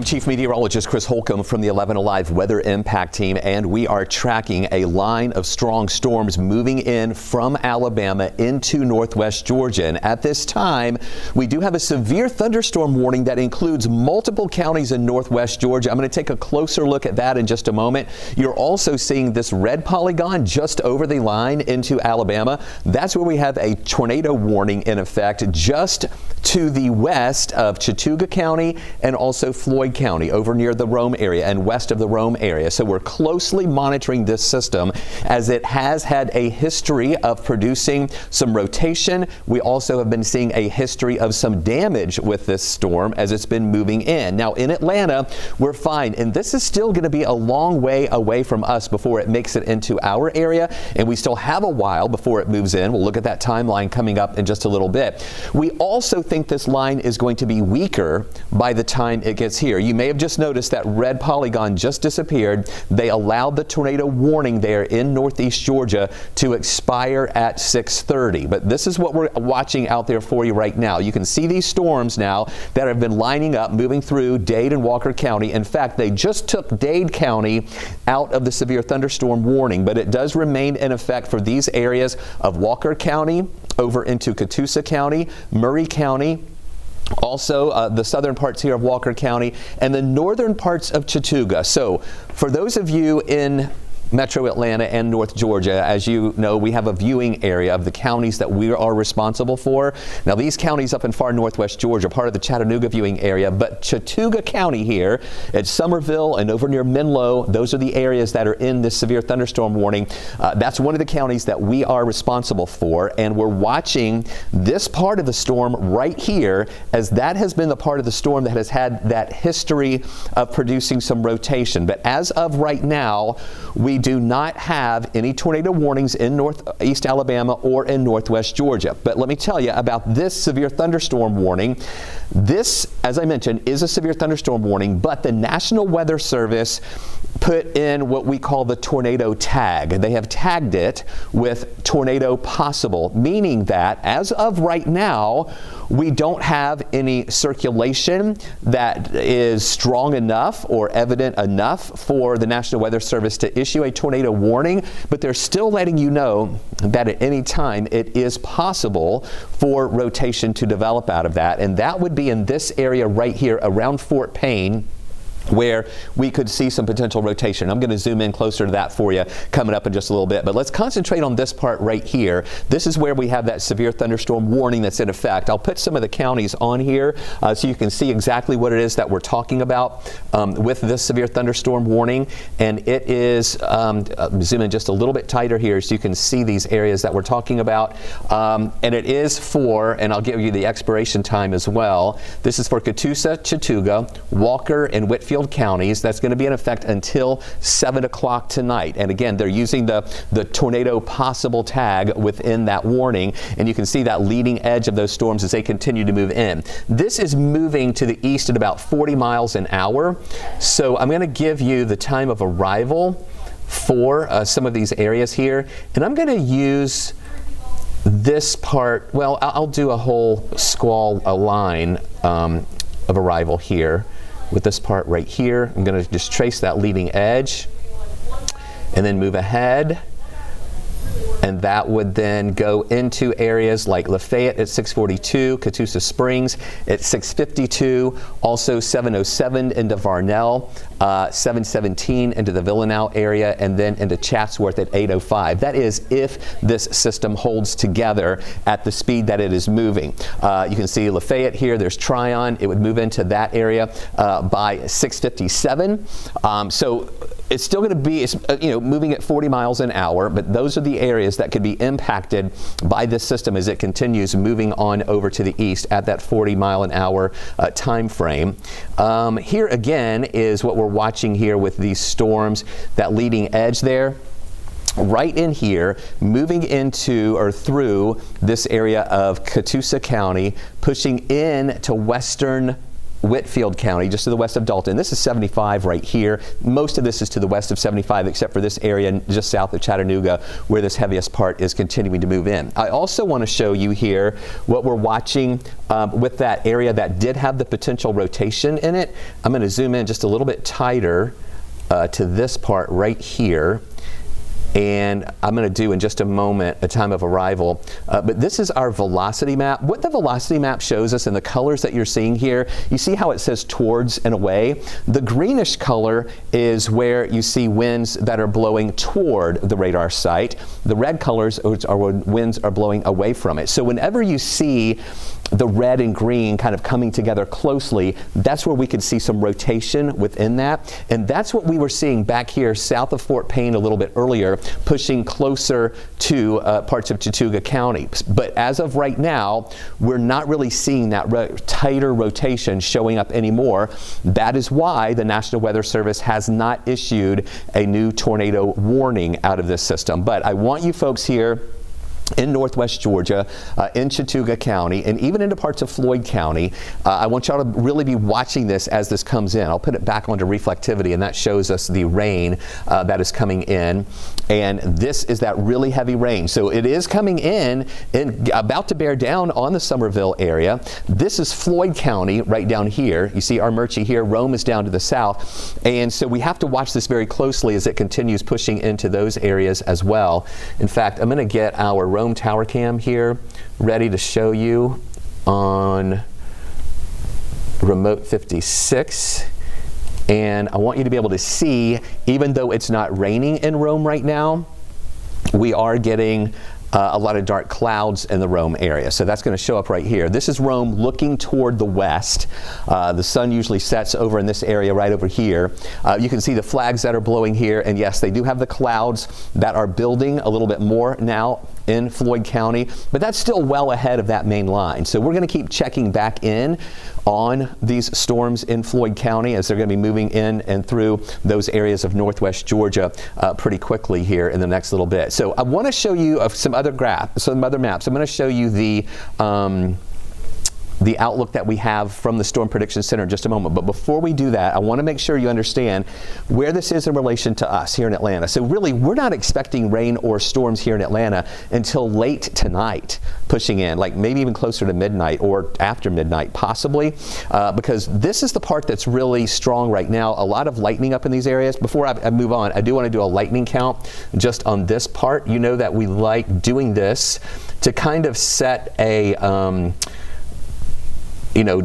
I'm Chief Meteorologist Chris Holcomb from the 11 Alive Weather Impact Team, and we are tracking a line of strong storms moving in from Alabama into northwest Georgia. And at this time, we do have a severe thunderstorm warning that includes multiple counties in northwest Georgia. I'm going to take a closer look at that in just a moment. You're also seeing this red polygon just over the line into Alabama. That's where we have a tornado warning in effect just to the west of Chattooga County and also Floyd County over near the Rome area and west of the Rome area. So we're closely monitoring this system as it has had a history of producing some rotation. We also have been seeing a history of some damage with this storm as it's been moving in. Now in Atlanta, we're fine, and this is still going to be a long way away from us before it makes it into our area, and we still have a while before it moves in. We'll look at that timeline coming up in just a little bit. We also think this line is going to be weaker by the time it gets here. You may have just noticed that red polygon just disappeared. They allowed the tornado warning there in northeast Georgia to expire at 6:30. But this is what we're watching out there for you right now. You can see these storms now that have been lining up, moving through Dade and Walker County. In fact, they just took Dade County out of the severe thunderstorm warning, but it does remain in effect for these areas of Walker County over into Catoosa County, Murray County, also the southern parts here of Walker County, and the northern parts of Chattooga. So for those of you in Metro Atlanta and North Georgia, as you know, we have a viewing area of the counties that we are responsible for. Now these counties up in far northwest Georgia, part of the Chattanooga viewing area, but Chattooga County here at Somerville and over near Menlo, those are the areas that are in this severe thunderstorm warning. That's one of the counties that we are responsible for, and we're watching this part of the storm right here, as that has been the part of the storm that has had that history of producing some rotation. But as of right now, we do not have any tornado warnings in northeast Alabama or in northwest Georgia. But let me tell you about this severe thunderstorm warning. This, as I mentioned, is a severe thunderstorm warning, but the National Weather Service put in what we call the tornado tag. They have tagged it with tornado possible, meaning that as of right now, we don't have any circulation that is strong enough or evident enough for the National Weather Service to issue a tornado warning, but they're still letting you know that at any time it is possible for rotation to develop out of that. And that would be in this area right here around Fort Payne, where we could see some potential rotation. I'm going to zoom in closer to that for you coming up in just a little bit. But let's concentrate on this part right here. This is where we have that severe thunderstorm warning that's in effect. I'll put some of the counties on here so you can see exactly what it is that we're talking about with this severe thunderstorm warning. And it is, zoom in just a little bit tighter here so you can see these areas that we're talking about. And it is for, and I'll give you the expiration time as well. This is for Catoosa, Chattooga, Walker, and Whitfield counties. That's going to be in effect until 7 o'clock tonight. And again, they're using the tornado possible tag within that warning. And you can see that leading edge of those storms as they continue to move in. This is moving to the east at about 40 miles an hour. So I'm going to give you the time of arrival for some of these areas here. And I'm going to use this part. Well, I'll do a whole squall, a line of arrival here. With this part right here, I'm going to just trace that leading edge and then move ahead. And that would then go into areas like Lafayette at 642, Catoosa Springs at 652, also 707 into Varnell, 717 into the Villanelle area, and then into Chatsworth at 805. That is if this system holds together at the speed that it is moving. You can see Lafayette here, there's Tryon. It would move into that area by 657. So it's still going to be, moving at 40 miles an hour, but those are the areas that could be impacted by this system as it continues moving on over to the east at that 40 mile an hour time frame. Here again is what we're watching here with these storms, that leading edge there. Right in here, moving into or through this area of Catoosa County, pushing in to western Whitfield County, just to the west of Dalton. This is 75 right here. Most of this is to the west of 75, except for this area just south of Chattanooga, where this heaviest part is continuing to move in. I also want to show you here what we're watching with that area that did have the potential rotation in it. I'm going to zoom in just a little bit tighter to this part right here. And I'm going to do in just a moment a time of arrival. But this is our velocity map. What the velocity map shows us in the colors that you're seeing here, you see how it says towards and away? The greenish color is where you see winds that are blowing toward the radar site. The red colors are when winds are blowing away from it. So whenever you see the red and green kind of coming together closely, that's where we could see some rotation within that. And that's what we were seeing back here south of Fort Payne a little bit earlier, pushing closer to parts of Chattooga County. But as of right now, we're not really seeing that tighter rotation showing up anymore. That is why the National Weather Service has not issued a new tornado warning out of this system. But I want you folks here in northwest Georgia, in Chattooga County, and even into parts of Floyd County. I want y'all to really be watching this as this comes in. I'll put it back onto reflectivity, and that shows us the rain that is coming in. And this is that really heavy rain. So it is coming in and about to bear down on the Somerville area. This is Floyd County right down here. You see Armuchee here. Rome is down to the south. And so we have to watch this very closely as it continues pushing into those areas as well. In fact, I'm going to get our Rome tower cam here ready to show you on remote 56. And I want you to be able to see, even though it's not raining in Rome right now, we are getting a lot of dark clouds in the Rome area. So that's going to show up right here. This is Rome looking toward the west. The sun usually sets over in this area right over here. You can see the flags that are blowing here. And yes, they do have the clouds that are building a little bit more now in Floyd County, but that's still well ahead of that main line. So we're going to keep checking back in on these storms in Floyd County as they're going to be moving in and through those areas of northwest Georgia pretty quickly here in the next little bit. So I want to show you some other maps. I'm going to show you the outlook that we have from the Storm Prediction Center in just a moment. But before we do that, I want to make sure you understand where this is in relation to us here in Atlanta. So really, we're not expecting rain or storms here in Atlanta until late tonight, pushing in, like maybe even closer to midnight or after midnight, possibly, because this is the part that's really strong right now. A lot of lightning up in these areas. Before I move on, I do want to do a lightning count just on this part. You know that we like doing this to kind of set a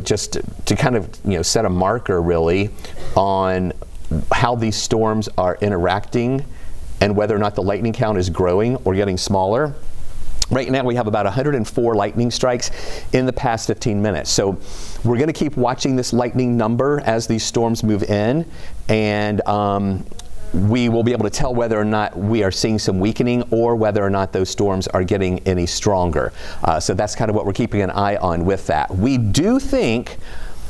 just to kind of, set a marker really on how these storms are interacting and whether or not the lightning count is growing or getting smaller. Right now we have about 104 lightning strikes in the past 15 minutes. So we're going to keep watching this lightning number as these storms move in, and we will be able to tell whether or not we are seeing some weakening or whether or not those storms are getting any stronger. So that's kind of what we're keeping an eye on with that. We do think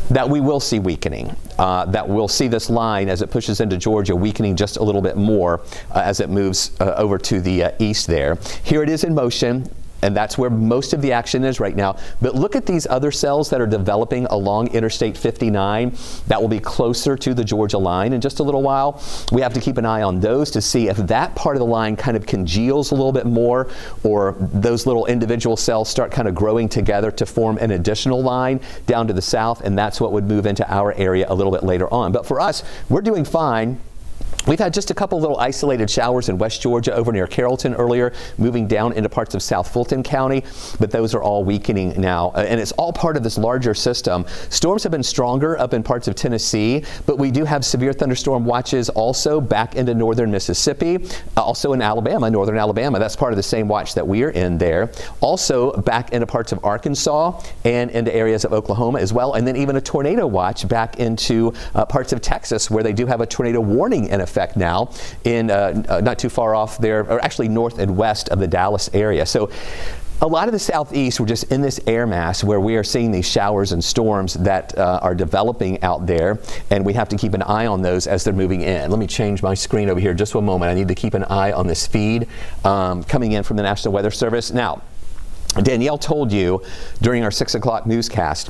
that we will see weakening, that we'll see this line as it pushes into Georgia weakening just a little bit more as it moves over to the east there. Here it is in motion. And that's where most of the action is right now. But look at these other cells that are developing along Interstate 59 that will be closer to the Georgia line in just a little while. We have to keep an eye on those to see if that part of the line kind of congeals a little bit more, or those little individual cells start kind of growing together to form an additional line down to the south, and that's what would move into our area a little bit later on. But for us, we're doing fine. We've had just a couple little isolated showers in West Georgia over near Carrollton earlier, moving down into parts of South Fulton County, but those are all weakening now. And it's all part of this larger system. Storms have been stronger up in parts of Tennessee, but we do have severe thunderstorm watches also back into northern Mississippi, also in Alabama, northern Alabama. That's part of the same watch that we're in there. Also back into parts of Arkansas and into areas of Oklahoma as well. And then even a tornado watch back into parts of Texas, where they do have a tornado warning in effect now in not too far off there, or actually north and west of the Dallas area. So a lot of the southeast, we're just in this air mass where we are seeing these showers and storms that are developing out there, and we have to keep an eye on those as they're moving in. Let me change my screen over here just one moment. I need to keep an eye on this feed coming in from the National Weather Service. Now, Danielle told you during our 6 o'clock newscast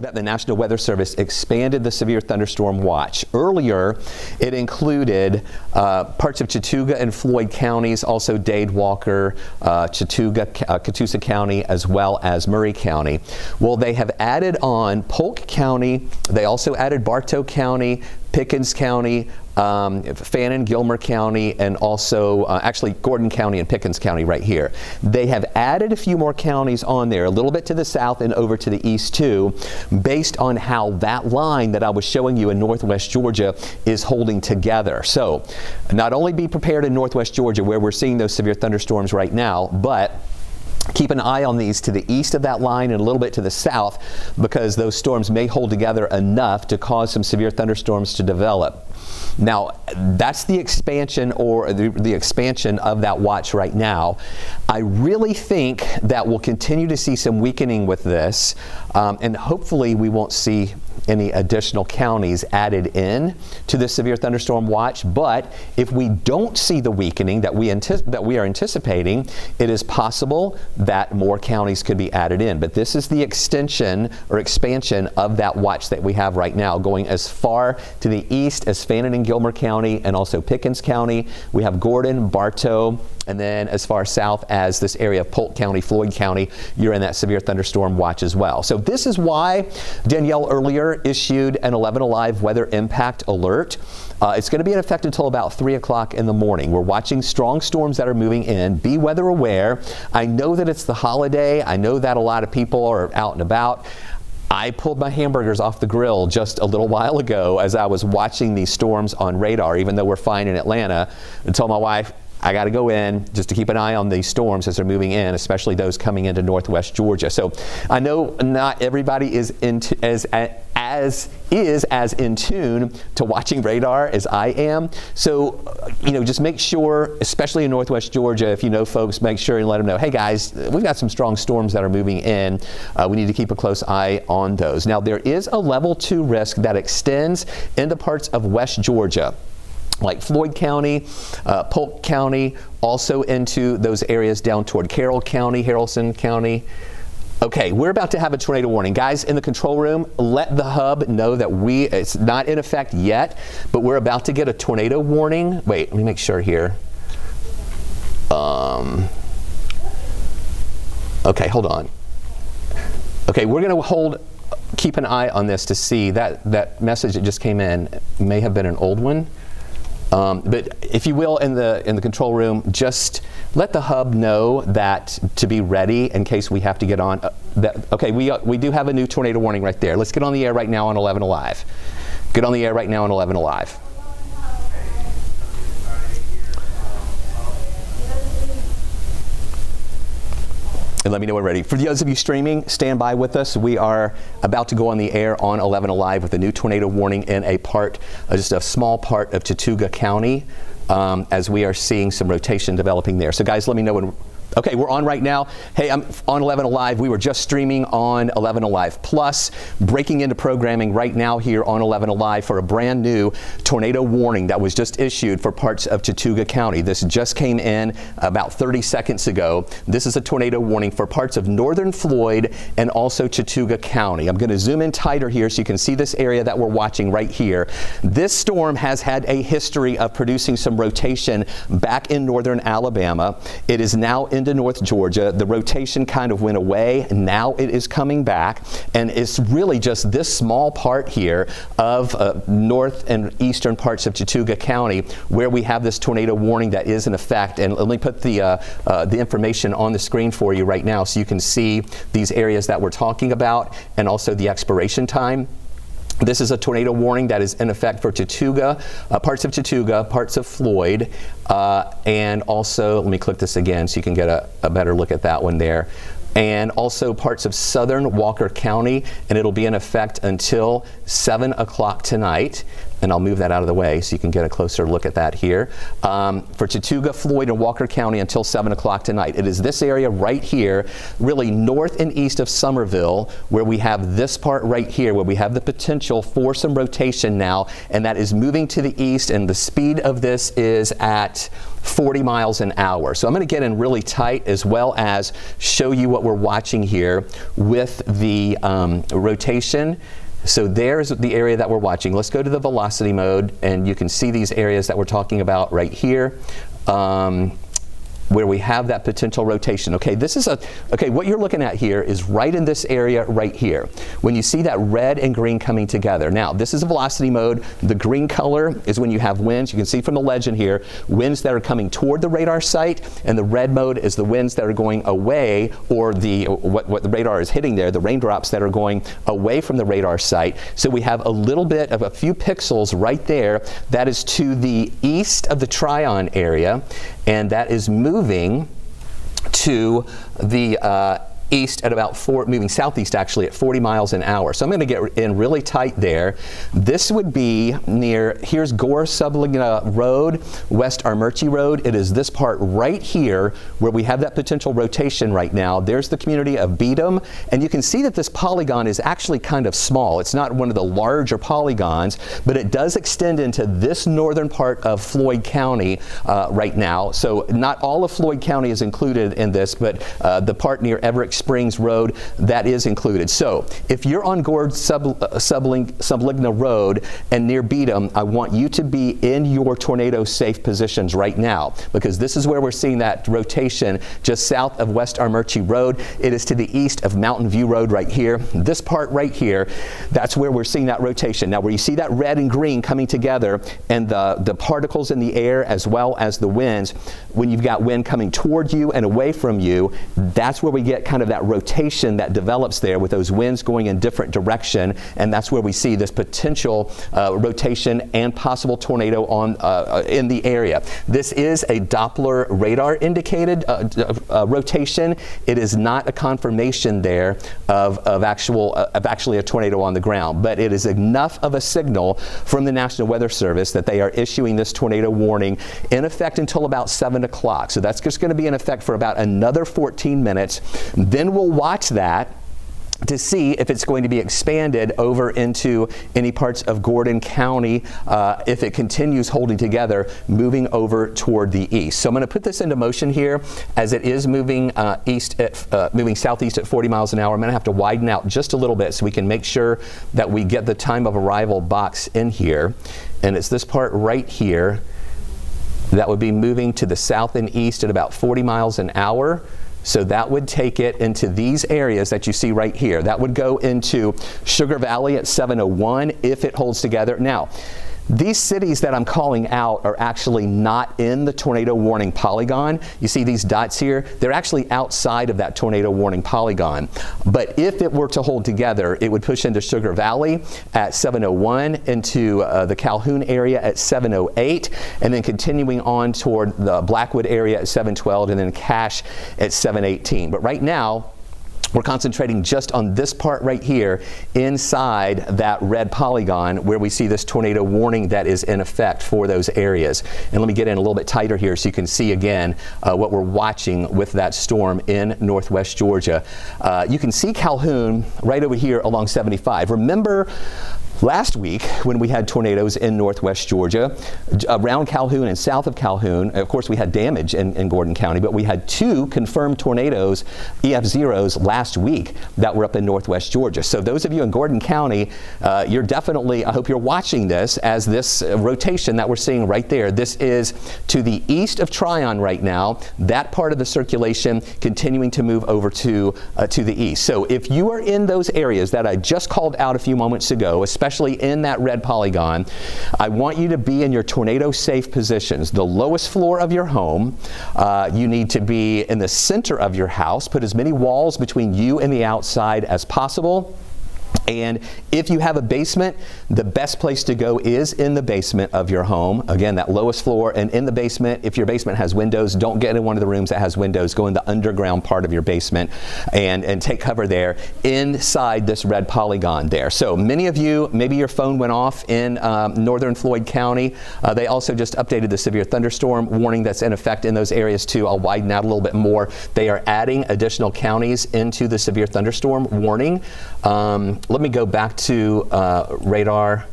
that the National Weather Service expanded the severe thunderstorm watch. Earlier, it included parts of Chattooga and Floyd counties, also Dade, Walker, Chattooga, Catoosa County, as well as Murray County. Well, they have added on Polk County. They also added Bartow County, Pickens County, Fannin, Gilmer County, and also actually Gordon County and Pickens County right here. They have added a few more counties on there, a little bit to the south and over to the east too, based on how that line that I was showing you in northwest Georgia is holding together. So not only be prepared in northwest Georgia where we're seeing those severe thunderstorms right now, but keep an eye on these to the east of that line and a little bit to the south, because those storms may hold together enough to cause some severe thunderstorms to develop. Now, that's the expansion or the expansion of that watch right now. I really think that we'll continue to see some weakening with this, and hopefully we won't see any additional counties added in to the severe thunderstorm watch. But if we don't see the weakening that we are anticipating, it is possible that more counties could be added in. But this is the extension or expansion of that watch that we have right now, going as far to the east as Fannin and Gilmer County and also Pickens County. We have Gordon, Bartow, and then as far south as this area of Polk County, Floyd County, you're in that severe thunderstorm watch as well. So this is why Danielle earlier issued an 11 Alive weather impact alert. It's going to be in effect until about 3 o'clock in the morning. We're watching strong storms that are moving in. Be weather aware. I know that it's the holiday. I know that a lot of people are out and about. I pulled my hamburgers off the grill just a little while ago as I was watching these storms on radar, even though we're fine in Atlanta, and told my wife, I got to go in just to keep an eye on these storms as they're moving in, especially those coming into northwest Georgia. So I know not everybody is as in tune to watching radar as I am. So, just make sure, especially in northwest Georgia, if you know folks, make sure and let them know, hey guys, we've got some strong storms that are moving in. We need to keep a close eye on those. Now, there is a level 2 risk that extends into parts of west Georgia, like Floyd County, Polk County, also into those areas down toward Carroll County, Haralson County. Okay, we're about to have a tornado warning. Guys in the control room, let the hub know that it's not in effect yet, but we're about to get a tornado warning. Wait, let me make sure here. Okay, hold on. Okay, we're going to keep an eye on this to see that message that just came in may have been an old one. But if you will, in the control room, just let the hub know that to be ready in case we have to get on. Okay, we do have a new tornado warning right there. Let's get on the air right now on 11 Alive. Get on the air right now on 11 Alive. And let me know when we're ready. For those of you streaming, stand by with us. We are about to go on the air on 11 Alive with a new tornado warning in just a small part of Chattooga County, as we are seeing some rotation developing there. So guys, let me know when. Okay, we're on right now. Hey, I'm on 11 Alive. We were just streaming on 11 Alive Plus, breaking into programming right now here on 11 Alive for a brand new tornado warning that was just issued for parts of Chattooga County. This just came in about 30 seconds ago. This is a tornado warning for parts of northern Floyd and also Chattooga County. I'm going to zoom in tighter here so you can see this area that we're watching right here. This storm has had a history of producing some rotation back in northern Alabama. It is now into North Georgia. The rotation kind of went away. Now it is coming back, and it's really just this small part here of north and eastern parts of Chattooga County where we have this tornado warning that is in effect. And let me put the information on the screen for you right now so you can see these areas that we're talking about and also the expiration time. This is a tornado warning that is in effect for Chattooga, parts of Chattooga, parts of Floyd, and also, let me click this again so you can get a better look at that one there, and also parts of southern Walker County, and it'll be in effect until 7 o'clock tonight. and I'll move that out of the way so you can get a closer look at that here. For Chattooga, Floyd, and Walker County until 7 o'clock tonight. It is this area right here, really north and east of Summerville, where we have this part right here, where we have the potential for some rotation now, and that is moving to the east, and the speed of this is at 40 miles an hour. So I'm going to get in really tight, as well as show you what we're watching here with the rotation. So there's the area that we're watching. Let's go to the velocity mode, and you can see these areas that we're talking about right here. Where we have that potential rotation. Okay, what you're looking at here is right in this area right here. When you see that red and green coming together. Now, this is a velocity mode. The green color is when you have winds. You can see from the legend here, winds that are coming toward the radar site, and the red mode is the winds that are going away, or what the radar is hitting there, the raindrops that are going away from the radar site. So we have a little bit of a few pixels right there. That is to the east of the Tryon area, and that is moving to the east at about moving southeast actually at 40 miles an hour. So I'm going to get in really tight there. This would be near, here's Gore Subligna Road, West Armurchie Road. It is this part right here where we have that potential rotation right now. There's the community of Beedham, and you can see that this polygon is actually kind of small. It's not one of the larger polygons, but it does extend into this northern part of Floyd County right now. So not all of Floyd County is included in this, but the part near Everett Springs Road, that is included. So if you're on Gore Subligna Road and near Beedham, I want you to be in your tornado safe positions right now, because this is where we're seeing that rotation just south of West Armurchie Road. It is to the east of Mountain View Road right here. This part right here, that's where we're seeing that rotation. Now where you see that red and green coming together, and the particles in the air as well as the winds, when you've got wind coming toward you and away from you, that's where we get kind of that rotation that develops there with those winds going in different direction, and that's where we see this potential rotation and possible tornado in the area. This is a Doppler radar indicated rotation. It is not a confirmation there of actually a tornado on the ground, but it is enough of a signal from the National Weather Service that they are issuing this tornado warning in effect until about 7 o'clock. So that's just going to be in effect for about another 14 minutes. Then we'll watch that to see if it's going to be expanded over into any parts of Gordon County if it continues holding together, moving over toward the east. So I'm going to put this into motion here as it is moving moving southeast at 40 miles an hour. I'm going to have to widen out just a little bit so we can make sure that we get the time of arrival box in here. And it's this part right here that would be moving to the south and east at about 40 miles an hour. So that would take it into these areas that you see right here. That would go into Sugar Valley at 701 if it holds together. Now, these cities that I'm calling out are actually not in the tornado warning polygon. You see these dots here? They're actually outside of that tornado warning polygon. But if it were to hold together, it would push into Sugar Valley at 701, into the Calhoun area at 708, and then continuing on toward the Blackwood area at 712, and then Cache at 718. But right now, we're concentrating just on this part right here inside that red polygon where we see this tornado warning that is in effect for those areas. And let me get in a little bit tighter here so you can see again what we're watching with that storm in northwest Georgia. You can see Calhoun right over here along 75. Remember last week when we had tornadoes in northwest Georgia, around Calhoun and south of Calhoun. Of course, we had damage in Gordon County, but we had 2 confirmed tornadoes, EF0s, last week that were up in northwest Georgia. So those of you in Gordon County, you're definitely, I hope you're watching this as this rotation that we're seeing right there. This is to the east of Tryon right now, that part of the circulation continuing to move over to the east. So if you are in those areas that I just called out a few moments ago, especially in that red polygon, I want you to be in your tornado safe positions. The lowest floor of your home, you need to be in the center of your house. Put as many walls between you and the outside as possible. And if you have a basement, the best place to go is in the basement of your home. Again, that lowest floor, and in the basement, if your basement has windows, don't get in one of the rooms that has windows. Go in the underground part of your basement and take cover there inside this red polygon there. So many of you, maybe your phone went off in northern Floyd County. They also just updated the severe thunderstorm warning that's in effect in those areas too. I'll widen out a little bit more. They are adding additional counties into the severe thunderstorm warning. Let me go back to radar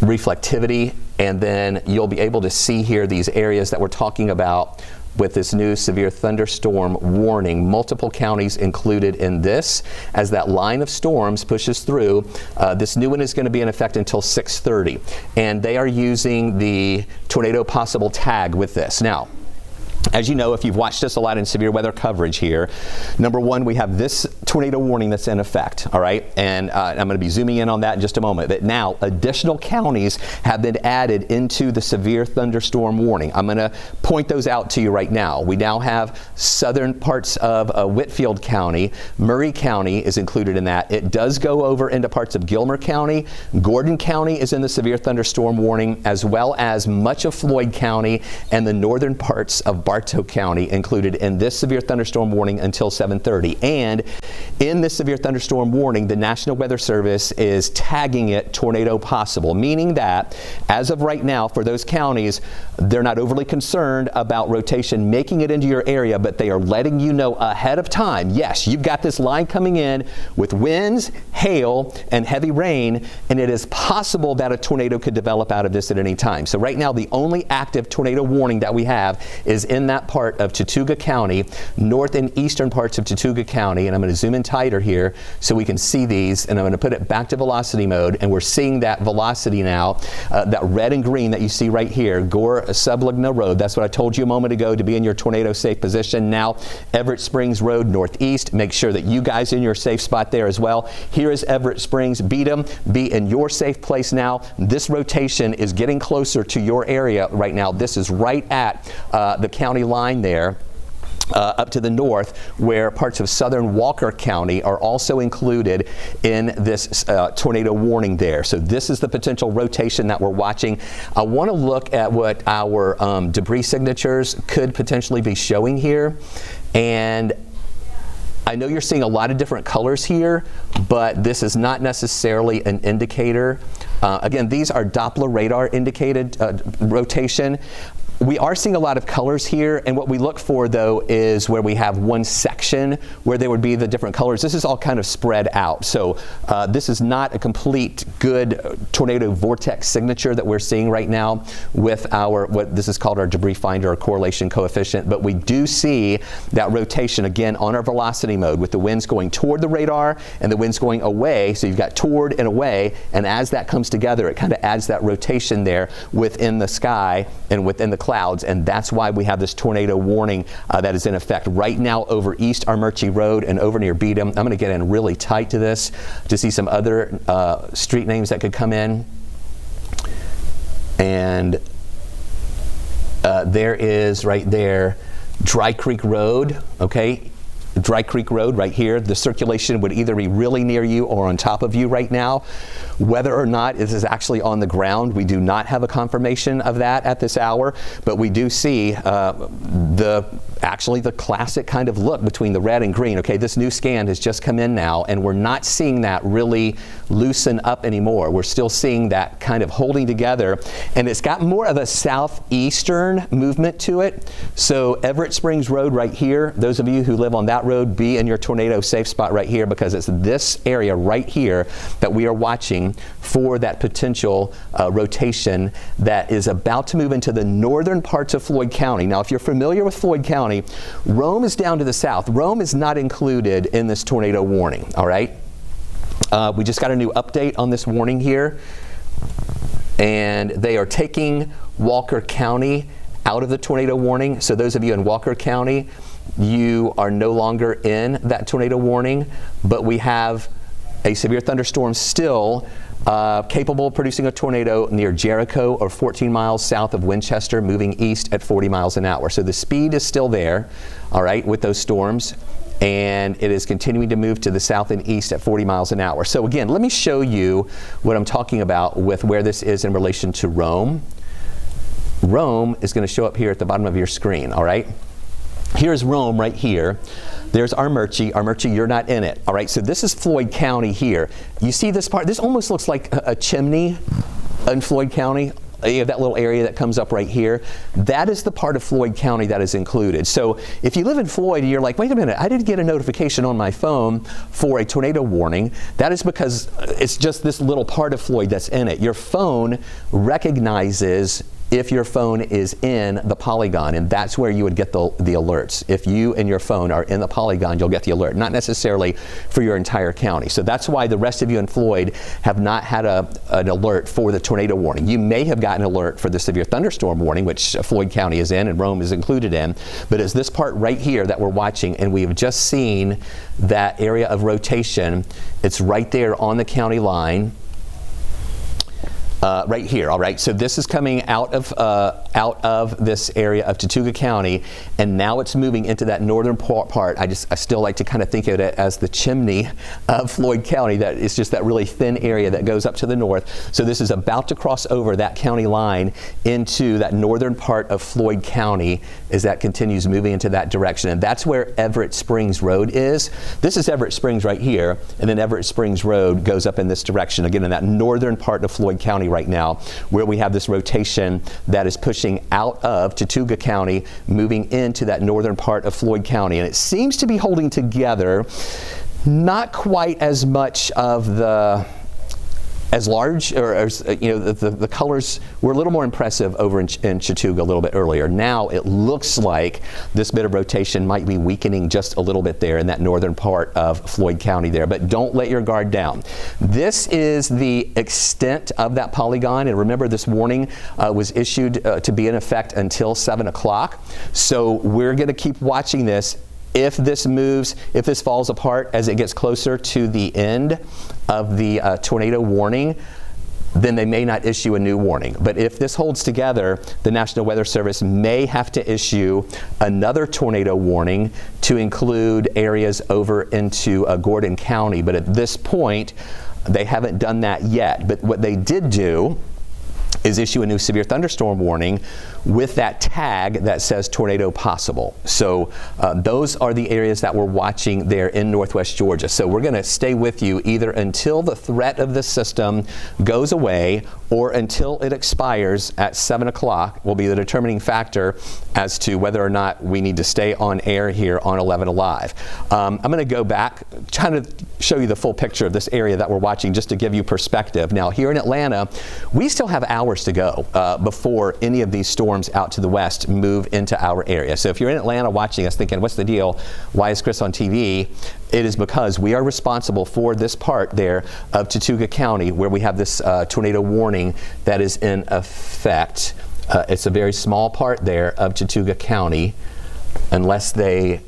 reflectivity, and then you'll be able to see here these areas that we're talking about with this new severe thunderstorm warning. Multiple counties included in this. As that line of storms pushes through, this new one is going to be in effect until 6:30, and they are using the tornado possible tag with this. Now, as you know, if you've watched us a lot in severe weather coverage here, number one, we have this tornado warning that's in effect, all right? And I'm going to be zooming in on that in just a moment. But now, additional counties have been added into the severe thunderstorm warning. I'm going to point those out to you right now. We now have southern parts of Whitfield County. Murray County is included in that. It does go over into parts of Gilmer County. Gordon County is in the severe thunderstorm warning, as well as much of Floyd County and the northern parts of Bartow County included in this severe thunderstorm warning until 7:30. And in this severe thunderstorm warning, the National Weather Service is tagging it tornado possible, meaning that as of right now, for those counties, they're not overly concerned about rotation making it into your area, but they are letting you know ahead of time, yes, you've got this line coming in with winds, hail, and heavy rain, and it is possible that a tornado could develop out of this at any time. So right now, the only active tornado warning that we have is in that part of Chattooga County, north and eastern parts of Chattooga County, and I'm going to zoom in tighter here so we can see these, and I'm going to put it back to velocity mode, and we're seeing that velocity now, that red and green that you see right here, Gore Sublagna Road. That's what I told you a moment ago to be in your tornado safe position. Now, Everett Springs Road northeast, make sure that you guys in your safe spot there as well. Here is Everett Springs. Beat 'em, be in your safe place now. This rotation is getting closer to your area right now. This is right at the county line there. Up to the north, where parts of southern Walker County are also included in this tornado warning there. So this is the potential rotation that we're watching. I want to look at what our debris signatures could potentially be showing here. And I know you're seeing a lot of different colors here, but this is not necessarily an indicator. Again, these are Doppler radar indicated rotation. We are seeing a lot of colors here, and what we look for, though, is where we have one section where there would be the different colors. This is all kind of spread out. So this is not a complete good tornado vortex signature that we're seeing right now with our, what this is called our debris finder or correlation coefficient, but we do see that rotation again on our velocity mode with the winds going toward the radar and the winds going away. So you've got toward and away, and as that comes together, it kind of adds that rotation there within the sky and within the clouds, and that's why we have this tornado warning that is in effect right now over East Armurchie Road and over near Beat 'em. I'm going to get in really tight to this to see some other street names that could come in. And there is right there Dry Creek Road, okay? Dry Creek Road right here. The circulation would either be really near you or on top of you right now. Whether or not this is actually on the ground, we do not have a confirmation of that at this hour, but we do see actually the classic kind of look between the red and green. Okay, this new scan has just come in now, and we're not seeing that really loosen up anymore. We're still seeing that kind of holding together, and it's got more of a southeastern movement to it. So Everett Springs Road right here, those of you who live on that road, be in your tornado safe spot right here, because it's this area right here that we are watching for that potential rotation that is about to move into the northern parts of Floyd County. Now, if you're familiar with Floyd County, Rome is down to the south. Rome is not included in this tornado warning, all right? We just got a new update on this warning here, and they are taking Walker County out of the tornado warning. So those of you in Walker County, you are no longer in that tornado warning, but we have a severe thunderstorm still capable of producing a tornado near Jericho or 14 miles south of Winchester, moving east at 40 miles an hour. So the speed is still there, all right, with those storms. and it is continuing to move to the south and east at 40 miles an hour. So again, let me show you what I'm talking about with where this is in relation to Rome. Rome is going to show up here at the bottom of your screen, all right? Here's Rome right here. There's Armurchie. Armurchie, you're not in it, all right? So this is Floyd County here. You see this part? This almost looks like a chimney in Floyd County. You have that little area that comes up right here. That is the part of Floyd County that is included. So if you live in Floyd and you're like, wait a minute, I didn't get a notification on my phone for a tornado warning, that is because it's just this little part of Floyd that's in it. Your phone recognizes if your phone is in the polygon, and that's where you would get the alerts. If you and your phone are in the polygon, you'll get the alert, not necessarily for your entire county. So that's why the rest of you in Floyd have not had an alert for the tornado warning. You may have gotten an alert for the severe thunderstorm warning, which Floyd County is in and Rome is included in, but it's this part right here that we're watching, and we have just seen that area of rotation. It's right there on the county line. Right here, all right? So this is coming out of this area of Tortuga County, and now it's moving into that northern part. I still like to kind of think of it as the chimney of Floyd County. That is just that really thin area that goes up to the north. So this is about to cross over that county line into that northern part of Floyd County as that continues moving into that direction. And that's where Everett Springs Road is. This is Everett Springs right here, and then Everett Springs Road goes up in this direction, again in that northern part of Floyd County right now, where we have this rotation that is pushing out of Tortuga County, moving into that northern part of Floyd County. And it seems to be holding together, not quite as much of as large, or as, you know, the colors were a little more impressive over in Tortuga a little bit earlier. Now it looks like this bit of rotation might be weakening just a little bit there in that northern part of Floyd County there, but don't let your guard down. This is the extent of that polygon, and remember this warning was issued to be in effect until 7 o'clock. So we're gonna keep watching this. If this moves, if this falls apart as it gets closer to the end of the tornado warning, then they may not issue a new warning. But if this holds together, the National Weather Service may have to issue another tornado warning to include areas over into Gordon County. But at this point, they haven't done that yet. But what they did do is issue a new severe thunderstorm warning with that tag that says tornado possible. So those are the areas that we're watching there in northwest Georgia. So we're going to stay with you either until the threat of the system goes away or until it expires at 7 o'clock will be the determining factor as to whether or not we need to stay on air here on 11 Alive. I'm going to go back, trying to show you the full picture of this area that we're watching just to give you perspective. Now here in Atlanta, we still have hours to go before any of these storms out to the west move into our area. So if you're in Atlanta watching us thinking, what's the deal? Why is Chris on TV? It is because we are responsible for this part there of Tortuga County where we have this tornado warning that is in effect. It's a very small part there of Tortuga County, unless they,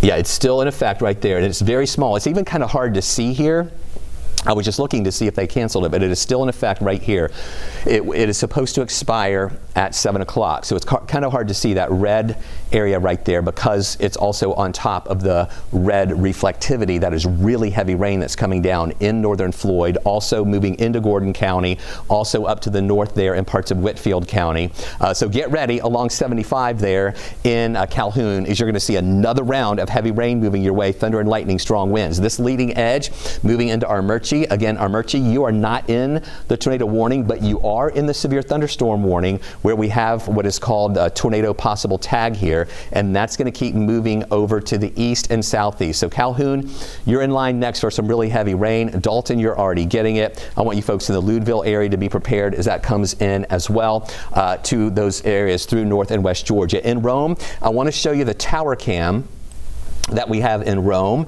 yeah, it's still in effect right there, and it's very small. It's even kind of hard to see here. I was just looking to see if they canceled it, but it is still in effect right here. It is supposed to expire at 7 o'clock, so it's kind of hard to see that red area right there because it's also on top of the red reflectivity. That is really heavy rain that's coming down in northern Floyd, also moving into Gordon County, also up to the north there in parts of Whitfield County. So get ready along 75 there in Calhoun, as you're going to see another round of heavy rain moving your way, thunder and lightning, strong winds. This leading edge moving into Armurchie. Again, Armurchie, you are not in the tornado warning, but you are in the severe thunderstorm warning where we have what is called a tornado possible tag here, and that's going to keep moving over to the east and southeast. So Calhoun, you're in line next for some really heavy rain. Dalton, you're already getting it. I want you folks in the Ludeville area to be prepared as that comes in as well to those areas through north and west Georgia. In Rome, I want to show you the tower cam that we have in Rome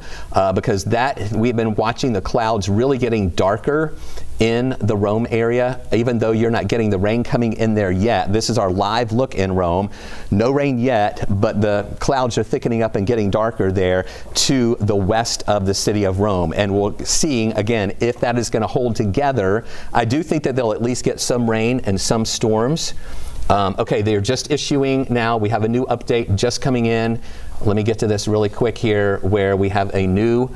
because we've been watching the clouds really getting darker in the Rome area, even though you're not getting the rain coming in there yet. This is our live look in Rome. No rain yet, but the clouds are thickening up and getting darker there to the west of the city of Rome. And we're seeing, again, if that is going to hold together. I do think that they'll at least get some rain and some storms. Okay, they're just issuing now. We have a new update just coming in let me get to this really quick here, where we have a new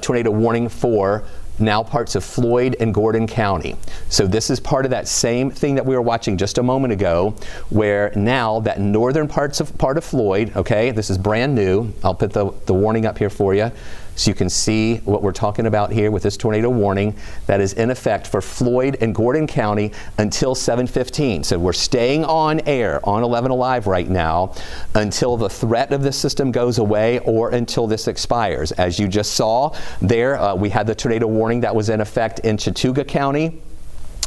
tornado warning for now parts of Floyd and Gordon County. So this is part of that same thing that we were watching just a moment ago, where now that northern part of Floyd, okay, this is brand new. I'll put the warning up here for you so you can see what we're talking about here with this tornado warning that is in effect for Floyd and Gordon County until 7:15. So we're staying on air on 11 Alive right now until the threat of this system goes away or until this expires. As you just saw there, we had the tornado warning that was in effect in Chattooga County.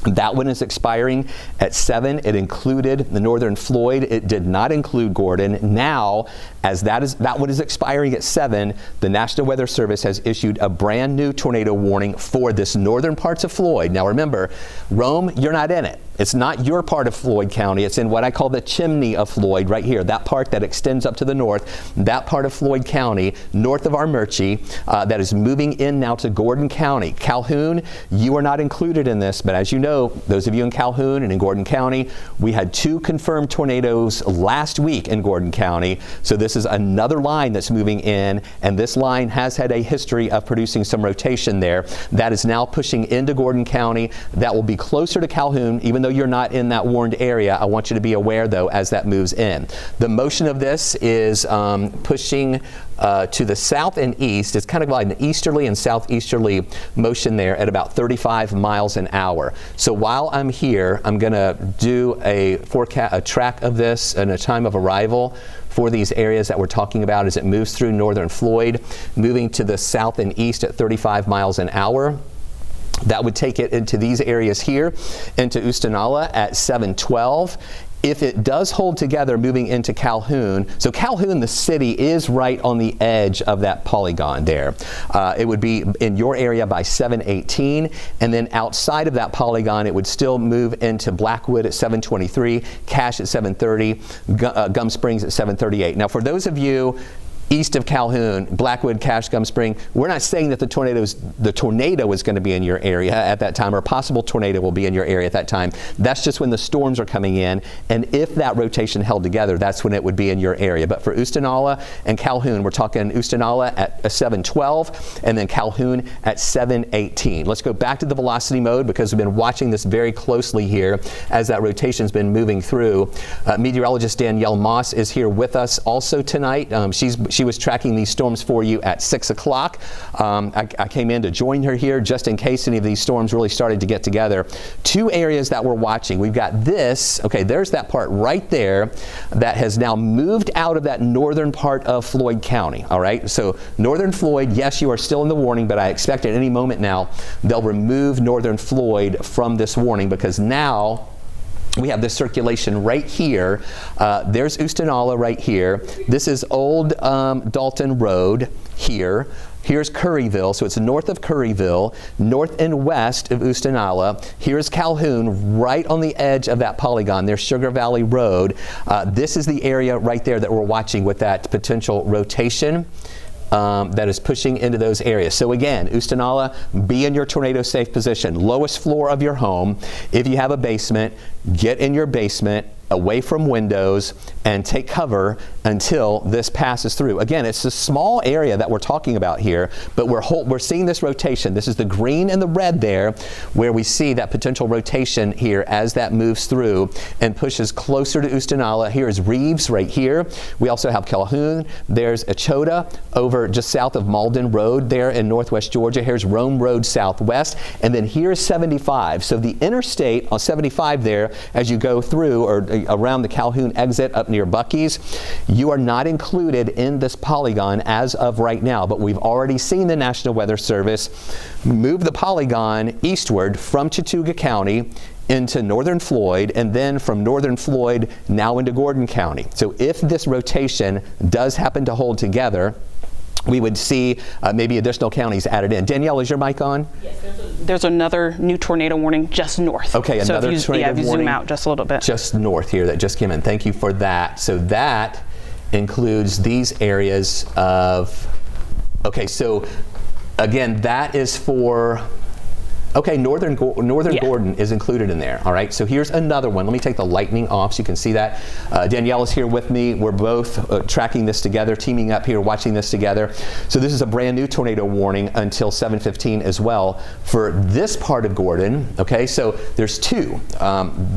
That one is expiring at 7. It included the northern Floyd. It did not include Gordon. Now, as that one is expiring at 7, the National Weather Service has issued a brand new tornado warning for this northern parts of Floyd. Now remember, Rome, you're not in it. It's not your part of Floyd County. It's in what I call the chimney of Floyd right here, that part that extends up to the north, that part of Floyd County, north of Armurchie, that is moving in now to Gordon County. Calhoun, you are not included in this, but as you know, those of you in Calhoun and in Gordon County, we had 2 confirmed tornadoes last week in Gordon County. So this is another line that's moving in, and this line has had a history of producing some rotation there. That is now pushing into Gordon County. That will be closer to Calhoun, even though you're not in that warned area. I want you to be aware, though, as that moves in. The motion of this is pushing to the south and east. It's kind of like an easterly and southeasterly motion there at about 35 miles an hour. So while I'm here, I'm going to do a track of this and a time of arrival for these areas that we're talking about as it moves through northern Floyd, moving to the south and east at 35 miles an hour. That would take it into these areas here, into Oostanala at 7:12. If it does hold together moving into Calhoun, so Calhoun, the city, is right on the edge of that polygon there. It would be in your area by 7:18, and then outside of that polygon, it would still move into Blackwood at 7:23, Cache at 7:30, Gum Springs at 7:38. Now, for those of you east of Calhoun, Blackwood, Cache, Gum Spring, we're not saying that the tornado is going to be in your area at that time, or a possible tornado will be in your area at that time. That's just when the storms are coming in, and if that rotation held together, that's when it would be in your area. But for Oostanala and Calhoun, we're talking Oostanala at 7:12, and then Calhoun at 7:18. Let's go back to the velocity mode, because we've been watching this very closely here as that rotation's been moving through. Meteorologist Danielle Moss is here with us also tonight. She was tracking these storms for you at 6 o'clock. I came in to join her here just in case any of these storms really started to get together. 2 areas that we're watching. We've got this, okay, there's that part right there that has now moved out of that northern part of Floyd County, all right? So northern Floyd, yes, you are still in the warning, but I expect at any moment now they'll remove northern Floyd from this warning, because now we have this circulation right here. There's Oostanala right here. This is Old Dalton Road here. Here's Curryville, so it's north of Curryville, north and west of Oostanala. Here's Calhoun, right on the edge of that polygon. There's Sugar Valley Road. This is the area right there that we're watching with that potential rotation that is pushing into those areas. So again, Oostanala, be in your tornado safe position. Lowest floor of your home. If you have a basement, get in your basement, away from windows, and take cover until this passes through. Again, it's a small area that we're talking about here, but we're seeing this rotation. This is the green and the red there, where we see that potential rotation here as that moves through and pushes closer to Oostanala. Here is Reeves right here. We also have Calhoun. There's Echota over just south of Malden Road there in northwest Georgia. Here's Rome Road southwest, and then here's 75. So the interstate on 75 there, as you go through or around the Calhoun exit up near Buc-ee's, you are not included in this polygon as of right now, but we've already seen the National Weather Service move the polygon eastward from Chattooga County into northern Floyd, and then from northern Floyd now into Gordon County. So if this rotation does happen to hold together, we would see maybe additional counties added in. Danielle, is your mic on? Yes, there's another new tornado warning just north. Okay, so another tornado warning. Yeah, if you zoom out just a little bit. Just north here that just came in. Thank you for that. So that includes these areas of, okay, so again, that is for Okay, northern Yeah. Gordon is included in there. All right, so here's another one. Let me take the lightning off so you can see that. Danielle is here with me. We're both tracking this together, teaming up here, watching this together. So this is a brand new tornado warning until 7:15 as well for this part of Gordon. Okay, so there's two.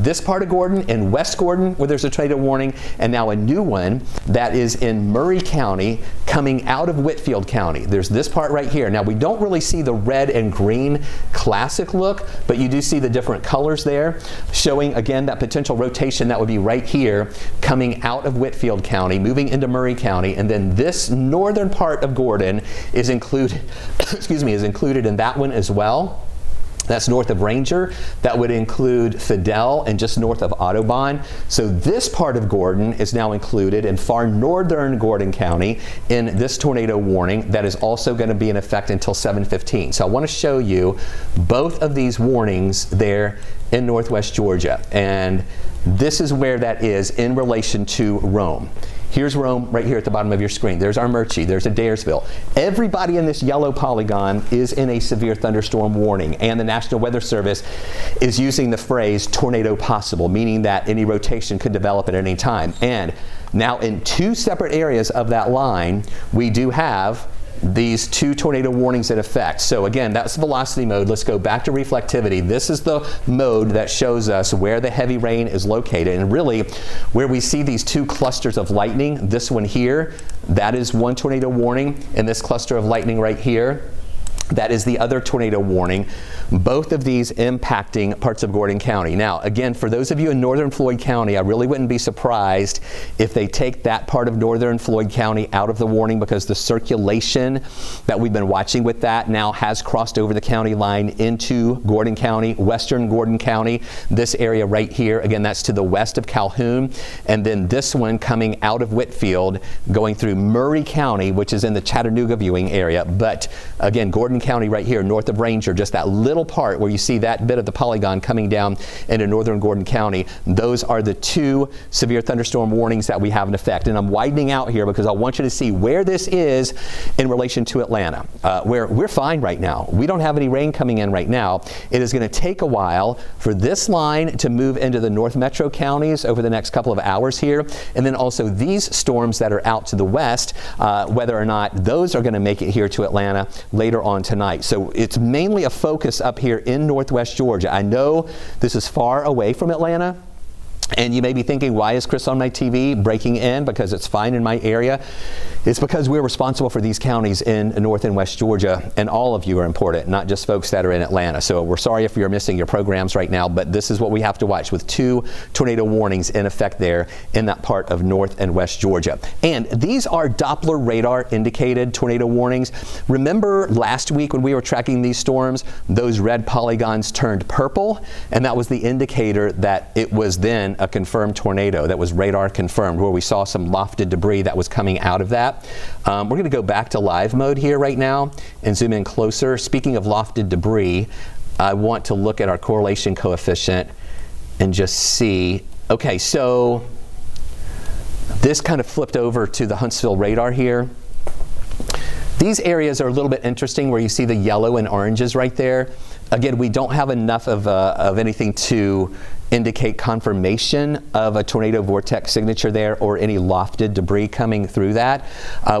This part of Gordon and West Gordon where there's a tornado warning, and now a new one that is in Murray County coming out of Whitfield County. There's this part right here. Now we don't really see the red and green classic look, but you do see the different colors there, showing again that potential rotation that would be right here coming out of Whitfield County, moving into Murray County, and then this northern part of Gordon is included, is included in that one as well. That's north of Ranger. That would include Fidel and just north of Audubon. So this part of Gordon is now included in far northern Gordon County in this tornado warning that is also going to be in effect until 7:15. So I want to show you both of these warnings there in northwest Georgia. And this is where that is in relation to Rome. Here's Rome right here at the bottom of your screen. There's Armurchie, there's Adairsville. Everybody in this yellow polygon is in a severe thunderstorm warning, and the National Weather Service is using the phrase tornado possible, meaning that any rotation could develop at any time. And now in two separate areas of that line, we do have these two tornado warnings in effect. So again, that's velocity mode. Let's go back to reflectivity. This is the mode that shows us where the heavy rain is located, and really where we see these two clusters of lightning. This one here, that is one tornado warning, and this cluster of lightning right here, that is the other tornado warning, both of these impacting parts of Gordon County. Now, again, for those of you in northern Floyd County, I really wouldn't be surprised if they take that part of northern Floyd County out of the warning, because the circulation that we've been watching with that now has crossed over the county line into Gordon County, western Gordon County. This area right here, again, that's to the west of Calhoun. And then this one coming out of Whitfield, going through Murray County, which is in the Chattanooga viewing area. But again, Gordon County right here, north of Ranger, just that little part where you see that bit of the polygon coming down into northern Gordon County. Those are the two severe thunderstorm warnings that we have in effect. And I'm widening out here because I want you to see where this is in relation to Atlanta, where we're fine right now. We don't have any rain coming in right now. It is going to take a while for this line to move into the north metro counties over the next couple of hours here. And then also these storms that are out to the west, whether or not those are going to make it here to Atlanta later on tonight. So it's mainly a focus up here in northwest Georgia. I know this is far away from Atlanta, and you may be thinking, why is Chris on my TV breaking in? Because it's fine in my area. It's because we're responsible for these counties in north and west Georgia, and all of you are important, not just folks that are in Atlanta. So we're sorry if you're missing your programs right now, but this is what we have to watch with two tornado warnings in effect there in that part of north and west Georgia. And these are Doppler radar indicated tornado warnings. Remember last week when we were tracking these storms, those red polygons turned purple, and that was the indicator that it was then a confirmed tornado, that was radar confirmed, where we saw some lofted debris that was coming out of that. We're going to go back to live mode here right now and zoom in closer. Speaking of lofted debris, I want to look at our correlation coefficient and just see. Okay, so this kind of flipped over to the Huntsville radar here. These areas are a little bit interesting where you see the yellow and oranges right there. Again, we don't have enough of anything to indicate confirmation of a tornado vortex signature there or any lofted debris coming through that.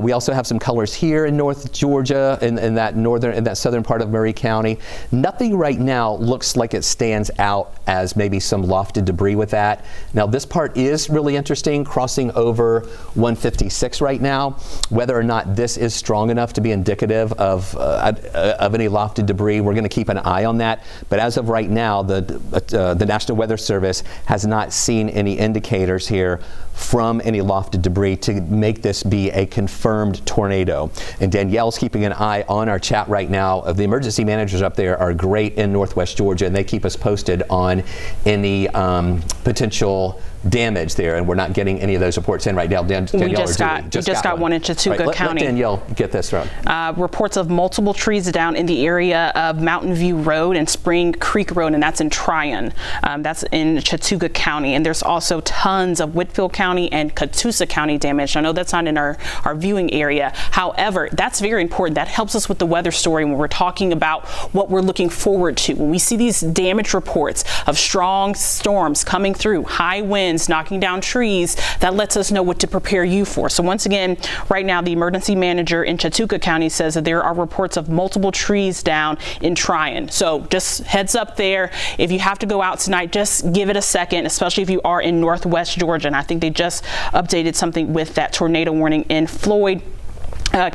We also have some colors here in North Georgia, in that southern part of Murray County. Nothing right now looks like it stands out as maybe some lofted debris with that. Now this part is really interesting, crossing over 156 right now. Whether or not this is strong enough to be indicative of any lofted debris, we're going to keep an eye on that. But as of right now, the National Weather Service has not seen any indicators here from any lofted debris to make this be a confirmed tornado. And Danielle's keeping an eye on our chat right now. The emergency managers up there are great in northwest Georgia, and they keep us posted on any potential damage there, and we're not getting any of those reports in right now. Danielle, we just got one in Chattooga County. Let Danielle get this from. Reports of multiple trees down in the area of Mountain View Road and Spring Creek Road, and that's in Tryon. That's in Chattooga County. And there's also tons of Whitfield County and Catoosa County damage. I know that's not in our viewing area. However, that's very important. That helps us with the weather story when we're talking about what we're looking forward to. When we see these damage reports of strong storms coming through, high winds knocking down trees, that lets us know what to prepare you for. So once again, right now, the emergency manager in Chattooga County says that there are reports of multiple trees down in Tryon. So just heads up there. If you have to go out tonight, just give it a second, especially if you are in Northwest Georgia. And I think they just updated something with that tornado warning in Floyd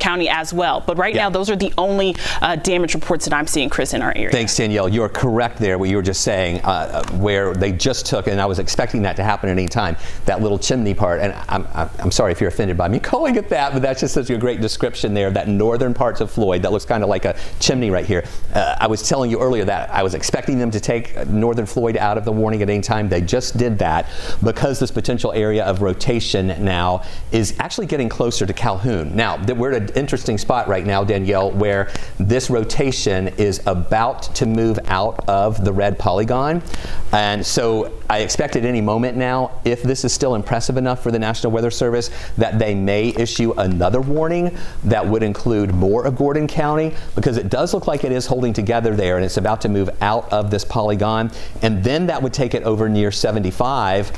County as well. But right now, those are the only damage reports that I'm seeing, Chris, in our area. Thanks, Danielle. You're correct there, what you were just saying, where they just took, and I was expecting that to happen at any time, that little chimney part. And I'm sorry if you're offended by me calling it that, but that's just such a great description there, that northern parts of Floyd, that looks kind of like a chimney right here. I was telling you earlier that I was expecting them to take northern Floyd out of the warning at any time. They just did that because this potential area of rotation now is actually getting closer to Calhoun. Now, we're at an interesting spot right now, Danielle, where this rotation is about to move out of the red polygon. And so I expect at any moment now, if this is still impressive enough for the National Weather Service, that they may issue another warning that would include more of Gordon County, because it does look like it is holding together there and it's about to move out of this polygon. And then that would take it over near 75.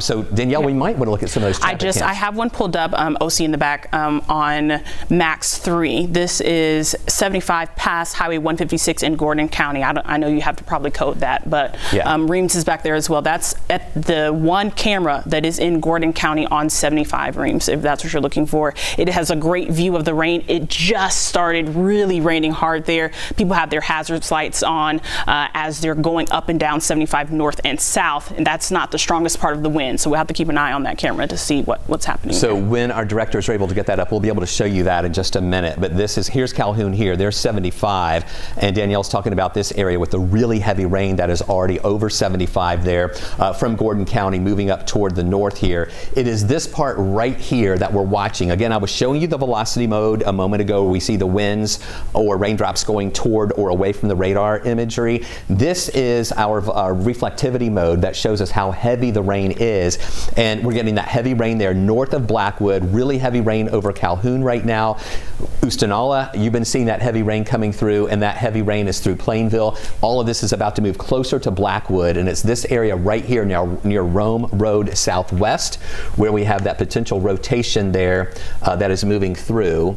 So Danielle, we might want to look at some of those traffic cams. I have one pulled up, OC in the back, on Max 3. This is 75 past Highway 156 in Gordon County. I know you have to probably code that, but Reams is back there as well. That's at the one camera that is in Gordon County on 75, Reams, if that's what you're looking for. It has a great view of the rain. It just started really raining hard there. People have their hazards lights on as they're going up and down 75 north and south, and that's not the strongest part of the wind. So we'll have to keep an eye on that camera to see what's happening. So when our directors are able to get that up, we'll be able to show you that in just a minute. But here's Calhoun here. There's 75, and Danielle's talking about this area with the really heavy rain that is already over 75 there from Gordon County moving up toward the north here. It is this part right here that we're watching. Again, I was showing you the velocity mode a moment ago where we see the winds or raindrops going toward or away from the radar imagery. This is our reflectivity mode that shows us how heavy the rain is, and we're getting that heavy rain there north of Blackwood, really heavy rain over Calhoun right now. Oostanala, you've been seeing that heavy rain coming through, and that heavy rain is through Plainville. All of this is about to move closer to Blackwood, and it's this area right here near Rome Road Southwest where we have that potential rotation there that is moving through.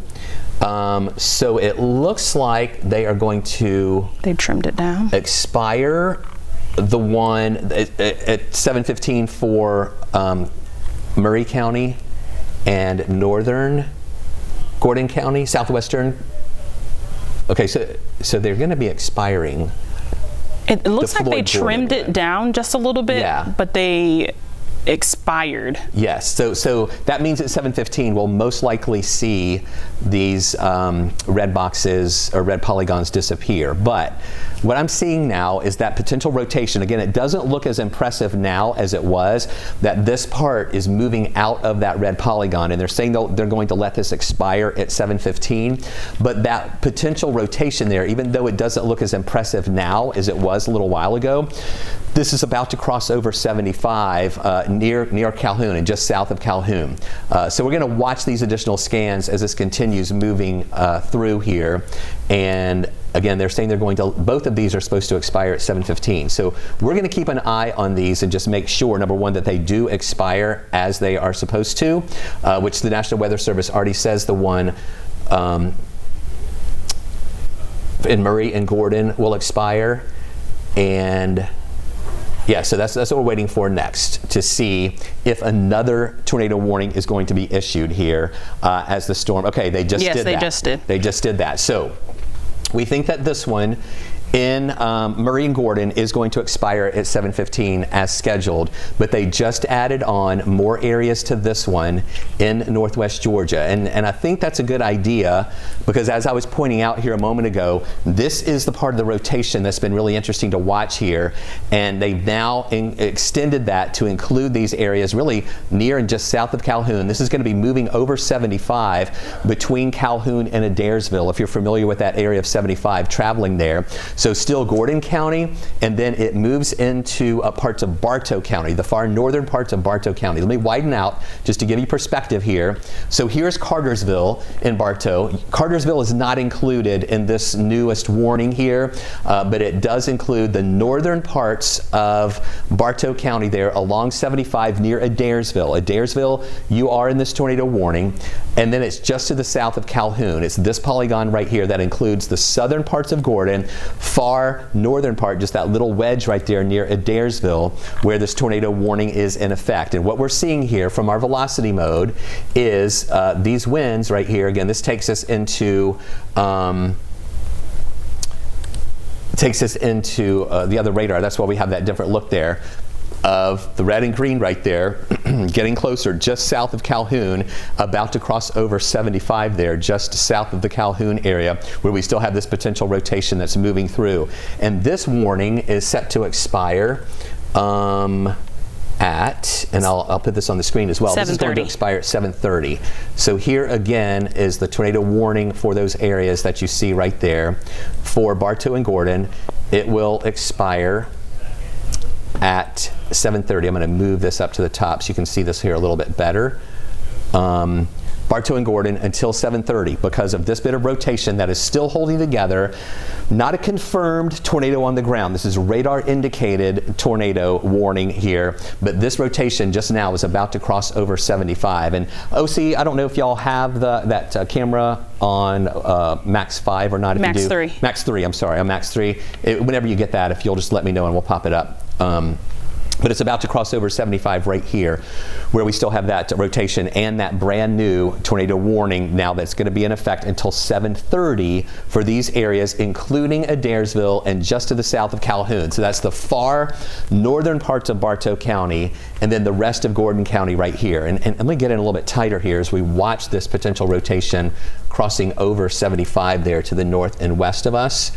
So it looks like they are going to... They've trimmed it down. Expire the one at 7:15 for Murray County and northern Gordon County, southwestern. Okay, so they're going to be expiring. It looks like they trimmed it down just a little bit, but they expired. Yes, so that means at 7:15 we'll most likely see these red boxes or red polygons disappear. But what I'm seeing now is that potential rotation. Again, it doesn't look as impressive now as it was, that this part is moving out of that red polygon, and they're saying they're going to let this expire at 7:15. But that potential rotation there, even though it doesn't look as impressive now as it was a little while ago, this is about to cross over 75 near Calhoun and just south of Calhoun. So we're going to watch these additional scans as this continues moving through here. And again, they're saying both of these are supposed to expire at 7:15. So we're going to keep an eye on these and just make sure, number one, that they do expire as they are supposed to, which the National Weather Service already says the one in Murray and Gordon will expire. And yeah, so that's what we're waiting for next, to see if another tornado warning is going to be issued here as the storm. Okay, they just did that. Yes, they just did. They just did that. So we think that this one in Murray and Gordon is going to expire at 7:15 as scheduled, but they just added on more areas to this one in Northwest Georgia. And I think that's a good idea because, as I was pointing out here a moment ago, this is the part of the rotation that's been really interesting to watch here. And they've now extended that to include these areas really near and just south of Calhoun. This is going to be moving over 75 between Calhoun and Adairsville, if you're familiar with that area of 75, traveling there. So still Gordon County, and then it moves into parts of Bartow County, the far northern parts of Bartow County. Let me widen out just to give you perspective here. So here's Cartersville in Bartow. Cartersville is not included in this newest warning here, but it does include the northern parts of Bartow County there along 75 near Adairsville. Adairsville, you are in this tornado warning, and then it's just to the south of Calhoun. It's this polygon right here that includes the southern parts of Gordon, far northern part, just that little wedge right there near Adairsville, where this tornado warning is in effect. And what we're seeing here from our velocity mode is these winds right here. Again, this takes us into the other radar. That's why we have that different look there of the red and green right there, getting closer just south of Calhoun, about to cross over 75 there, just south of the Calhoun area, where we still have this potential rotation that's moving through. And this warning is set to expire and I'll put this on the screen as well. This is going to expire at 7:30. So here again is the tornado warning for those areas that you see right there for Bartow and Gordon. It will expire at 7:30. I'm going to move this up to the top so you can see this here a little bit better. Bartow and Gordon until 7:30 because of this bit of rotation that is still holding together. Not a confirmed tornado on the ground. This is radar indicated tornado warning here, but this rotation just now is about to cross over 75. And OC, I don't know if y'all have that camera on Max 5 or not. If Max you do. 3. Max 3, I'm sorry, on Max 3. Whenever you get that, if you'll just let me know and we'll pop it up. But it's about to cross over 75 right here, where we still have that rotation and that brand new tornado warning now that's going to be in effect until 7:30 for these areas, including Adairsville and just to the south of Calhoun. So that's the far northern parts of Bartow County and then the rest of Gordon County right here. And let me get in a little bit tighter here as we watch this potential rotation crossing over 75 there to the north and west of us.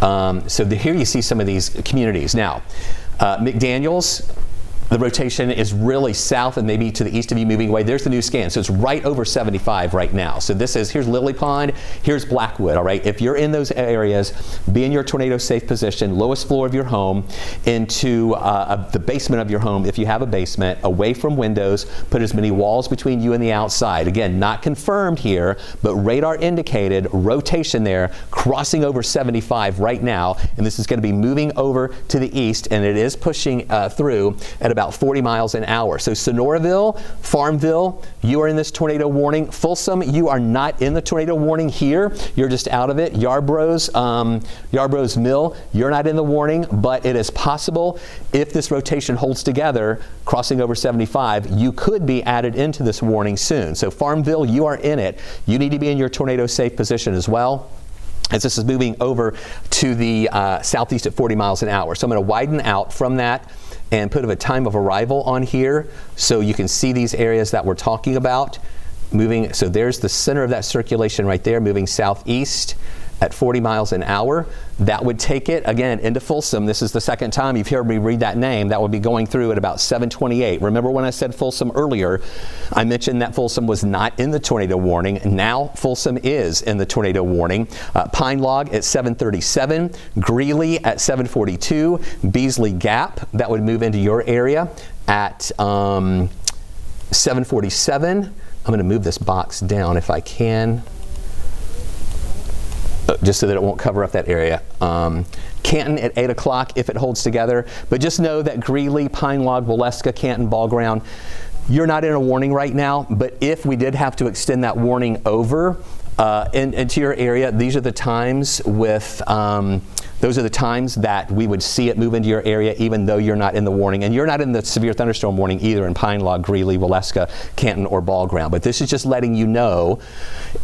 So here you see some of these communities. Now, McDaniels, the rotation is really south and maybe to the east of you moving away. There's the new scan. So it's right over 75 right now. So here's Lily Pond, here's Blackwood, all right? If you're in those areas, be in your tornado safe position, lowest floor of your home, into the basement of your home if you have a basement, away from windows, put as many walls between you and the outside. Again, not confirmed here, but radar indicated rotation there, crossing over 75 right now, and this is going to be moving over to the east, and it is pushing through at about 40 miles an hour. So Sonoraville, Farmville, you are in this tornado warning. Folsom, you are not in the tornado warning here. You're just out of it. Yarbrough's Mill, you're not in the warning, but it is possible if this rotation holds together, crossing over 75, you could be added into this warning soon. So Farmville, you are in it. You need to be in your tornado safe position as well, as this is moving over to the southeast at 40 miles an hour. So I'm going to widen out from that and put a time of arrival on here so you can see these areas that we're talking about moving. So there's the center of that circulation right there, moving southeast at 40 miles an hour. That would take it, again, into Folsom. This is the second time you've heard me read that name. That would be going through at about 7:28. Remember when I said Folsom earlier, I mentioned that Folsom was not in the tornado warning. Now Folsom is in the tornado warning. Pine Log at 7:37, Greeley at 7:42, Beasley Gap, that would move into your area at 7:47. I'm going to move this box down if I can, just so that it won't cover up that area. Canton at 8 o'clock if it holds together. But just know that Greeley, Pine Log, Waleska, Canton, Ball Ground, you're not in a warning right now, but if we did have to extend that warning over, into your area. These are the times those are the times that we would see it move into your area, even though you're not in the warning. And you're not in the severe thunderstorm warning either in Pine Log, Greeley, Waleska, Canton, or Ball Ground. But this is just letting you know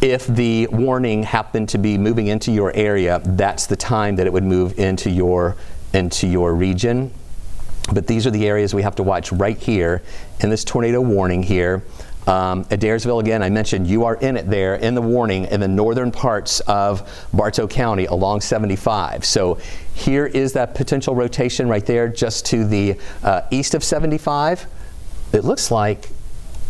if the warning happened to be moving into your area, that's the time that it would move into your region. But these are the areas we have to watch right here in this tornado warning here. Adairsville, again, I mentioned you are in it there in the warning in the northern parts of Bartow County along 75. So here is that potential rotation right there just to the east of 75. It looks like,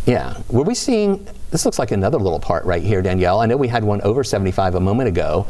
yeah, were we seeing, this looks like another little part right here, Danielle. I know we had one over 75 a moment ago.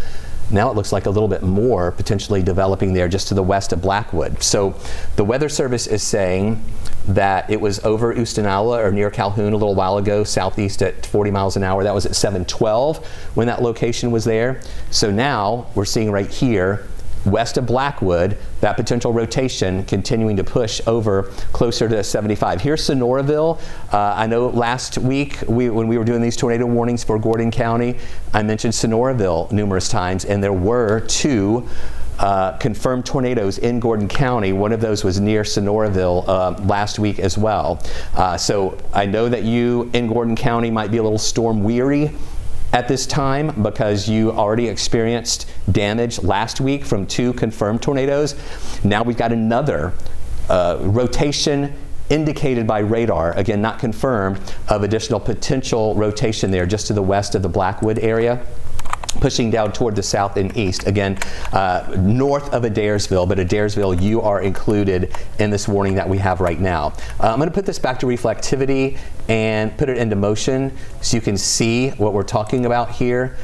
Now it looks like a little bit more potentially developing there just to the west of Blackwood. So the Weather Service is saying that it was over Oostenaula or near Calhoun a little while ago, southeast at 40 miles an hour. That was at 7:12 when that location was there. So now we're seeing right here, west of Blackwood, that potential rotation continuing to push over closer to 75. Here's Sonoraville. I know last week when we were doing these tornado warnings for Gordon County, I mentioned Sonoraville numerous times, and there were two confirmed tornadoes in Gordon County. One of those was near Sonoraville last week as well. So I know that you in Gordon County might be a little storm weary at this time because you already experienced damage last week from two confirmed tornadoes. Now we've got another rotation indicated by radar, again not confirmed, of additional potential rotation there just to the west of the Blackwood area, pushing down toward the south and east, again north of Adairsville, but Adairsville, you are included in this warning that we have right now. I'm going to put this back to reflectivity and put it into motion so you can see what we're talking about here.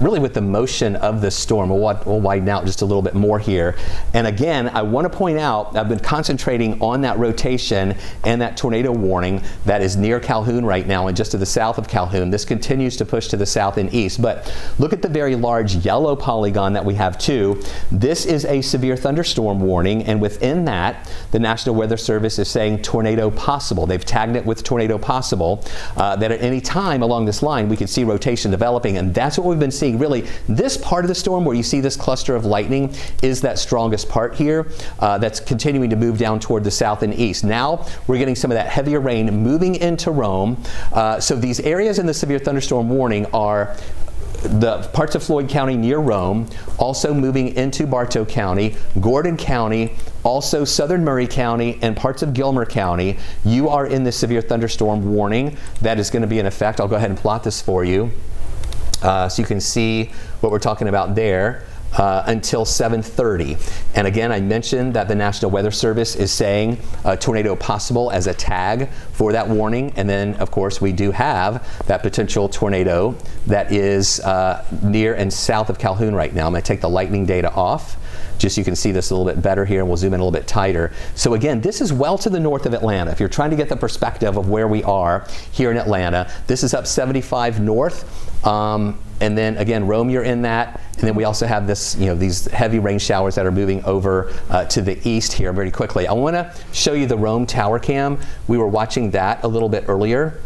Really with the motion of the storm. We'll widen out just a little bit more here. And again, I want to point out, I've been concentrating on that rotation and that tornado warning that is near Calhoun right now and just to the south of Calhoun. This continues to push to the south and east. But look at the very large yellow polygon that we have too. This is a severe thunderstorm warning, and within that, the National Weather Service is saying tornado possible. They've tagged it with tornado possible, that at any time along this line we could see rotation developing, and that's what we've been seeing. Really, this part of the storm where you see this cluster of lightning is that strongest part here that's continuing to move down toward the south and east. Now we're getting some of that heavier rain moving into Rome. So these areas in the severe thunderstorm warning are the parts of Floyd County near Rome, also moving into Bartow County, Gordon County, also southern Murray County, and parts of Gilmer County. You are in the severe thunderstorm warning that is going to be in effect. I'll go ahead and plot this for you. So you can see what we're talking about there until 7:30. And again, I mentioned that the National Weather Service is saying tornado possible as a tag for that warning. And then, of course, we do have that potential tornado that is near and south of Calhoun right now. I'm going to take the lightning data off, just so you can see this a little bit better here, and we'll zoom in a little bit tighter. So again, this is well to the north of Atlanta. If you're trying to get the perspective of where we are here in Atlanta, this is up 75 north. And then again, Rome, you're in that. And then we also have this, these heavy rain showers that are moving over to the east here very quickly. I want to show you the Rome tower cam. We were watching that a little bit earlier.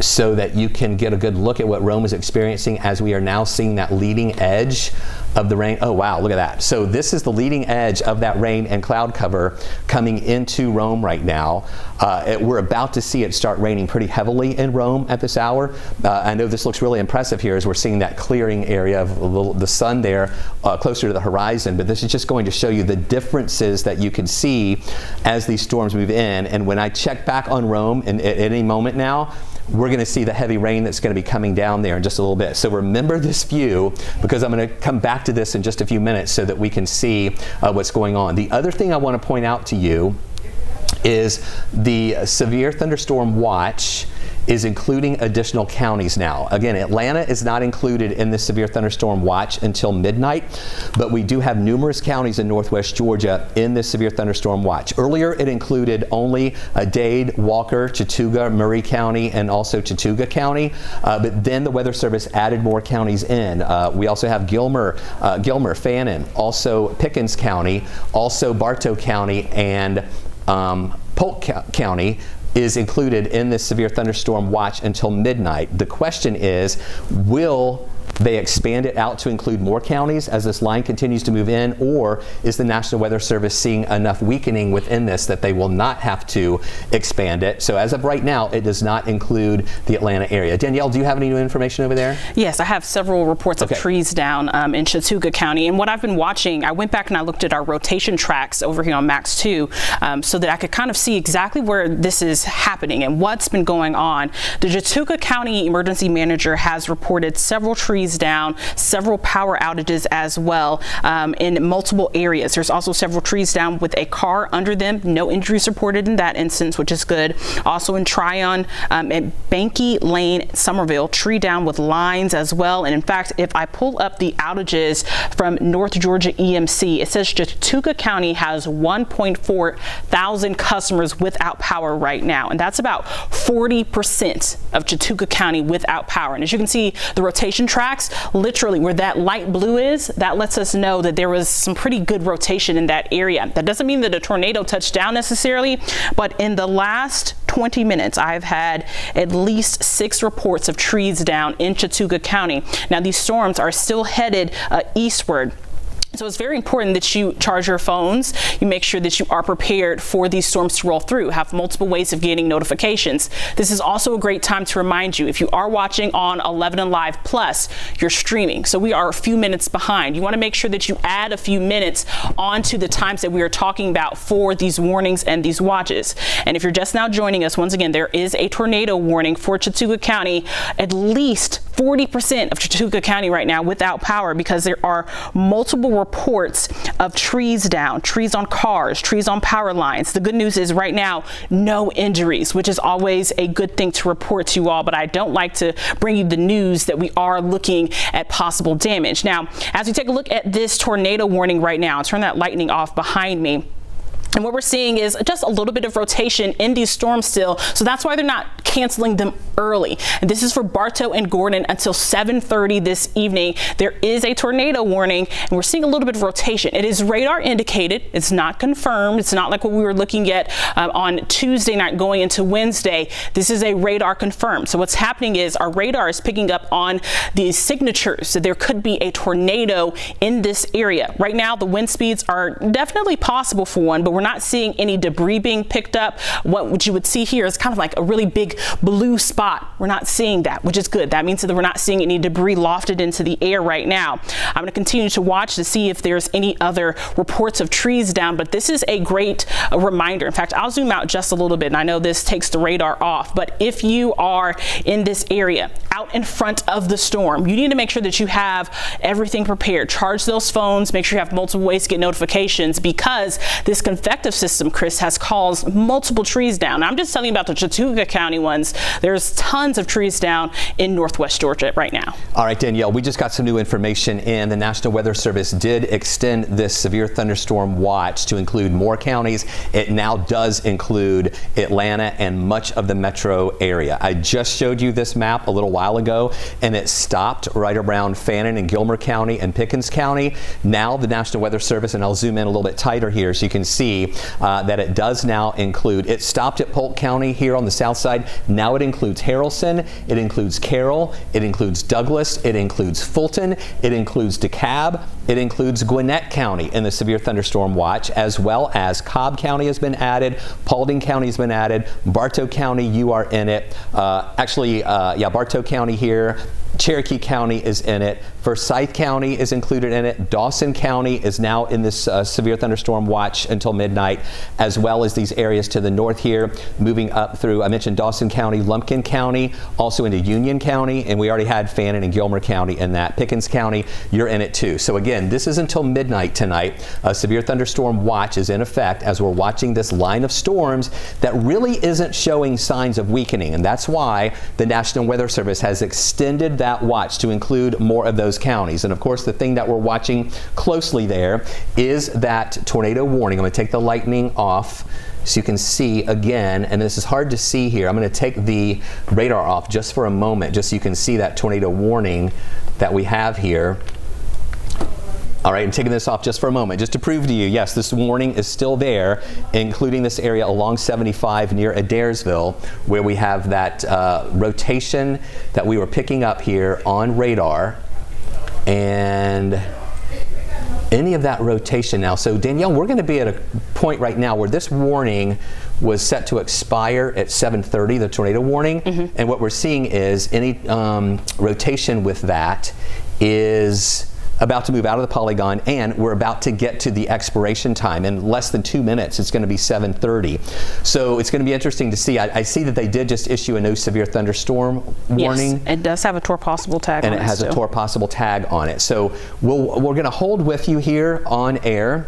So that you can get a good look at what Rome is experiencing as we are now seeing that leading edge of the rain. Oh wow, look at that. So this is the leading edge of that rain and cloud cover coming into Rome right now. We're about to see it start raining pretty heavily in Rome at this hour. I know this looks really impressive here as we're seeing that clearing area of the sun there closer to the horizon, but this is just going to show you the differences that you can see as these storms move in. And when I check back on Rome at any moment now, we're going to see the heavy rain that's going to be coming down there in just a little bit. So remember this view, because I'm going to come back to this in just a few minutes so that we can see what's going on. The other thing I want to point out to you is the severe thunderstorm watch is including additional counties now. Again, Atlanta is not included in the severe thunderstorm watch until midnight, but we do have numerous counties in northwest Georgia in this severe thunderstorm watch. Earlier, it included only Dade, Walker, Chattooga, Murray County, and also Chattooga County, but then the Weather Service added more counties in. We also have Gilmer, Fannin, also Pickens County, also Bartow County, and Polk County is included in this severe thunderstorm watch until midnight. The question is, will they expand it out to include more counties as this line continues to move in, or is the National Weather Service seeing enough weakening within this that they will not have to expand it? So as of right now, it does not include the Atlanta area. Danielle, do you have any new information over there? Yes, I have several reports of trees down in Chattooga County. And what I've been watching, I went back and I looked at our rotation tracks over here on Max 2 so that I could kind of see exactly where this is happening and what's been going on. The Chattooga County Emergency Manager has reported several trees down, several power outages as well in multiple areas. There's also several trees down with a car under them. No injuries reported in that instance, which is good. Also in Tryon at Banky Lane, Somerville, tree down with lines as well. And in fact, if I pull up the outages from North Georgia EMC, it says Chattooga County has 1.4 thousand customers without power right now. And that's about 40% of Chattooga County without power. And as you can see, the rotation tracks, literally where that light blue is, that lets us know that there was some pretty good rotation in that area. That doesn't mean that a tornado touched down necessarily, but in the last 20 minutes, I've had at least 6 reports of trees down in Chattooga County. Now, these storms are still headed eastward. So it's very important that you charge your phones. You make sure that you are prepared for these storms to roll through, have multiple ways of getting notifications. This is also a great time to remind you, if you are watching on 11 Alive Plus, you're streaming. So we are a few minutes behind. You want to make sure that you add a few minutes onto the times that we are talking about for these warnings and these watches. And if you're just now joining us, once again, there is a tornado warning for Chattooga County. At least 40% of Chattooga County right now without power because there are multiple reports of trees down, trees on cars, trees on power lines. The good news is right now, no injuries, which is always a good thing to report to you all, but I don't like to bring you the news that we are looking at possible damage. Now, as we take a look at this tornado warning right now, I'll turn that lightning off behind me. And what we're seeing is just a little bit of rotation in these storms still. So that's why they're not canceling them early. And this is for Bartow and Gordon until 7:30 this evening. There is a tornado warning and we're seeing a little bit of rotation. It is radar indicated. It's not confirmed. It's not like what we were looking at on Tuesday night going into Wednesday. This is a radar confirmed. So what's happening is our radar is picking up on these signatures. So there could be a tornado in this area. Right now, the wind speeds are definitely possible for one, but we're not seeing any debris being picked up. What you would see here is kind of like a really big blue spot. We're not seeing that, which is good. That means that we're not seeing any debris lofted into the air right now. I'm going to continue to watch to see if there's any other reports of trees down, but this is a great reminder. In fact, I'll zoom out just a little bit, and I know this takes the radar off, but if you are in this area, out in front of the storm, you need to make sure that you have everything prepared. Charge those phones, make sure you have multiple ways to get notifications, because this convective system, Chris, has caused multiple trees down. Now, I'm just telling you about the Chattooga County ones. There's tons of trees down in Northwest Georgia right now. All right, Danielle, we just got some new information in. The National Weather Service did extend this severe thunderstorm watch to include more counties. It now does include Atlanta and much of the metro area. I just showed you this map a little while ago, and it stopped right around Fannin and Gilmer County and Pickens County. Now the National Weather Service, and I'll zoom in a little bit tighter here so you can see that it does now include, it stopped at Polk County here on the south side. Now it includes Haralson, it includes Carroll, it includes Douglas, it includes Fulton, it includes DeKalb, it includes Gwinnett County in the severe thunderstorm watch, as well as Cobb County has been added, Paulding County has been added, Bartow County, you are in it. Bartow County here. Cherokee County is in it. Forsyth County is included in it. Dawson County is now in this severe thunderstorm watch until midnight, as well as these areas to the north here, moving up through, I mentioned Dawson County, Lumpkin County, also into Union County, and we already had Fannin and Gilmer County in that. Pickens County, you're in it too. So again, this is until midnight tonight. A severe thunderstorm watch is in effect as we're watching this line of storms that really isn't showing signs of weakening, and that's why the National Weather Service has extended that watch to include more of those counties. And of course, the thing that we're watching closely there is that tornado warning. I'm going to take the lightning off so you can see again, and this is hard to see here. I'm going to take the radar off just for a moment, just so you can see that tornado warning that we have here. All right, I'm taking this off just for a moment, just to prove to you, yes, this warning is still there, including this area along 75 near Adairsville, where we have that rotation that we were picking up here on radar. And any of that rotation now. So Danielle, we're going to be at a point right now where this warning was set to expire at 7:30, the tornado warning. And what we're seeing is any rotation with that is about to move out of the polygon, and we're about to get to the expiration time. In less than 2 minutes, it's going to be 7:30. So it's going to be interesting to see. I see that they did just issue a no severe thunderstorm warning. Yes, it does have a tour possible tag on it. And it has a tour possible tag on it. So we're going to hold with you here on air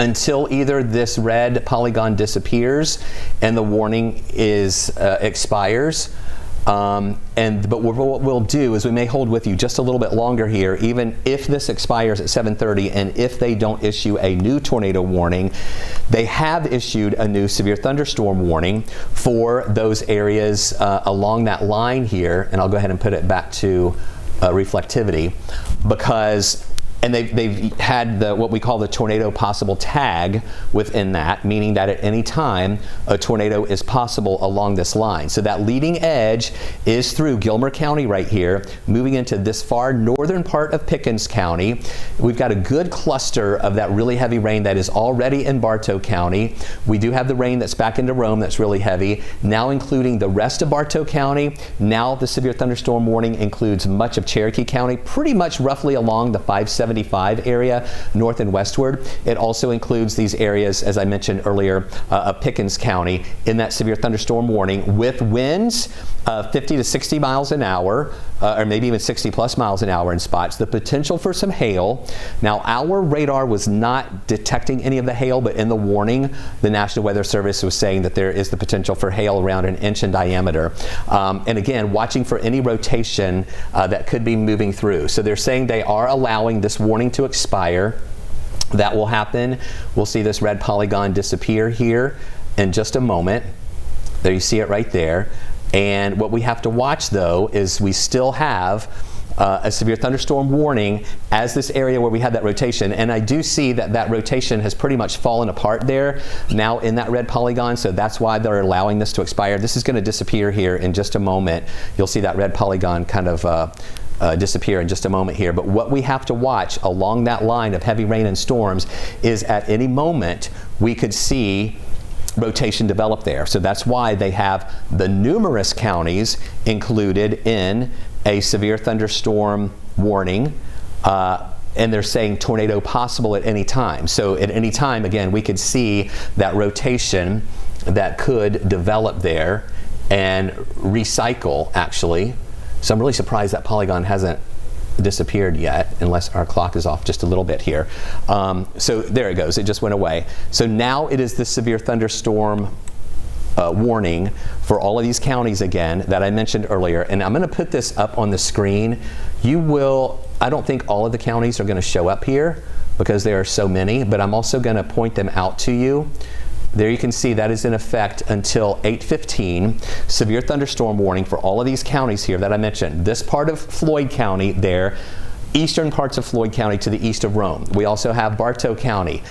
until either this red polygon disappears and the warning is expires. But what we'll do is we may hold with you just a little bit longer here, even if this expires at 7:30, and if they don't issue a new tornado warning. They have issued a new severe thunderstorm warning for those areas along that line here, and I'll go ahead and put it back to reflectivity, because and they've had what we call the tornado possible tag within that, meaning that at any time a tornado is possible along this line. So that leading edge is through Gilmer County right here, moving into this far northern part of Pickens County. We've got a good cluster of that really heavy rain that is already in Bartow County. We do have the rain that's back into Rome that's really heavy, now including the rest of Bartow County. Now the severe thunderstorm warning includes much of Cherokee County, pretty much roughly along the 575 area, north and westward. It also includes these areas, as I mentioned earlier, of Pickens County in that severe thunderstorm warning, with winds 50 to 60 miles an hour, or maybe even 60 plus miles an hour in spots. The potential for some hail. Now, our radar was not detecting any of the hail, but in the warning, the National Weather Service was saying that there is the potential for hail around 1 inch in diameter. And again, watching for any rotation that could be moving through. So they're saying they are allowing this warning to expire. That will happen. We'll see this red polygon disappear here in just a moment. There you see it right there. And what we have to watch, though, is we still have a severe thunderstorm warning as this area where we had that rotation. And I do see that that rotation has pretty much fallen apart there now in that red polygon. So that's why they're allowing this to expire. This is going to disappear here in just a moment. You'll see that red polygon kind of disappear in just a moment here. But what we have to watch along that line of heavy rain and storms is at any moment we could see rotation develop there. So that's why they have the numerous counties included in a severe thunderstorm warning, and they're saying tornado possible at any time. So at any time, again, we could see that rotation that could develop there and recycle, actually. So I'm really surprised that polygon hasn't disappeared yet, unless our clock is off just a little bit here. So there it goes. It just went away. So now it is the severe thunderstorm warning for all of these counties again that I mentioned earlier. And I'm going to put this up on the screen. I don't think all of the counties are going to show up here because there are so many, but I'm also going to point them out to you. There you can see that is in effect until 8:15. Severe thunderstorm warning for all of these counties here that I mentioned. This part of Floyd County there, eastern parts of Floyd County to the east of Rome. We also have Bartow County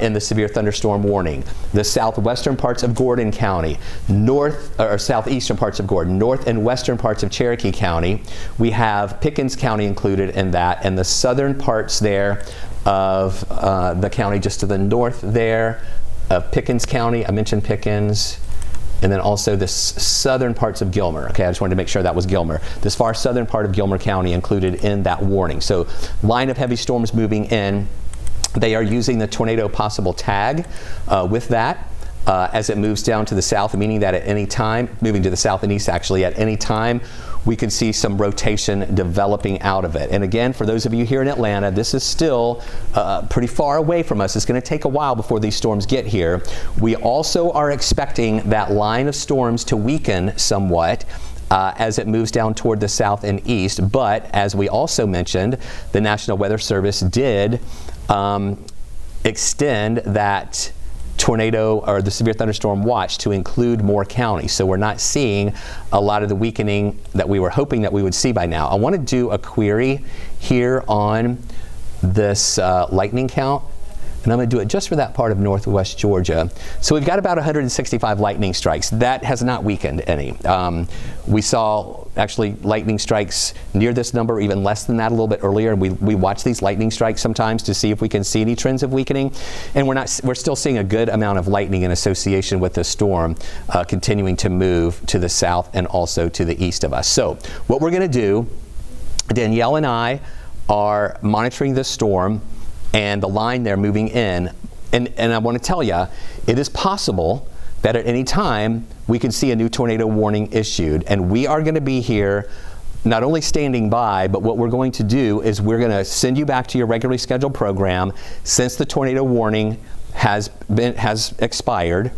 in the severe thunderstorm warning. The southwestern parts of Gordon County, southeastern parts of Gordon, north and western parts of Cherokee County. We have Pickens County included in that, and the southern parts there of the county just to the north there of Pickens County. I mentioned Pickens. And then also this southern parts of Gilmer. Okay, I just wanted to make sure that was Gilmer. This far southern part of Gilmer County included in that warning. So line of heavy storms moving in. They are using the tornado possible tag with that as it moves down to the south, meaning that at any time, moving to the south and east actually, at any time, we could see some rotation developing out of it. And again, for those of you here in Atlanta, this is still pretty far away from us. It's going to take a while before these storms get here. We also are expecting that line of storms to weaken somewhat as it moves down toward the south and east. But as we also mentioned, the National Weather Service did extend that tornado or the severe thunderstorm watch to include more counties. So we're not seeing a lot of the weakening that we were hoping that we would see by now. I want to do a query here on this lightning count, and I'm going to do it just for that part of northwest Georgia. So we've got about 165 lightning strikes. That has not weakened any. We saw actually lightning strikes near this number, even less than that a little bit earlier. And we watch these lightning strikes sometimes to see if we can see any trends of weakening. And we're still seeing a good amount of lightning in association with the storm continuing to move to the south and also to the east of us. So what we're going to do, Danielle and I are monitoring this storm and the line there moving in. And I want to tell you, it is possible that at any time we can see a new tornado warning issued. And we are going to be here not only standing by, but what we're going to do is we're going to send you back to your regularly scheduled program since the tornado warning has expired.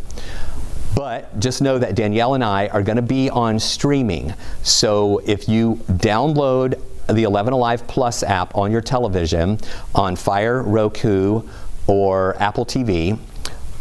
But just know that Danielle and I are going to be on streaming. So if you download the 11 Alive Plus app on your television, on Fire, Roku, or Apple TV,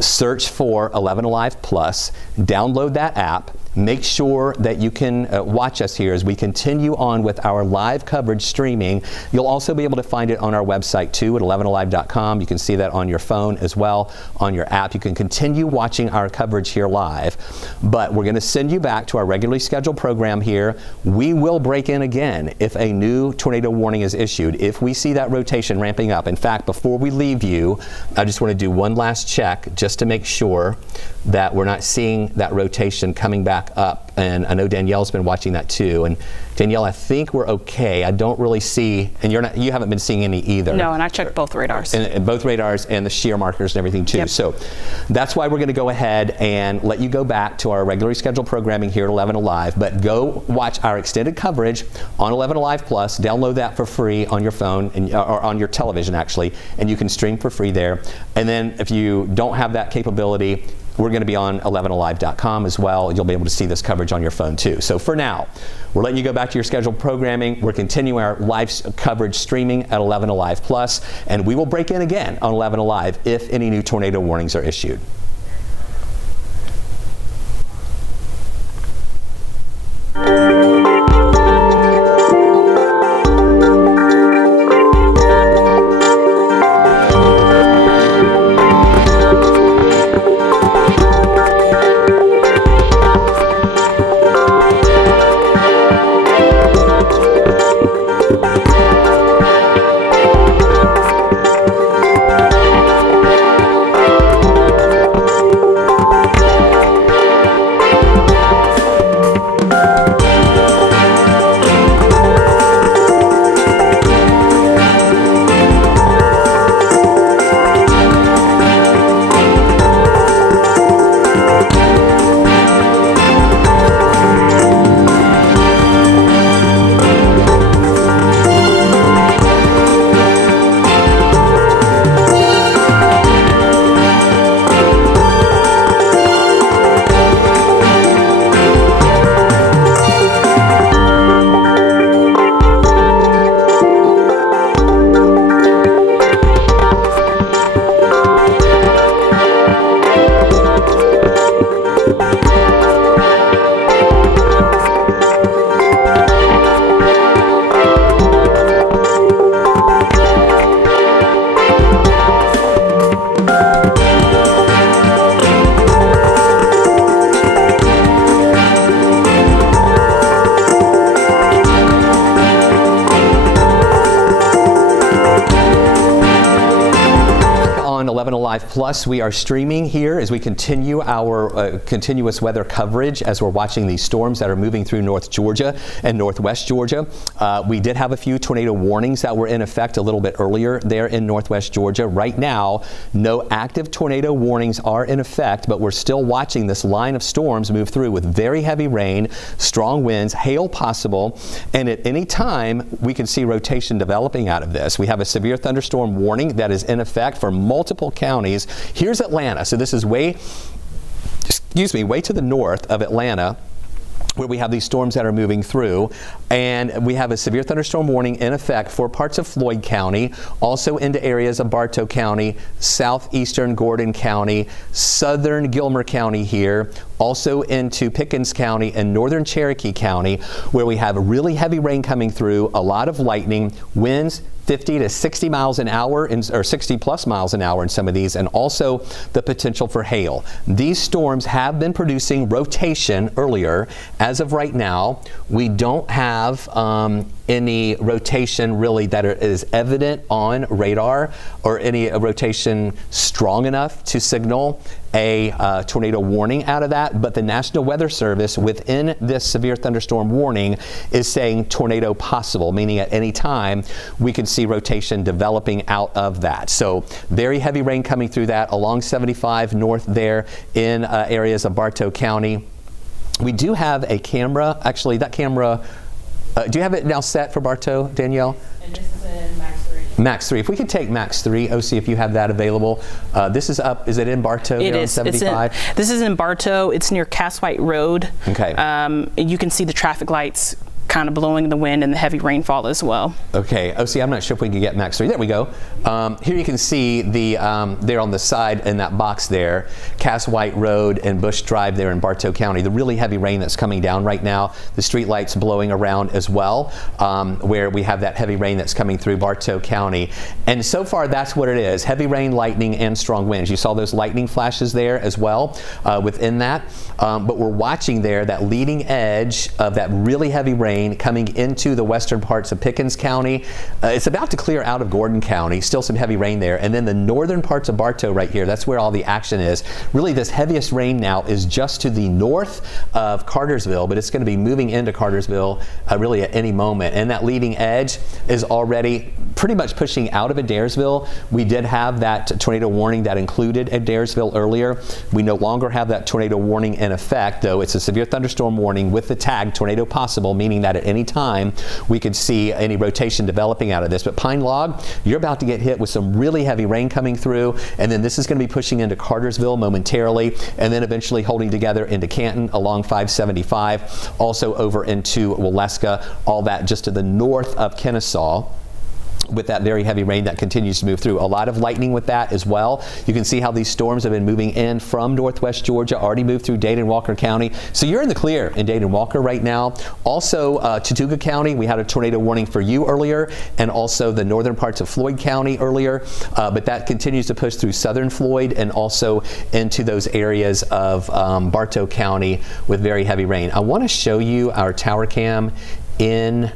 search for 11 Alive Plus, download that app, make sure that you can watch us here as we continue on with our live coverage streaming. You'll also be able to find it on our website too at 11alive.com. You can see that on your phone as well, on your app. You can continue watching our coverage here live, but we're going to send you back to our regularly scheduled program here. We will break in again if a new tornado warning is issued, if we see that rotation ramping up. In fact, before we leave you, I just want to do one last check just to make sure that we're not seeing that rotation coming back up. And I know Danielle's been watching that too. And Danielle, I think we're okay. I don't really see, and you haven't been seeing any either. No, and I checked both radars. And both radars and the shear markers and everything too. Yep. So that's why we're going to go ahead and let you go back to our regularly scheduled programming here at 11 Alive. But go watch our extended coverage on 11 Alive Plus. Download that for free on your phone or on your television actually, and you can stream for free there. And then if you don't have that capability, we're going to be on 11alive.com as well. You'll be able to see this coverage on your phone too. So for now, we're letting you go back to your scheduled programming. We're continuing our live coverage streaming at 11 Alive Plus, and we will break in again on 11 Alive if any new tornado warnings are issued. Plus, we are streaming here as we continue our continuous weather coverage as we're watching these storms that are moving through North Georgia and Northwest Georgia. We did have a few tornado warnings that were in effect a little bit earlier there in Northwest Georgia. Right now, no active tornado warnings are in effect, but we're still watching this line of storms move through with very heavy rain, strong winds, hail possible, and at any time we can see rotation developing out of this. We have a severe thunderstorm warning that is in effect for multiple counties. Here's Atlanta. So this is way to the north of Atlanta, where we have these storms that are moving through, and we have a severe thunderstorm warning in effect for parts of Floyd County, also into areas of Bartow County, southeastern Gordon County, southern Gilmer County here, also into Pickens County and northern Cherokee County, where we have really heavy rain coming through, a lot of lightning, winds 50 to 60 miles an hour or 60 plus miles an hour in some of these, and also the potential for hail. These storms have been producing rotation earlier. As of right now, we don't have any rotation really that is evident on radar, or any rotation strong enough to signal a tornado warning out of that. But the National Weather Service within this severe thunderstorm warning is saying tornado possible, meaning at any time we could see rotation developing out of that. So very heavy rain coming through that along 75 north there in areas of Bartow County. We do have a camera, actually that camera, do you have it now set for Bartow, Danielle? And this is in Max 3. Max 3. If we could take Max 3, OC, if you have that available. This is up, is it in Bartow? It is. On 75? This is in Bartow. It's near Cass-White Road. Okay. And you can see the traffic lights kind of blowing in the wind and the heavy rainfall as well. Okay, OC, I'm not sure if we can get Max 3. There we go. Here you can see the there on the side in that box there, Cass-White Road and Bush Drive there in Bartow County. The really heavy rain that's coming down right now. The street lights blowing around as well, where we have that heavy rain that's coming through Bartow County. And so far, that's what it is. Heavy rain, lightning, and strong winds. You saw those lightning flashes there as well within that. But we're watching there that leading edge of that really heavy rain coming into the western parts of Pickens County. It's about to clear out of Gordon County. Still some heavy rain there. And then the northern parts of Bartow right here, that's where all the action is. Really, this heaviest rain now is just to the north of Cartersville, but it's going to be moving into Cartersville really at any moment. And that leading edge is already pretty much pushing out of Adairsville. We did have that tornado warning that included Adairsville earlier. We no longer have that tornado warning in effect, though it's a severe thunderstorm warning with the tag tornado possible, meaning that at any time we could see any rotation developing out of this. But Pine Log, you're about to get hit with some really heavy rain coming through, and then this is going to be pushing into Cartersville momentarily, and then eventually holding together into Canton along 575, also over into Waleska, all that just to the north of Kennesaw, with that very heavy rain that continues to move through. A lot of lightning with that as well. You can see how these storms have been moving in from northwest Georgia, already moved through Dade and Walker County. So you're in the clear in Dade and Walker right now. Also, Chattooga County, we had a tornado warning for you earlier, and also the northern parts of Floyd County earlier, but that continues to push through southern Floyd and also into those areas of Bartow County with very heavy rain. I want to show you our tower cam in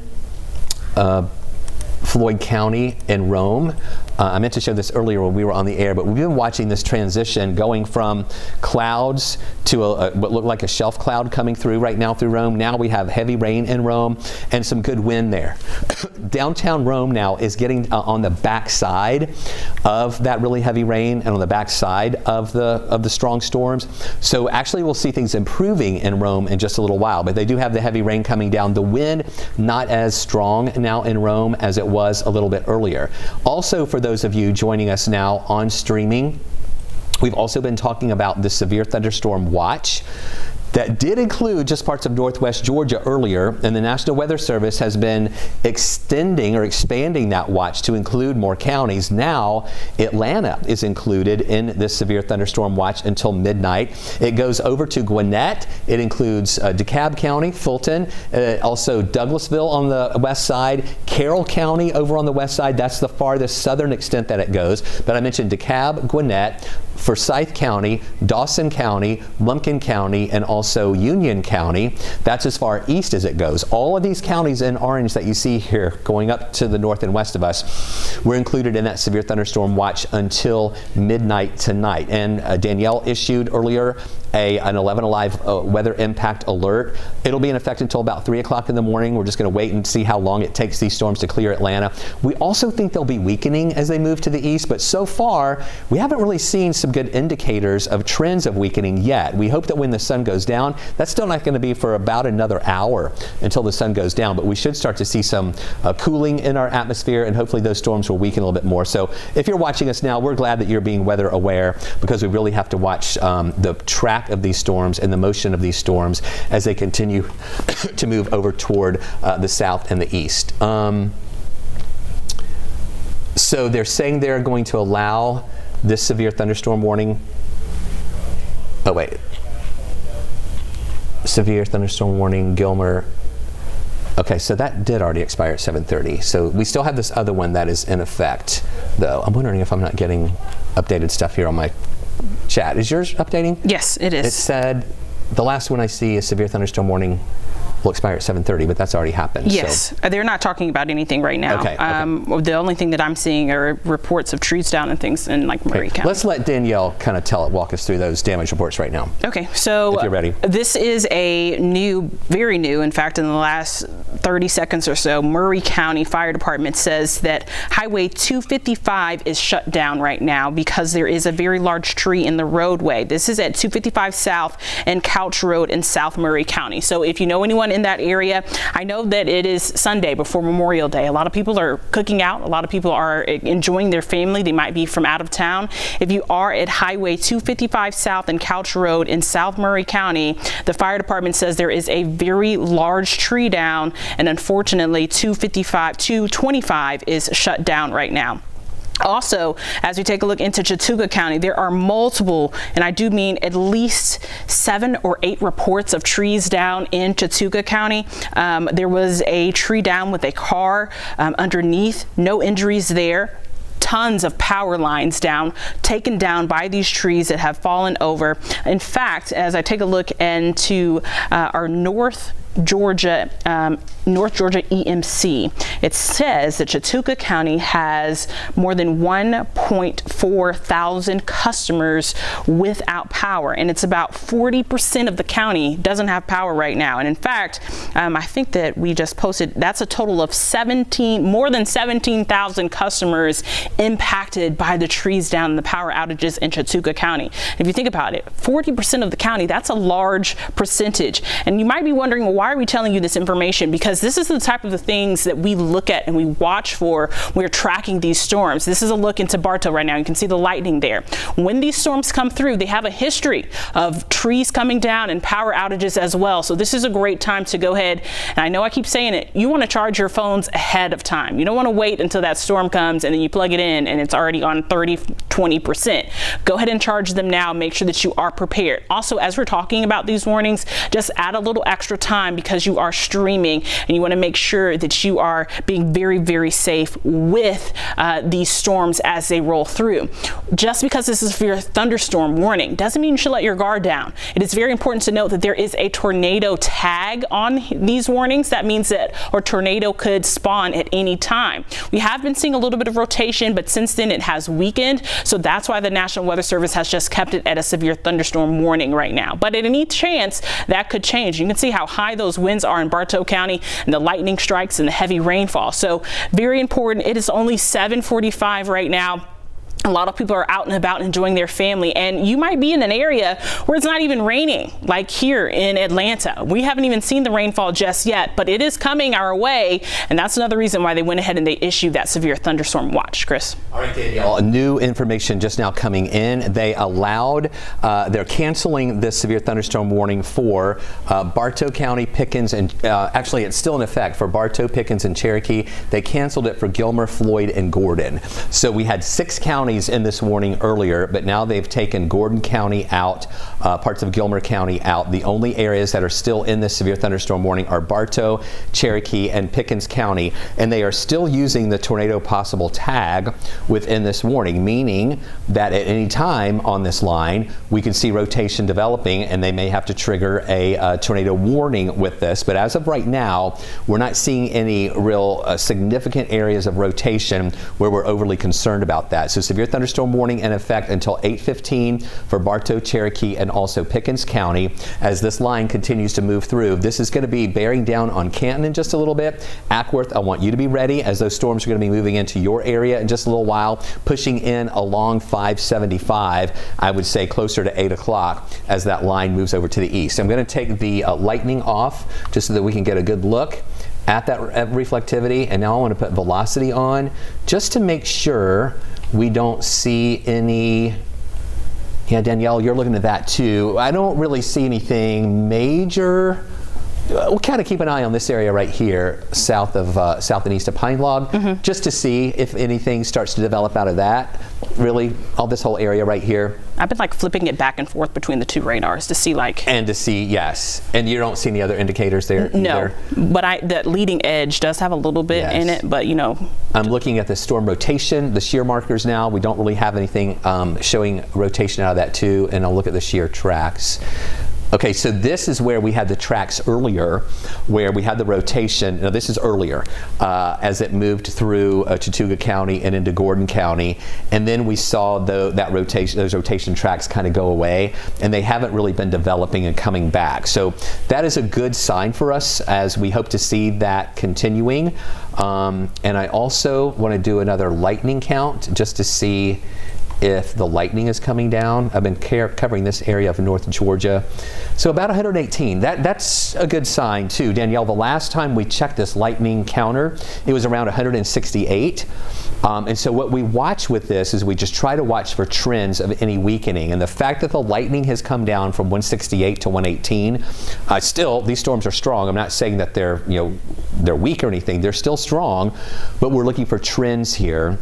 Floyd County and Rome. I meant to show this earlier when we were on the air, but we've been watching this transition going from clouds to what looked like a shelf cloud coming through right now through Rome. Now we have heavy rain in Rome and some good wind there. Downtown Rome now is getting on the backside of that really heavy rain and on the backside of the strong storms. So actually we'll see things improving in Rome in just a little while, but they do have the heavy rain coming down. The wind not as strong now in Rome as it was a little bit earlier. Also, for those of you joining us now on streaming, we've also been talking about the severe thunderstorm watch that did include just parts of northwest Georgia earlier, and the National Weather Service has been extending or expanding that watch to include more counties. Now Atlanta is included in this severe thunderstorm watch until midnight. It goes over to Gwinnett. It includes DeKalb County, Fulton, also Douglasville on the west side, Carroll County over on the west side. That's the farthest southern extent that it goes. But I mentioned DeKalb, Gwinnett, Forsyth County, Dawson County, Lumpkin County, and also Union County. That's as far east as it goes. All of these counties in orange that you see here going up to the north and west of us were included in that severe thunderstorm watch until midnight tonight. And Danielle issued earlier an 11 Alive weather impact alert. It'll be in effect until about 3 o'clock in the morning. We're just going to wait and see how long it takes these storms to clear Atlanta. We also think they'll be weakening as they move to the east, but so far we haven't really seen some good indicators of trends of weakening yet. We hope that when the sun goes down, that's still not going to be for about another hour until the sun goes down, but we should start to see some cooling in our atmosphere, and hopefully those storms will weaken a little bit more. So if you're watching us now, we're glad that you're being weather aware, because we really have to watch the track of these storms and the motion of these storms as they continue to move over toward the south and the east. So they're saying they're going to allow this severe thunderstorm warning. Oh, wait. Severe thunderstorm warning, Gilmer. Okay, so that did already expire at 7:30. So we still have this other one that is in effect, though. I'm wondering if I'm not getting updated stuff here on my chat. Is yours updating? Yes, it is. It said, the last one I see is severe thunderstorm warning will expire at 7:30, but that's already happened. Yes, so. They're not talking about anything right now. Okay, The only thing that I'm seing are reports of trees down and things in like Murray County. Let's let Danielle kind of walk us through those damage reports right now. Okay, so if you're ready. This is a very new, in fact, in the last 30 seconds or so, Murray County Fire Department says that Highway 255 is shut down right now because there is a very large tree in the roadway. This is at 255 South and Couch Road in South Murray County. So if you know anyone in that area, I know that it is Sunday before Memorial Day. A lot of people are cooking out. A lot of people are enjoying their family. They might be from out of town. If you are at Highway 255 South and Couch Road in South Murray County, the fire department says there is a very large tree down, and unfortunately 225 is shut down right now. Also, as we take a look into Chattooga County, there are multiple, and I do mean at least 7 or 8 reports of trees down in Chattooga County. There was a tree down with a car underneath, no injuries there. Tons of power lines taken down by these trees that have fallen over. In fact, as I take a look into our North Georgia EMC, it says that Chattooga County has more than 1.4 thousand customers without power, and it's about 40% of the county doesn't have power right now. And in fact, I think that we just posted, that's a total of more than 17,000 customers impacted by the trees down and the power outages in Chattooga County. If you think about it, 40% of the county, that's a large percentage. And you might be wondering, well, why are we telling you this information? Because this is the type of the things that we look at and we watch for when we're tracking these storms. This is a look into Bartow right now. You can see the lightning there. When these storms come through, they have a history of trees coming down and power outages as well. So this is a great time to go ahead, and I know I keep saying it, you want to charge your phones ahead of time. You don't want to wait until that storm comes and then you plug it in and it's already on 30-20%. Go ahead and charge them now. Make sure that you are prepared. Also, as we're talking about these warnings, just add a little extra time because you are streaming and you want to make sure that you are being very, very safe with these storms as they roll through. Just because this is for your thunderstorm warning doesn't mean you should let your guard down. It is very important to note that there is a tornado tag on these warnings. That means that a tornado could spawn at any time. We have been seeing a little bit of rotation, but since then it has weakened. So that's why the National Weather Service has just kept it at a severe thunderstorm warning right now. But at any chance, that could change. You can see how high those winds are in Bartow County and the lightning strikes and the heavy rainfall. So very important. It is only 7:45 right now. A lot of people are out and about enjoying their family, and you might be in an area where it's not even raining, like here in Atlanta. We haven't even seen the rainfall just yet, but it is coming our way, and that's another reason why they went ahead and they issued that severe thunderstorm watch. Chris. All right, Danielle. New information just now coming in. They allowed, they're canceling this severe thunderstorm warning for Bartow County, Pickens, and actually it's still in effect for Bartow, Pickens, and Cherokee. They canceled it for Gilmer, Floyd, and Gordon. So we had 6 counties in this warning earlier, but now they've taken Gordon County out, parts of Gilmer County out. The only areas that are still in this severe thunderstorm warning are Bartow, Cherokee, and Pickens County, and they are still using the tornado possible tag within this warning, meaning that at any time on this line we can see rotation developing and they may have to trigger a tornado warning with this. But as of right now, we're not seeing any real significant areas of rotation where we're overly concerned about that. So severe thunderstorm warning in effect until 8:15 for Bartow, Cherokee, and also Pickens County. As this line continues to move through, this is going to be bearing down on Canton in just a little bit. Ackworth, I want you to be ready as those storms are going to be moving into your area in just a little while, pushing in along 575, I would say closer to 8 o'clock as that line moves over to the east. I'm going to take the lightning off just so that we can get a good look at that reflectivity, and now I want to put velocity on just to make sure we don't see any. Yeah, Danielle, you're looking at that too. I don't really see anything major we'll kind of keep an eye on this area right here, south and east of Pine Log, just to see if anything starts to develop out of that. Really, all this whole area right here. I've been like flipping it back and forth between the two radars to see like. And to see, yes. And you don't see any other indicators there No, either? but that leading edge does have a little bit in it, but you know. I'm looking at the storm rotation, the shear markers now. We don't really have anything showing rotation out of that too, and I'll look at the shear tracks. Okay, so this is where we had the tracks earlier, where we had the rotation. Now this is earlier, as it moved through Chattooga County and into Gordon County, and then we saw those rotation tracks kind of go away, and they haven't really been developing and coming back. So that is a good sign for us as we hope to see that continuing. And I also want to do another lightning count just to see if the lightning is coming down. I've been covering this area of North Georgia. So about 118, that's a good sign too. Danielle, the last time we checked this lightning counter, it was around 168. And so what we watch with this is we just try to watch for trends of any weakening. And the fact that the lightning has come down from 168 to 118, still, these storms are strong. I'm not saying that they're weak or anything. They're still strong, but we're looking for trends here.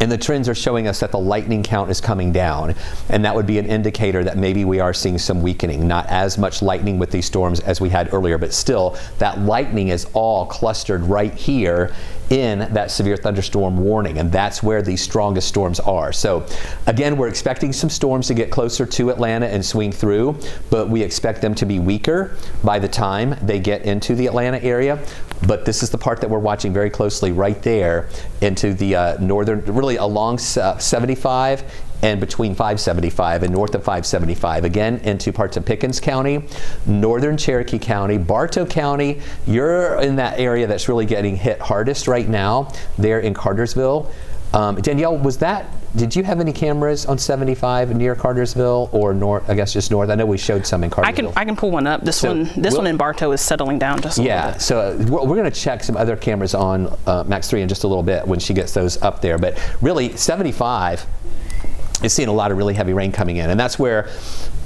And the trends are showing us that the lightning count is coming down, and that would be an indicator that maybe we are seeing some weakening. Not as much lightning with these storms as we had earlier, but still that lightning is all clustered right here in that severe thunderstorm warning, and that's where the strongest storms are. So again, we're expecting some storms to get closer to Atlanta and swing through, but we expect them to be weaker by the time they get into the Atlanta area. But this is the part that we're watching very closely right there into the northern, really along 75 and between 575 and north of 575, again into parts of Pickens County, northern Cherokee County, Bartow County. You're in that area that's really getting hit hardest right now, there in Cartersville. Danielle, did you have any cameras on 75 near Cartersville or north? I guess just north. I know we showed some in Cartersville. I can pull one up. This one in Bartow is settling down just a little bit. So we're going to check some other cameras on Max 3 in just a little bit when she gets those up there. But really, 75 is seeing a lot of really heavy rain coming in, and that's where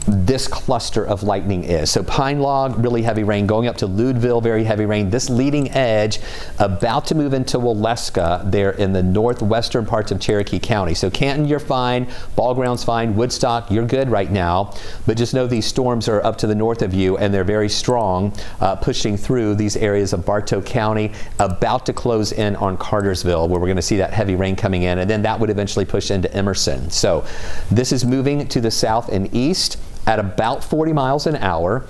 this cluster of lightning is. So Pine Log, really heavy rain, going up to Leudeville, very heavy rain. This leading edge about to move into Waleska there in the northwestern parts of Cherokee County. So Canton, you're fine. Ball Ground's fine. Woodstock, you're good right now. But just know these storms are up to the north of you, and they're very strong, pushing through these areas of Bartow County, about to close in on Cartersville, where we're going to see that heavy rain coming in, and then that would eventually push into Emerson. So this is moving to the south and east at about 40 miles an hour.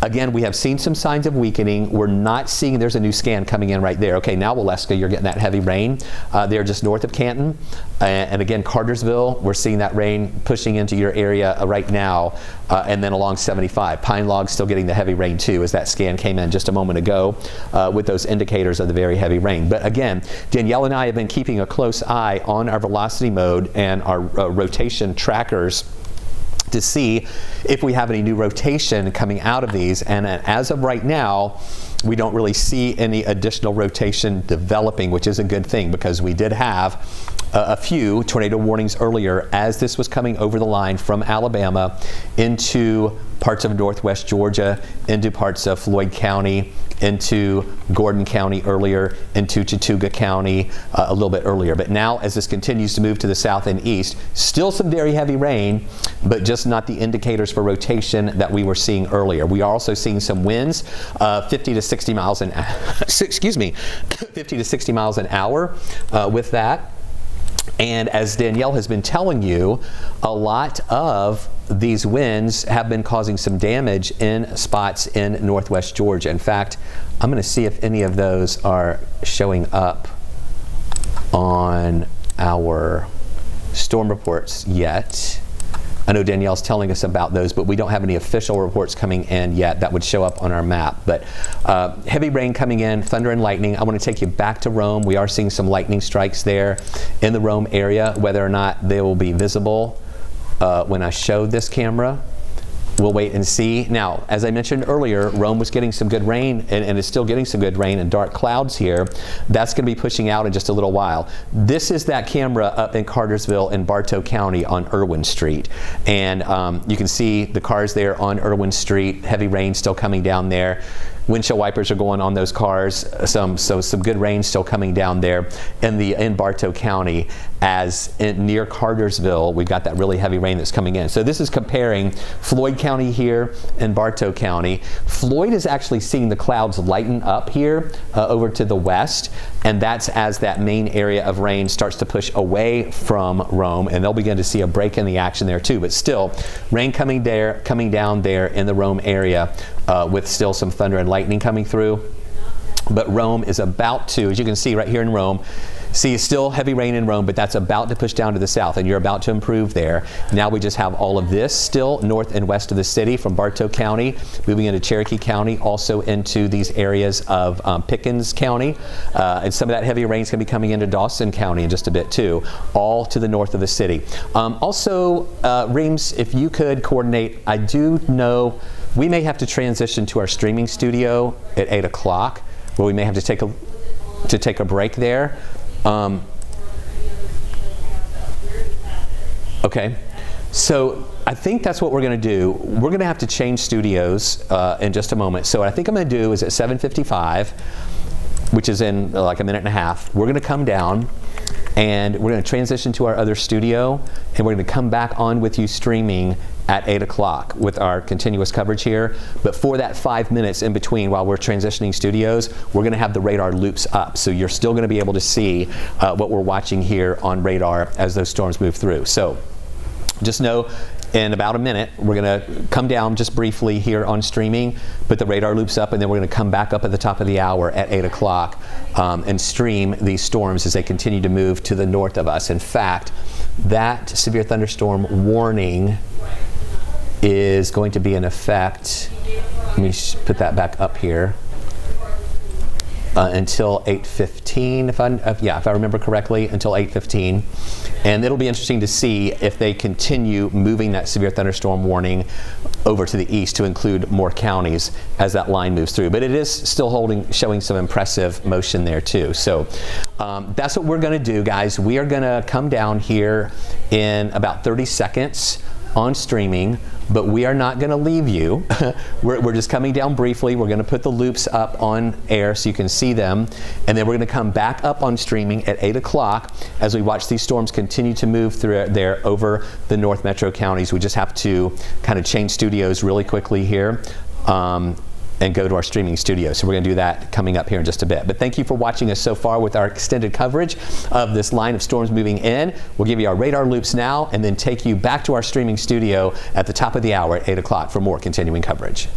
Again, we have seen some signs of weakening. We're not seeing, there's a new scan coming in right there. Okay, now Waleska, you're getting that heavy rain. They're just north of Canton. And again, Cartersville, we're seeing that rain pushing into your area right now. And then along 75. Pine Log still getting the heavy rain too, as that scan came in just a moment ago with those indicators of the very heavy rain. But again, Danielle and I have been keeping a close eye on our velocity mode and our rotation trackers to see if we have any new rotation coming out of these. And as of right now, we don't really see any additional rotation developing, which is a good thing, because we did have a few tornado warnings earlier as this was coming over the line from Alabama into parts of northwest Georgia, into parts of Floyd County, into Gordon County earlier, into Chattooga County a little bit earlier. But now, as this continues to move to the south and east, still some very heavy rain, but just not the indicators for rotation that we were seeing earlier. We are also seeing some winds, 50 to 60 miles an hour, 50 to 60 miles an hour with that. And as Danielle has been telling you, a lot of these winds have been causing some damage in spots in northwest Georgia. In fact, I'm going to see if any of those are showing up on our storm reports yet. I know Danielle's telling us about those, but we don't have any official reports coming in yet that would show up on our map. But heavy rain coming in, thunder and lightning. I want to take you back to Rome. We are seeing some lightning strikes there in the Rome area. Whether or not they will be visible when I show this camera, we'll wait and see. Now, as I mentioned earlier, Rome was getting some good rain and is still getting some good rain and dark clouds here. That's going to be pushing out in just a little while. This is that camera up in Cartersville in Bartow County on Irwin Street. And you can see the cars there on Irwin Street, heavy rain still coming down there. windshield wipers are going on those cars. Some good rain still coming down there in Bartow County, as near Cartersville, we've got that really heavy rain that's coming in. So this is comparing Floyd County here and Bartow County. Floyd is actually seeing the clouds lighten up here over to the west, and that's as that main area of rain starts to push away from Rome, and they'll begin to see a break in the action there too. But still, rain coming down there in the Rome area with still some thunder and lightning coming through. But Rome is about to, as you can see right here in Rome, see still heavy rain in Rome, but that's about to push down to the south, and you're about to improve there. Now we just have all of this still north and west of the city from Bartow County, moving into Cherokee County, also into these areas of Pickens County, and some of that heavy rain is going to be coming into Dawson County in just a bit too, all to the north of the city. Also, Reams, if you could coordinate, I do know we may have to transition to our streaming studio at 8 o'clock, where we may have to take a break there. Okay, so I think that's what we're going to do. We're going to have to change studios in just a moment. So what I think I'm going to do is at 7:55, which is in like a minute and a half, we're going to come down and we're going to transition to our other studio, and we're going to come back on with you streaming at 8 o'clock with our continuous coverage here. But for that 5 minutes in between while we're transitioning studios, we're going to have the radar loops up. So you're still going to be able to see what we're watching here on radar as those storms move through. So just know in about a minute, we're going to come down just briefly here on streaming, put the radar loops up, and then we're going to come back up at the top of the hour at 8 o'clock and stream these storms as they continue to move to the north of us. In fact, that severe thunderstorm warning is going to be in effect, let me put that back up here, until 8:15, if I remember correctly, until 8:15. And it'll be interesting to see if they continue moving that severe thunderstorm warning over to the east to include more counties as that line moves through. But it is still showing some impressive motion there too. So that's what we're going to do, guys. We are going to come down here in about 30 seconds on streaming, but we are not going to leave you. We're just coming down briefly. We're going to put the loops up on air so you can see them, and then we're going to come back up on streaming at 8 o'clock as we watch these storms continue to move through there over the North Metro counties. We just have to kind of change studios really quickly here and go to our streaming studio. So we're going to do that coming up here in just a bit. But thank you for watching us so far with our extended coverage of this line of storms moving in. We'll give you our radar loops now and then take you back to our streaming studio at the top of the hour at 8 o'clock for more continuing coverage.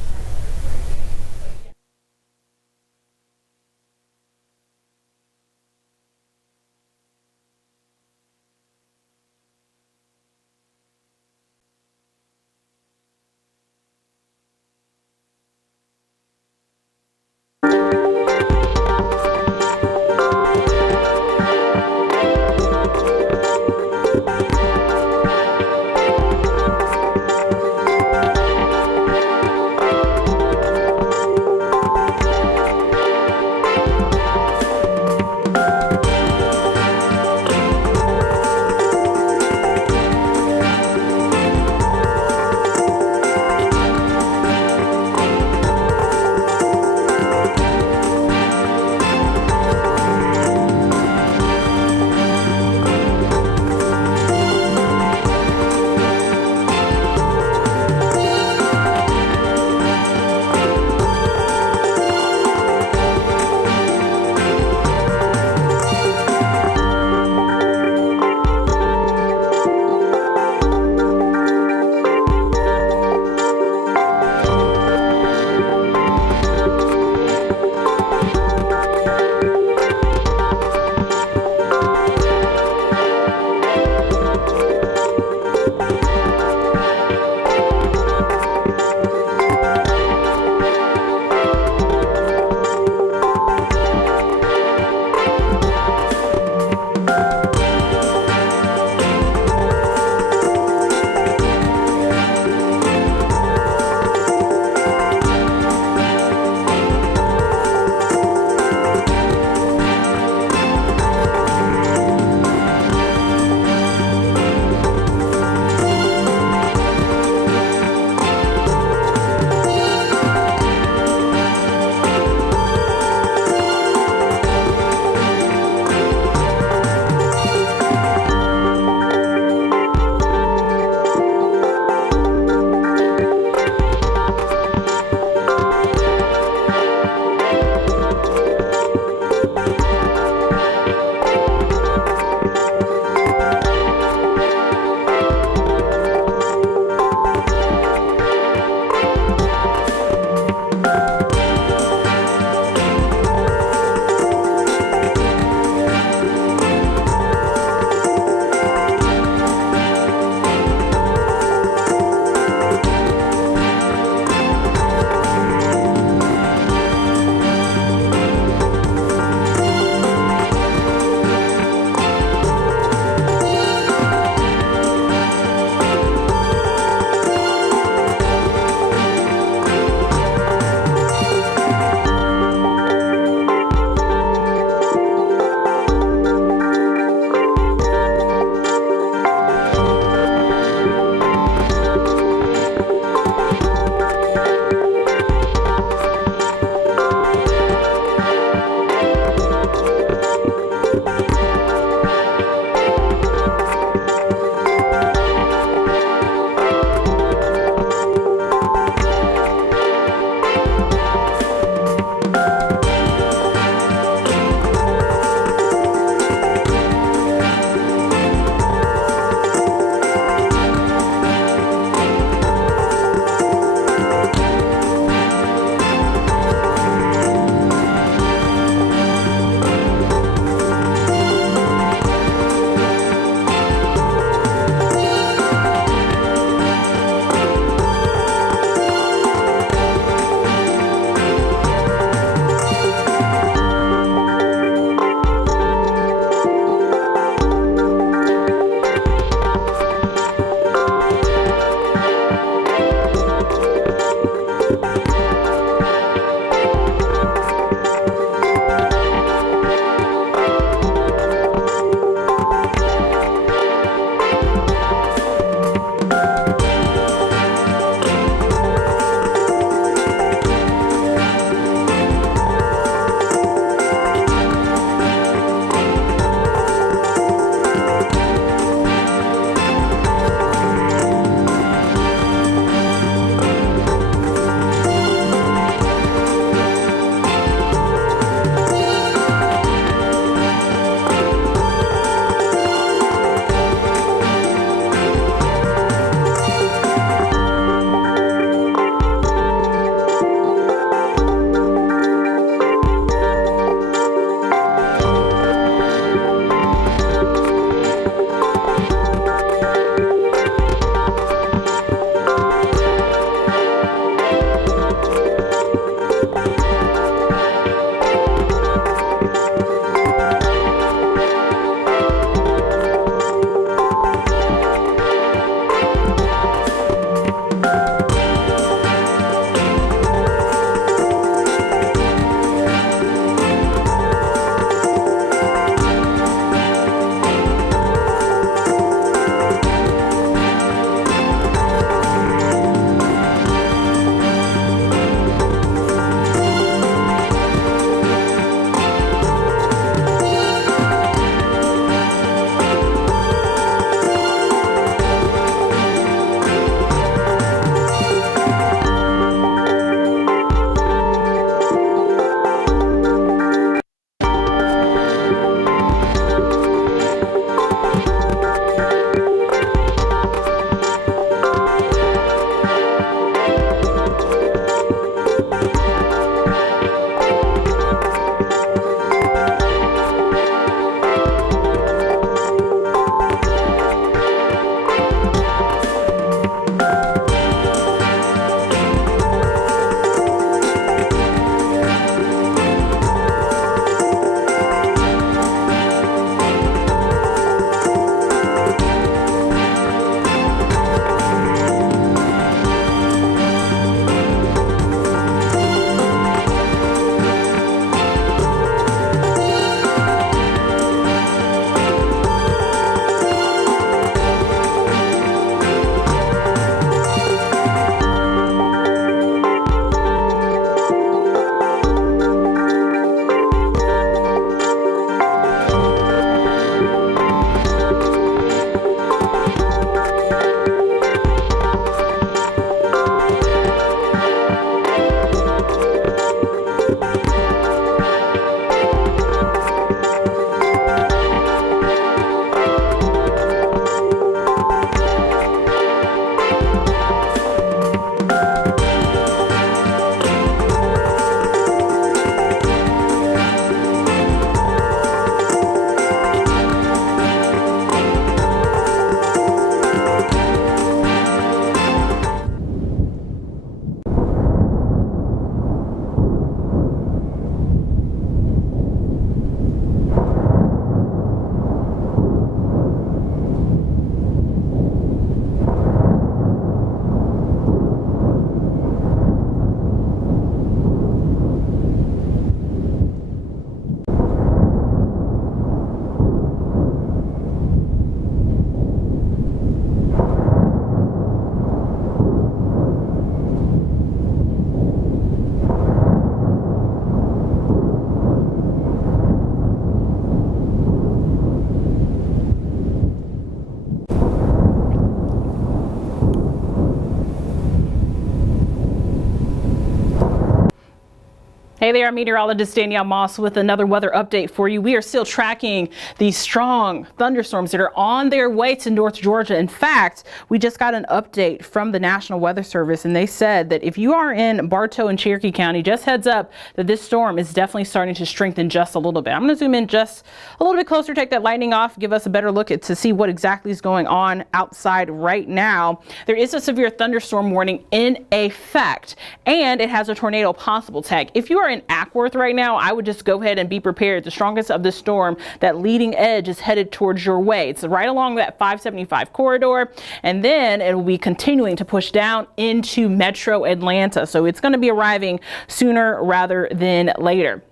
Hey there, I'm meteorologist Danielle Moss with another weather update for you. We are still tracking these strong thunderstorms that are on their way to North Georgia. In fact, we just got an update from the National Weather Service, and they said that if you are in Bartow and Cherokee County, just heads up that this storm is definitely starting to strengthen just a little bit. I'm going to zoom in just a little bit closer, take that lightning off, give us a better look to see what exactly is going on outside right now. There is a severe thunderstorm warning in effect, and it has a tornado possible tag. If you are in Ackworth right now, I would just go ahead and be prepared. The strongest of the storm, that leading edge, is headed towards your way. It's right along that 575 corridor, and then it will be continuing to push down into metro Atlanta. So it's going to be arriving sooner rather than later.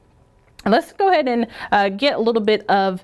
Let's go ahead and get a little bit of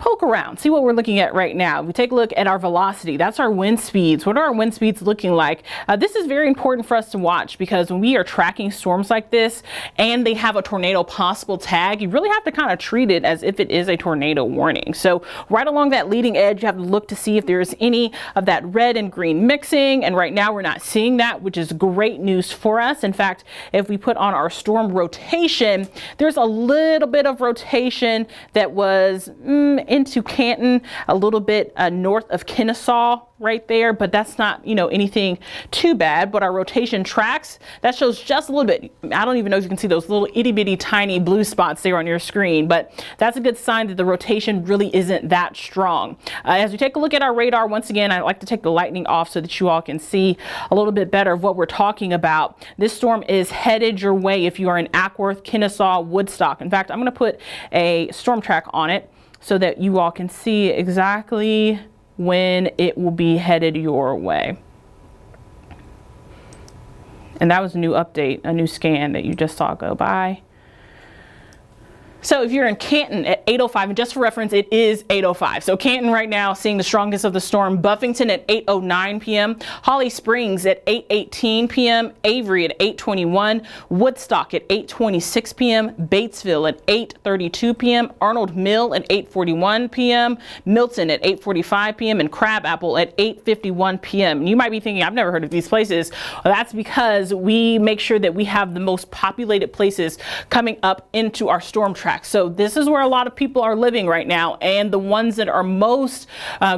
poke around, see what we're looking at right now. We take a look at our velocity. That's our wind speeds. What are our wind speeds looking like? This is very important for us to watch, because when we are tracking storms like this and they have a tornado possible tag, you really have to kind of treat it as if it is a tornado warning. So right along that leading edge, you have to look to see if there's any of that red and green mixing. And right now we're not seeing that, which is great news for us. In fact, if we put on our storm rotation, there's a little bit of rotation that was into Canton, a little bit north of Kennesaw right there, but that's not, anything too bad. But our rotation tracks, that shows just a little bit. I don't even know if you can see those little itty bitty tiny blue spots there on your screen, but that's a good sign that the rotation really isn't that strong. As we take a look at our radar, once again, I like to take the lightning off so that you all can see a little bit better of what we're talking about. This storm is headed your way if you are in Ackworth, Kennesaw, Woodstock. In fact, I'm going to put a storm track on it so that you all can see exactly when it will be headed your way. And that was a new update, a new scan that you just saw go by. So if you're in Canton at 8:05, and just for reference, it is 8:05. So Canton right now seeing the strongest of the storm. Buffington at 8:09 p.m. Holly Springs at 8:18 p.m. Avery at 8:21. Woodstock at 8:26 p.m. Batesville at 8:32 p.m. Arnold Mill at 8:41 p.m. Milton at 8:45 p.m. and Crabapple at 8:51 p.m. And you might be thinking, I've never heard of these places. Well, that's because we make sure that we have the most populated places coming up into our storm track. So this is where a lot of people are living right now, and the ones that are most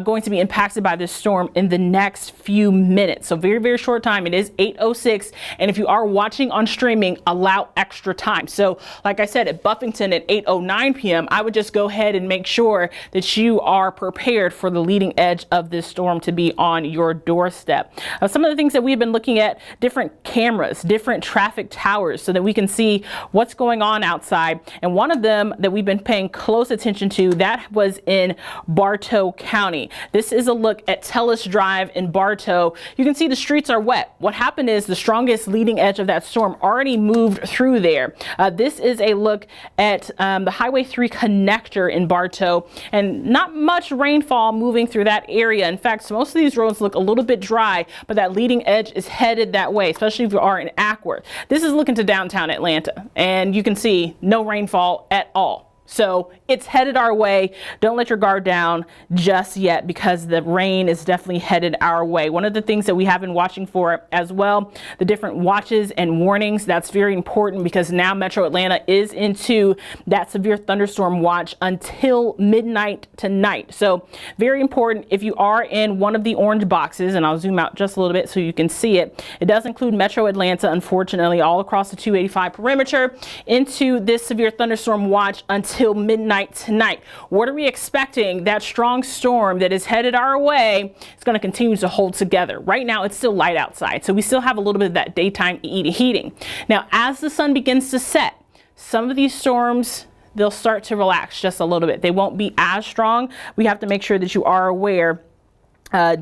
going to be impacted by this storm in the next few minutes. So very, very short time. It is 8:06, and if you are watching on streaming, allow extra time. So like I said, at Buffington at 8:09 p.m., I would just go ahead and make sure that you are prepared for the leading edge of this storm to be on your doorstep. Some of the things that we've been looking at, different cameras, different traffic towers, so that we can see what's going on outside. And one of them that we've been paying close attention to, that was in Bartow County. This is a look at Tellis Drive in Bartow. You can see the streets are wet. What happened is the strongest leading edge of that storm already moved through there. This is a look at the Highway 3 connector in Bartow, and not much rainfall moving through that area. In fact, most of these roads look a little bit dry, but that leading edge is headed that way, especially if you are in Ackworth. This is looking to downtown Atlanta, and you can see no rainfall at all. So it's headed our way. Don't let your guard down just yet, because the rain is definitely headed our way. One of the things that we have been watching for as well, the different watches and warnings, that's very important, because now Metro Atlanta is into that severe thunderstorm watch until midnight tonight. So very important. If you are in one of the orange boxes, and I'll zoom out just a little bit so you can see it, it does include Metro Atlanta, unfortunately, all across the 285 perimeter into this severe thunderstorm watch until midnight tonight. What are we expecting? That strong storm that is headed our way is going to continue to hold together. Right now, it's still light outside, so we still have a little bit of that daytime heating. Now, as the sun begins to set, some of these storms, they'll start to relax just a little bit. They won't be as strong. We have to make sure that you are aware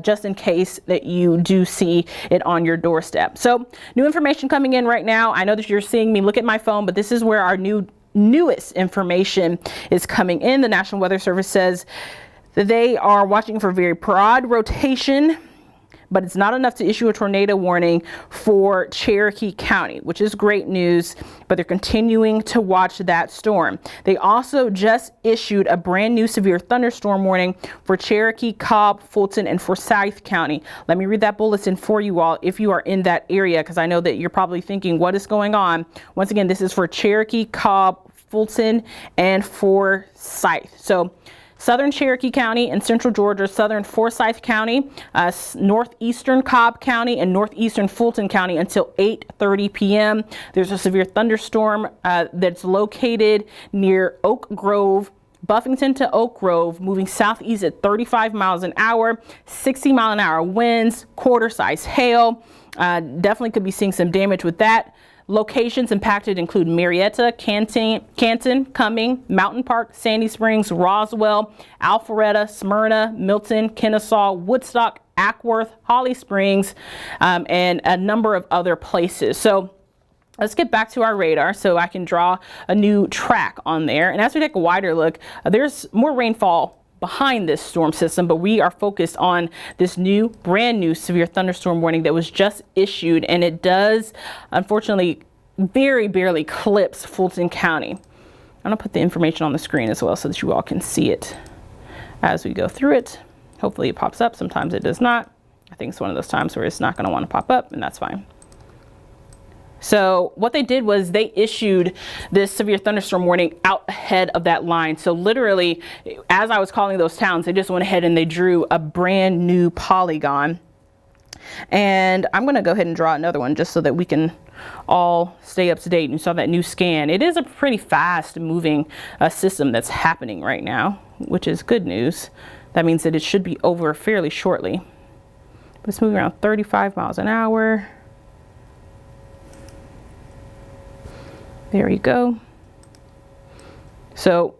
just in case that you do see it on your doorstep. So new information coming in right now. I know that you're seeing me look at my phone, but this is where our newest information is coming in. The National Weather Service says that they are watching for very broad rotation but it's not enough to issue a tornado warning for Cherokee County, which is great news, but they're continuing to watch that storm. They also just issued a brand new severe thunderstorm warning for Cherokee, Cobb, Fulton, and Forsyth County. Let me read that bulletin for you all if you are in that area, because I know that you're probably thinking, what is going on? Once again, this is for Cherokee, Cobb, Fulton, and Forsyth. So southern Cherokee County and central Georgia, southern Forsyth County, northeastern Cobb County, and northeastern Fulton County until 8:30 p.m. There's a severe thunderstorm that's located near Oak Grove, Buffington to Oak Grove, moving southeast at 35 miles an hour, 60-mile-an-hour winds, quarter-size hail. Definitely could be seeing some damage with that. Locations impacted include Marietta, Canton, Cumming, Mountain Park, Sandy Springs, Roswell, Alpharetta, Smyrna, Milton, Kennesaw, Woodstock, Ackworth, Holly Springs, and a number of other places. So let's get back to our radar so I can draw a new track on there. And as we take a wider look, there's more rainfall behind this storm system, but we are focused on this brand new severe thunderstorm warning that was just issued, and it does unfortunately very barely clips Fulton County. I'm gonna put the information on the screen as well so that you all can see it as we go through it. Hopefully it pops up. Sometimes it does not. I think it's one of those times where it's not going to want to pop up, and that's fine. So what they did was they issued this severe thunderstorm warning out ahead of that line. So literally, as I was calling those towns, they just went ahead and they drew a brand new polygon. And I'm going to go ahead and draw another one just so that we can all stay up to date. And you saw that new scan. It is a pretty fast moving system that's happening right now, which is good news. That means that it should be over fairly shortly. But it's moving around 35 miles an hour. There you go. So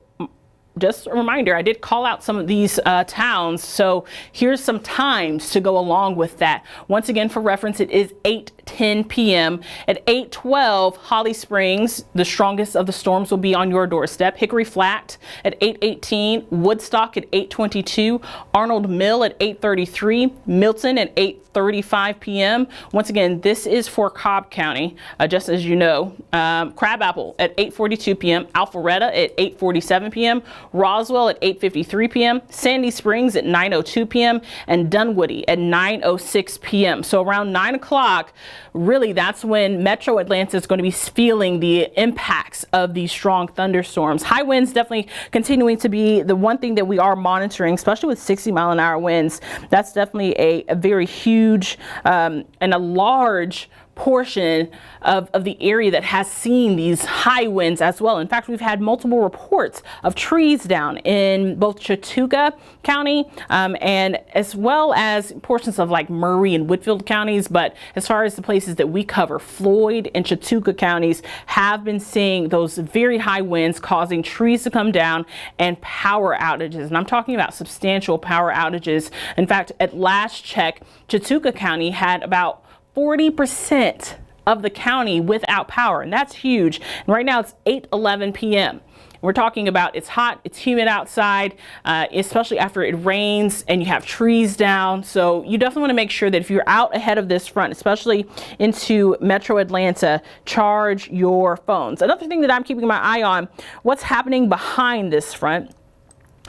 just a reminder, I did call out some of these towns. So here's some times to go along with that. Once again, for reference, it is 8:10 p.m. At 8:12, Holly Springs, the strongest of the storms, will be on your doorstep. Hickory Flat at 8:18, Woodstock at 8:22, Arnold Mill at 8:33, Milton at 8:35 p.m. Once again, this is for Cobb County, just as you know. Crabapple at 8:42 p.m., Alpharetta at 8:47 p.m., Roswell at 8:53 p.m., Sandy Springs at 9:02 p.m., and Dunwoody at 9:06 p.m. So around 9 o'clock, really that's when Metro Atlanta is going to be feeling the impacts of these strong thunderstorms. High winds definitely continuing to be the one thing that we are monitoring, especially with 60-mile-an-hour winds. That's definitely a very huge and a large portion of the area that has seen these high winds as well. In fact, we've had multiple reports of trees down in both Chattooga County and as well as portions of like Murray and Whitfield counties. But as far as the places that we cover, Floyd and Chattooga counties have been seeing those very high winds causing trees to come down and power outages. And I'm talking about substantial power outages. In fact, at last check, Chattooga County had about 40% of the county without power, and that's huge. And right now it's 8:11 p.m. We're talking about it's hot, it's humid outside, especially after it rains and you have trees down. So you definitely want to make sure that if you're out ahead of this front, especially into Metro Atlanta, charge your phones. Another thing that I'm keeping my eye on, what's happening behind this front.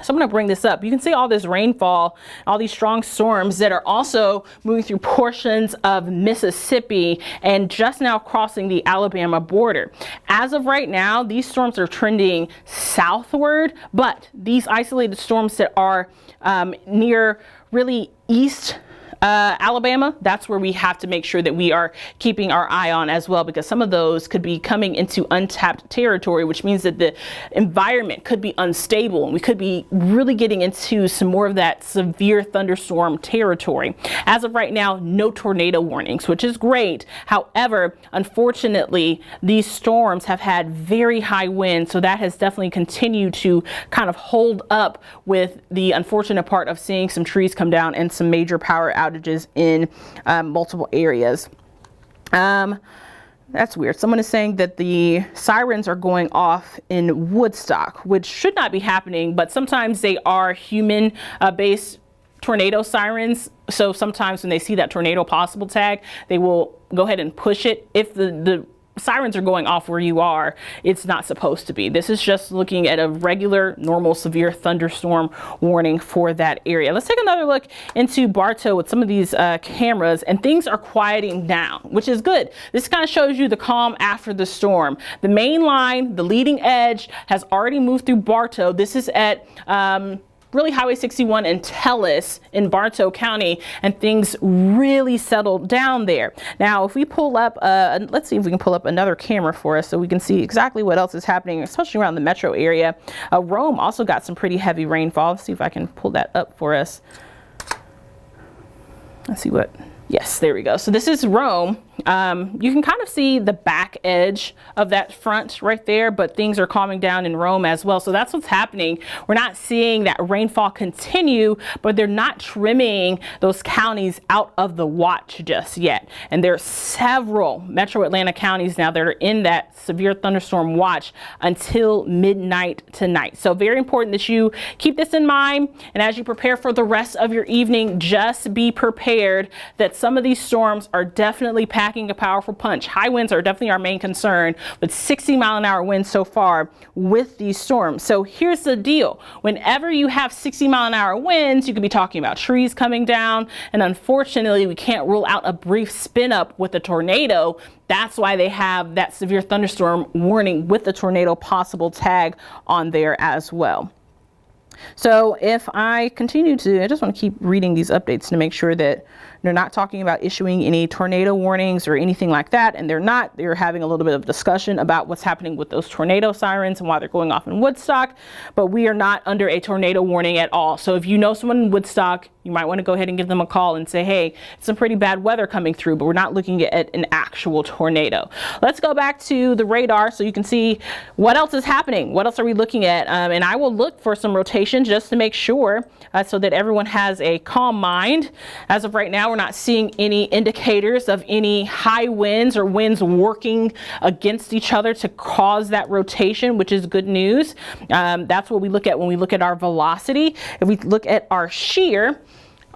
So I'm going to bring this up. You can see all this rainfall, all these strong storms that are also moving through portions of Mississippi and just now crossing the Alabama border. As of right now, these storms are trending southward, but these isolated storms that are near really east Alabama, that's where we have to make sure that we are keeping our eye on as well, because some of those could be coming into untapped territory, which means that the environment could be unstable and we could be really getting into some more of that severe thunderstorm territory. As of right now, no tornado warnings, which is great. However, unfortunately, these storms have had very high winds, so that has definitely continued to kind of hold up with the unfortunate part of seeing some trees come down and some major power outages in multiple areas. That's weird. Someone is saying that the sirens are going off in Woodstock, which should not be happening, but sometimes they are human based tornado sirens. So sometimes when they see that tornado possible tag, they will go ahead and push it. If the sirens are going off where you are, it's not supposed to be. This is just looking at a regular, normal, severe thunderstorm warning for that area. Let's take another look into Bartow with some of these cameras, and things are quieting down, which is good. This kind of shows you the calm after the storm. The main line, the leading edge, has already moved through Bartow. This is at really Highway 61 and Tellis in Bartow County, and things really settled down there. Now, if we pull up, let's see if we can pull up another camera for us so we can see exactly what else is happening, especially around the metro area. Rome also got some pretty heavy rainfall. Let's see if I can pull that up for us. Let's see what, yes, there we go. So this is Rome. You can kind of see the back edge of that front right there, but things are calming down in Rome as well. So that's what's happening. We're not seeing that rainfall continue, but they're not trimming those counties out of the watch just yet. And there are several metro Atlanta counties now that are in that severe thunderstorm watch until midnight tonight. So very important that you keep this in mind. And as you prepare for the rest of your evening, just be prepared that some of these storms are definitely packing a powerful punch. High winds are definitely our main concern, with 60-mile-an-hour winds so far with these storms. So here's the deal. Whenever you have 60-mile-an-hour winds, you could be talking about trees coming down, and unfortunately, we can't rule out a brief spin up with a tornado. That's why they have that severe thunderstorm warning with the tornado possible tag on there as well. So if I continue to, I just want to keep reading these updates to make sure that they're not talking about issuing any tornado warnings or anything like that. And they're not. They're having a little bit of discussion about what's happening with those tornado sirens and why they're going off in Woodstock. But we are not under a tornado warning at all. So if you know someone in Woodstock, you might want to go ahead and give them a call and say, hey, it's some pretty bad weather coming through, but we're not looking at an actual tornado. Let's go back to the radar so you can see what else is happening. What else are we looking at? And I will look for some rotation just to make sure so that everyone has a calm mind. As of right now, we're not seeing any indicators of any high winds or winds working against each other to cause that rotation, which is good news. That's what we look at when we look at our velocity. If we look at our shear,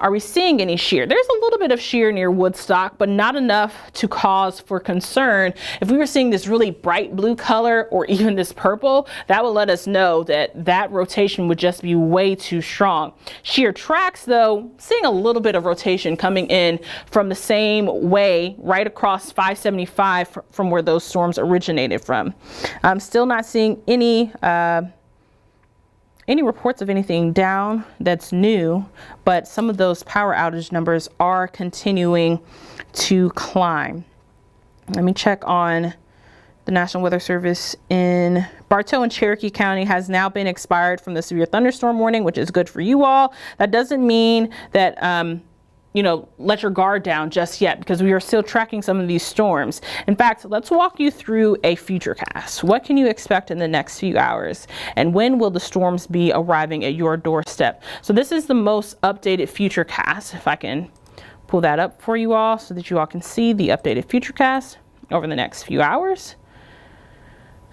are we seeing any shear? There's a little bit of shear near Woodstock, but not enough to cause for concern. If we were seeing this really bright blue color or even this purple, that would let us know that that rotation would just be way too strong. Shear tracks, though, seeing a little bit of rotation coming in from the same way right across 575 from where those storms originated from. I'm still not seeing any reports of anything down that's new, but some of those power outage numbers are continuing to climb. Let me check on the National Weather Service. In Bartow and Cherokee County has now been expired from the severe thunderstorm warning, which is good for you all. That doesn't mean that let your guard down just yet, because we are still tracking some of these storms. In fact, let's walk you through a futurecast. What can you expect in the next few hours? And when will the storms be arriving at your doorstep? So this is the most updated futurecast. If I can pull that up for you all so that you all can see the updated futurecast over the next few hours.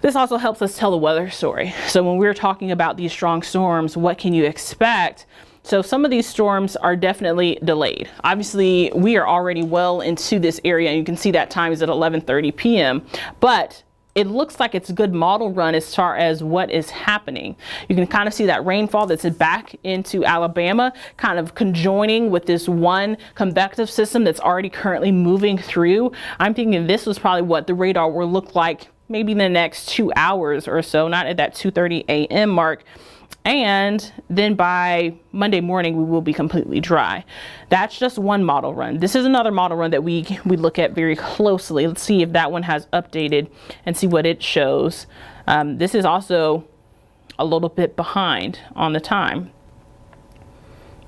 This also helps us tell the weather story. So when we're talking about these strong storms, what can you expect? So some of these storms are definitely delayed. Obviously, we are already well into this area, and you can see that time is at 11:30 p.m. But it looks like it's a good model run as far as what is happening. You can kind of see that rainfall that's back into Alabama, kind of conjoining with this one convective system that's already currently moving through. I'm thinking this was probably what the radar will look like maybe in the next 2 hours or so, not at that 2:30 a.m. mark. And then by Monday morning, we will be completely dry. That's just one model run. This is another model run that we look at very closely. Let's see if that one has updated and see what it shows. This is also a little bit behind on the time.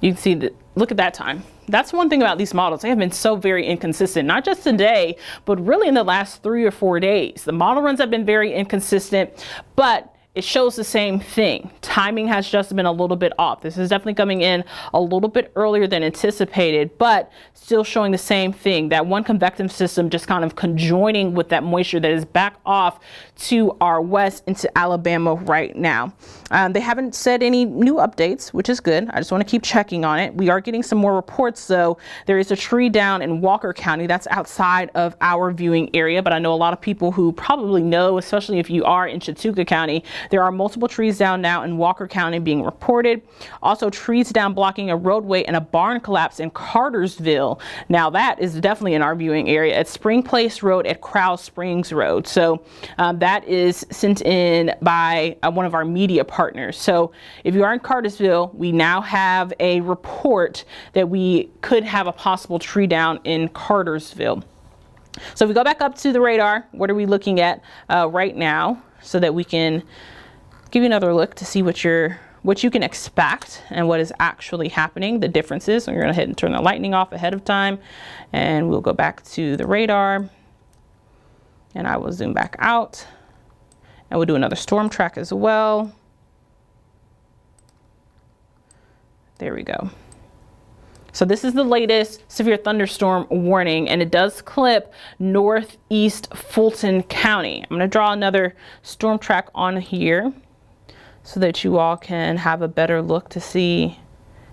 You can see that, look at that time. That's one thing about these models. They have been so very inconsistent, not just today, but really in the last 3 or 4 days. The model runs have been very inconsistent, but it shows the same thing. Timing has just been a little bit off. This is definitely coming in a little bit earlier than anticipated, but still showing the same thing. That one convective system just kind of conjoining with that moisture that is back off to our west into Alabama right now. They haven't said any new updates, which is good. I just want to keep checking on it. We are getting some more reports, though. There is a tree down in Walker County. That's outside of our viewing area, but I know a lot of people who probably know, especially if you are in Chattooga County, there are multiple trees down now in Walker County being reported. Also, trees down blocking a roadway and a barn collapse in Cartersville. Now, that is definitely in our viewing area at Spring Place Road at Krause Springs Road. So that is sent in by one of our media partners. So if you are in Cartersville, we now have a report that we could have a possible tree down in Cartersville. So if we go back up to the radar, what are we looking at right now, so that we can give you another look to see what you can expect and what is actually happening, the differences. So we're going to go ahead and turn the lightning off ahead of time, and we'll go back to the radar, and I will zoom back out, and we'll do another storm track as well. There we go. So this is the latest severe thunderstorm warning, and it does clip northeast Fulton County. I'm going to draw another storm track on here so that you all can have a better look to see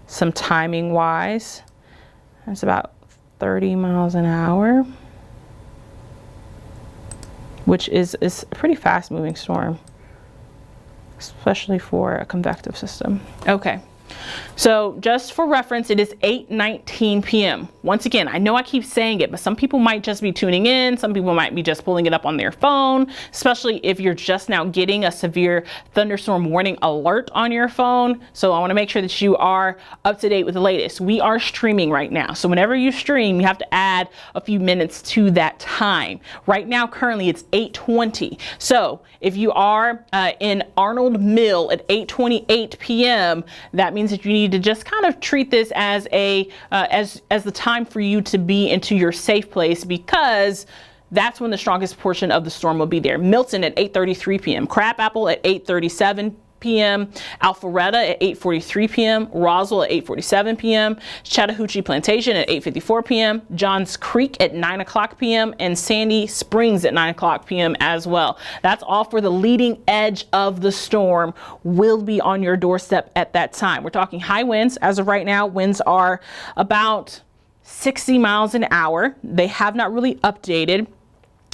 some timing wise. It's about 30 miles an hour, which is a pretty fast moving storm, especially for a convective system. Okay. So just for reference, it is 8:19 p.m. Once again, I know I keep saying it, but some people might just be tuning in. Some people might be just pulling it up on their phone, especially if you're just now getting a severe thunderstorm warning alert on your phone. So I want to make sure that you are up to date with the latest. We are streaming right now. So whenever you stream, you have to add a few minutes to that time. Right now, currently it's 8:20. So if you are in Arnold Mill at 8:28 p.m., that means that you need to just kind of treat this as a as the time for you to be into your safe place, because that's when the strongest portion of the storm will be there. Milton at 8:33 p.m., Crabapple at 8:37 p.m., Alpharetta at 8:43 p.m., Roswell at 8:47 p.m., Chattahoochee Plantation at 8:54 p.m., Johns Creek at 9 o'clock p.m., and Sandy Springs at 9 o'clock p.m. as well. That's all for the leading edge of the storm will be on your doorstep at that time. We're talking high winds. As of right now, winds are about 60 miles an hour. They have not really updated,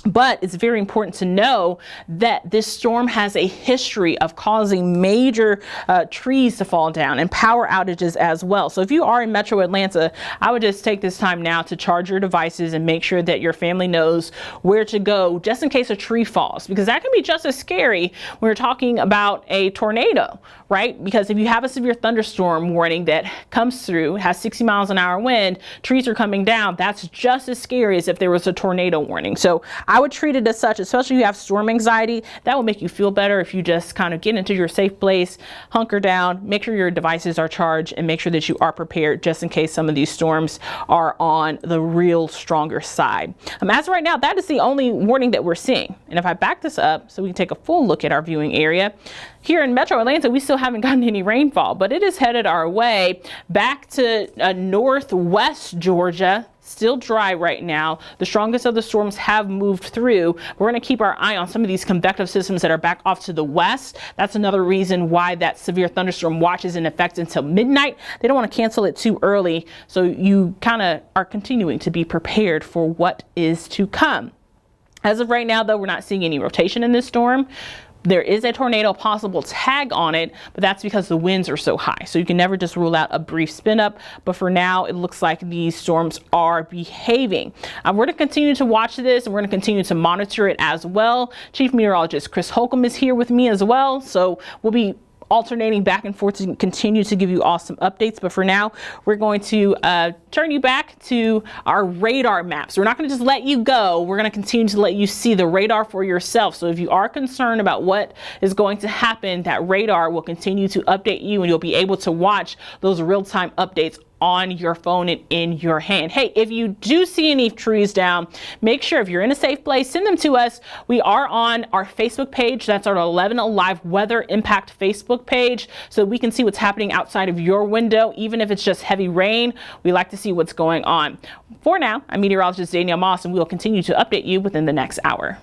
but it's very important to know that this storm has a history of causing major trees to fall down and power outages as well. So if you are in Metro Atlanta, I would just take this time now to charge your devices and make sure that your family knows where to go just in case a tree falls, because that can be just as scary when we're talking about a tornado, right? Because if you have a severe thunderstorm warning that comes through, has 60 miles an hour wind, trees are coming down, that's just as scary as if there was a tornado warning. So I would treat it as such, especially if you have storm anxiety. That will make you feel better if you just kind of get into your safe place, hunker down, make sure your devices are charged, and make sure that you are prepared just in case some of these storms are on the real stronger side. As of right now, that is the only warning that we're seeing. And if I back this up so we can take a full look at our viewing area, here in Metro Atlanta, we still haven't gotten any rainfall, but it is headed our way back to northwest Georgia. Still dry right now. The strongest of the storms have moved through. We're going to keep our eye on some of these convective systems that are back off to the west. That's another reason why that severe thunderstorm watch is in effect until midnight. They don't want to cancel it too early, so you kind of are continuing to be prepared for what is to come. As of right now, though, we're not seeing any rotation in this storm. There is a tornado possible tag on it, but that's because the winds are so high. So you can never just rule out a brief spin up. But for now, it looks like these storms are behaving. We're going to continue to watch this, and we're going to continue to monitor it as well. Chief Meteorologist Chris Holcomb is here with me as well. So we'll be alternating back and forth to continue to give you awesome updates. But for now, we're going to turn you back to our radar maps. We're not going to just let you go. We're going to continue to let you see the radar for yourself. So if you are concerned about what is going to happen, that radar will continue to update you, and you'll be able to watch those real-time updates on your phone and in your hand. Hey, if you do see any trees down, make sure if you're in a safe place, send them to us. We are on our Facebook page. That's our 11 Alive Weather Impact Facebook page, so we can see what's happening outside of your window, even if it's just heavy rain. We like to see what's going on. For now, I'm meteorologist Danielle Moss, and we will continue to update you within the next hour.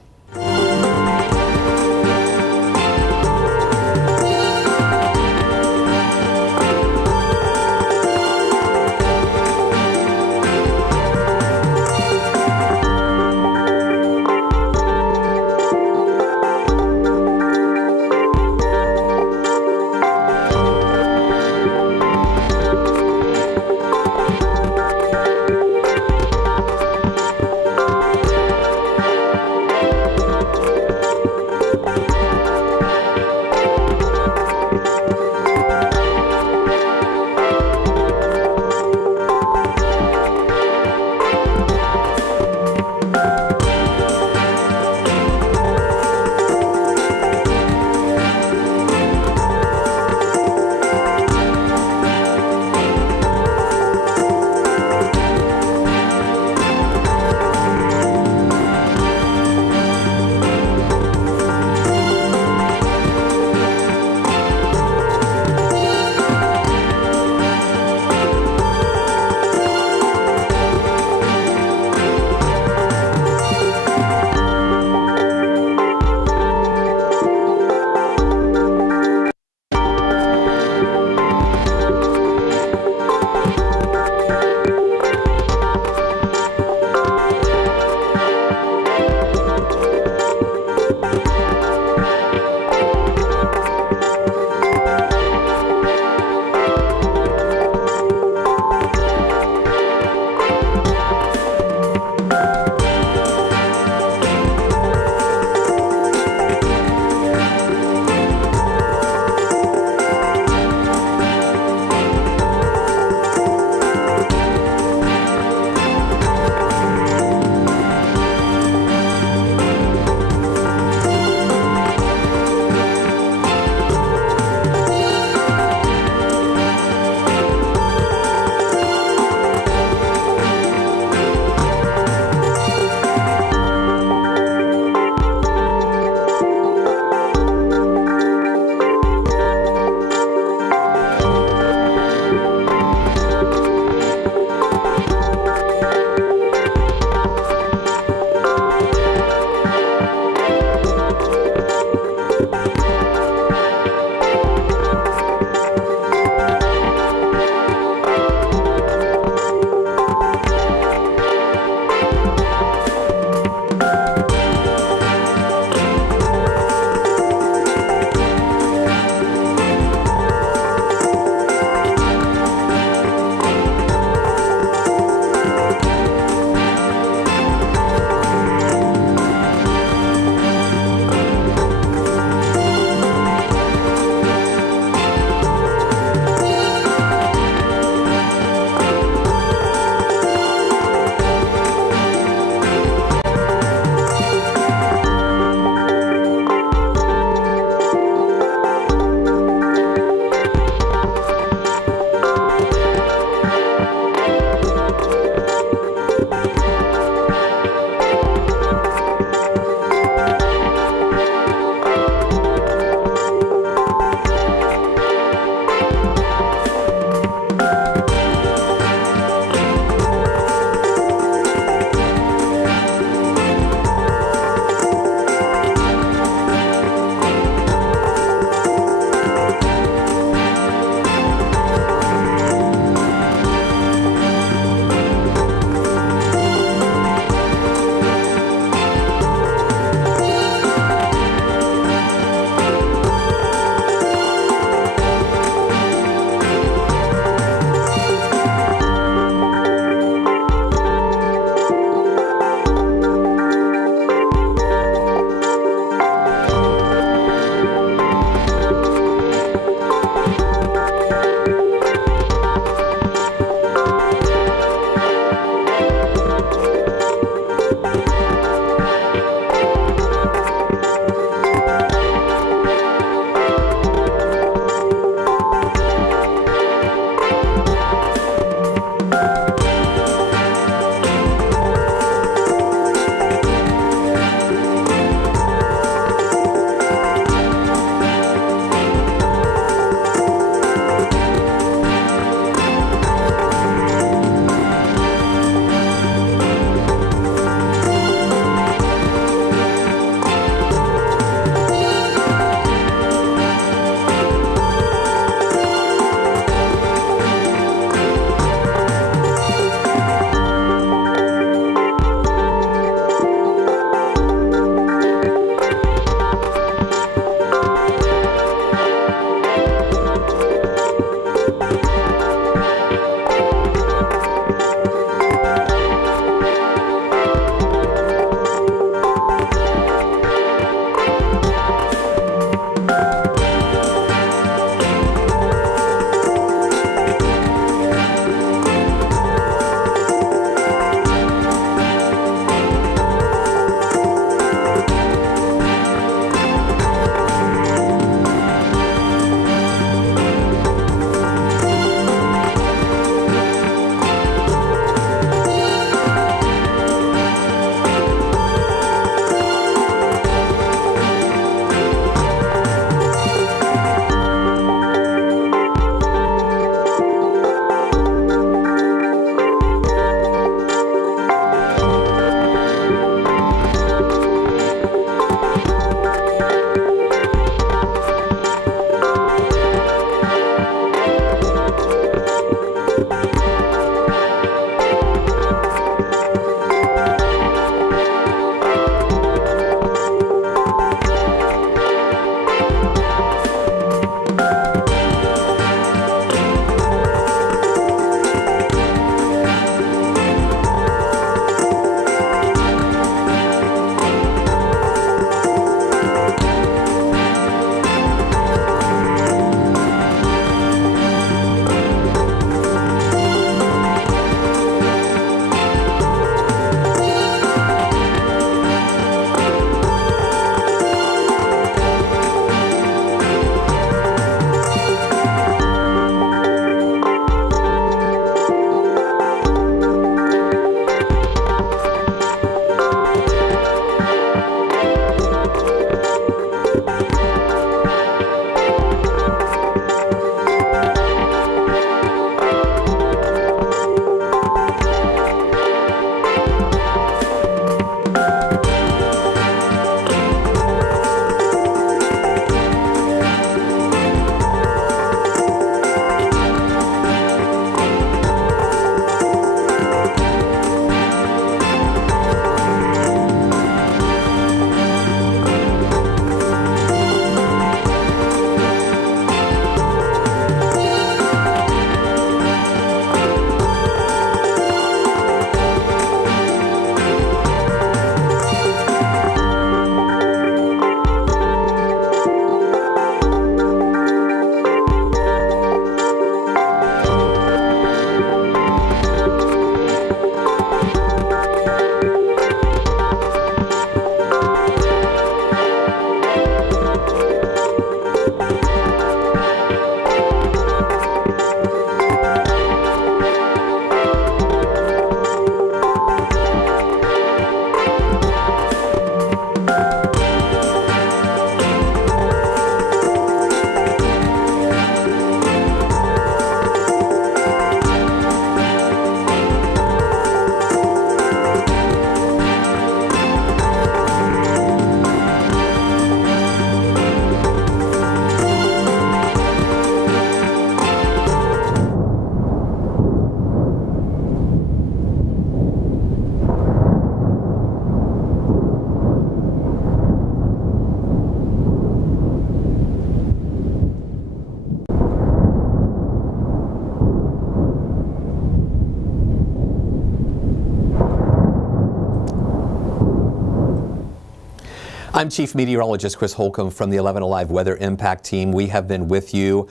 I'm Chief Meteorologist Chris Holcomb from the 11 Alive Weather Impact Team. We have been with you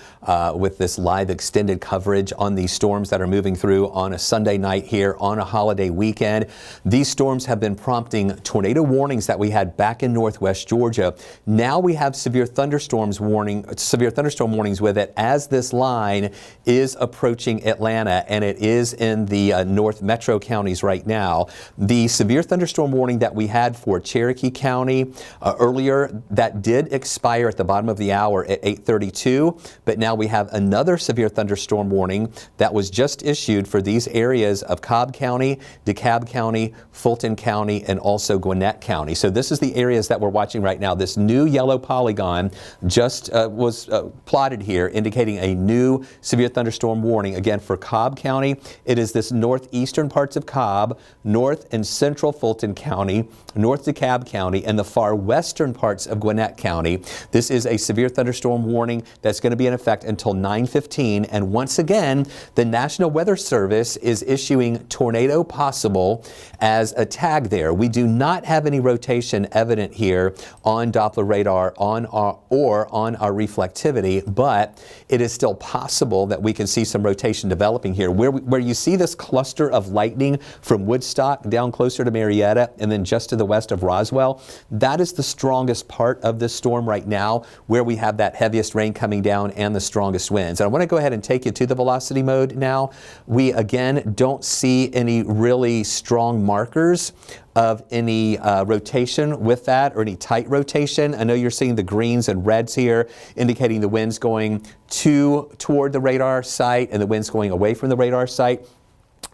with this live extended coverage on these storms that are moving through on a Sunday night here on a holiday weekend. These storms have been prompting tornado warnings that we had back in northwest Georgia. Now we have severe thunderstorm warnings with it as this line is approaching Atlanta, and it is in the north metro counties right now. The severe thunderstorm warning that we had for Cherokee County earlier, that did expire at the bottom of the hour at 8:32, but now we have another severe thunderstorm warning that was just issued for these areas of Cobb County, DeKalb County, Fulton County, and also Gwinnett County. So this is the areas that we're watching right now. This new yellow polygon just was plotted here, indicating a new severe thunderstorm warning. Again, for Cobb County, it is this northeastern parts of Cobb, north and central Fulton County, north DeKalb County, and the far western parts of Gwinnett County. This is a severe thunderstorm warning that's going to be in effect until 9:15. And once again, the National Weather Service is issuing tornado possible as a tag there. We do not have any rotation evident here on Doppler radar on our reflectivity, but it is still possible that we can see some rotation developing here. Where you see this cluster of lightning from Woodstock down closer to Marietta and then just to the west of Roswell, that is the strongest part of this storm right now, where we have that heaviest rain coming down and the strongest winds. And I want to go ahead and take you to the velocity mode now. We again don't see any really strong markers of any rotation with that, or any tight rotation. I know you're seeing the greens and reds here indicating the winds going toward the radar site and the winds going away from the radar site.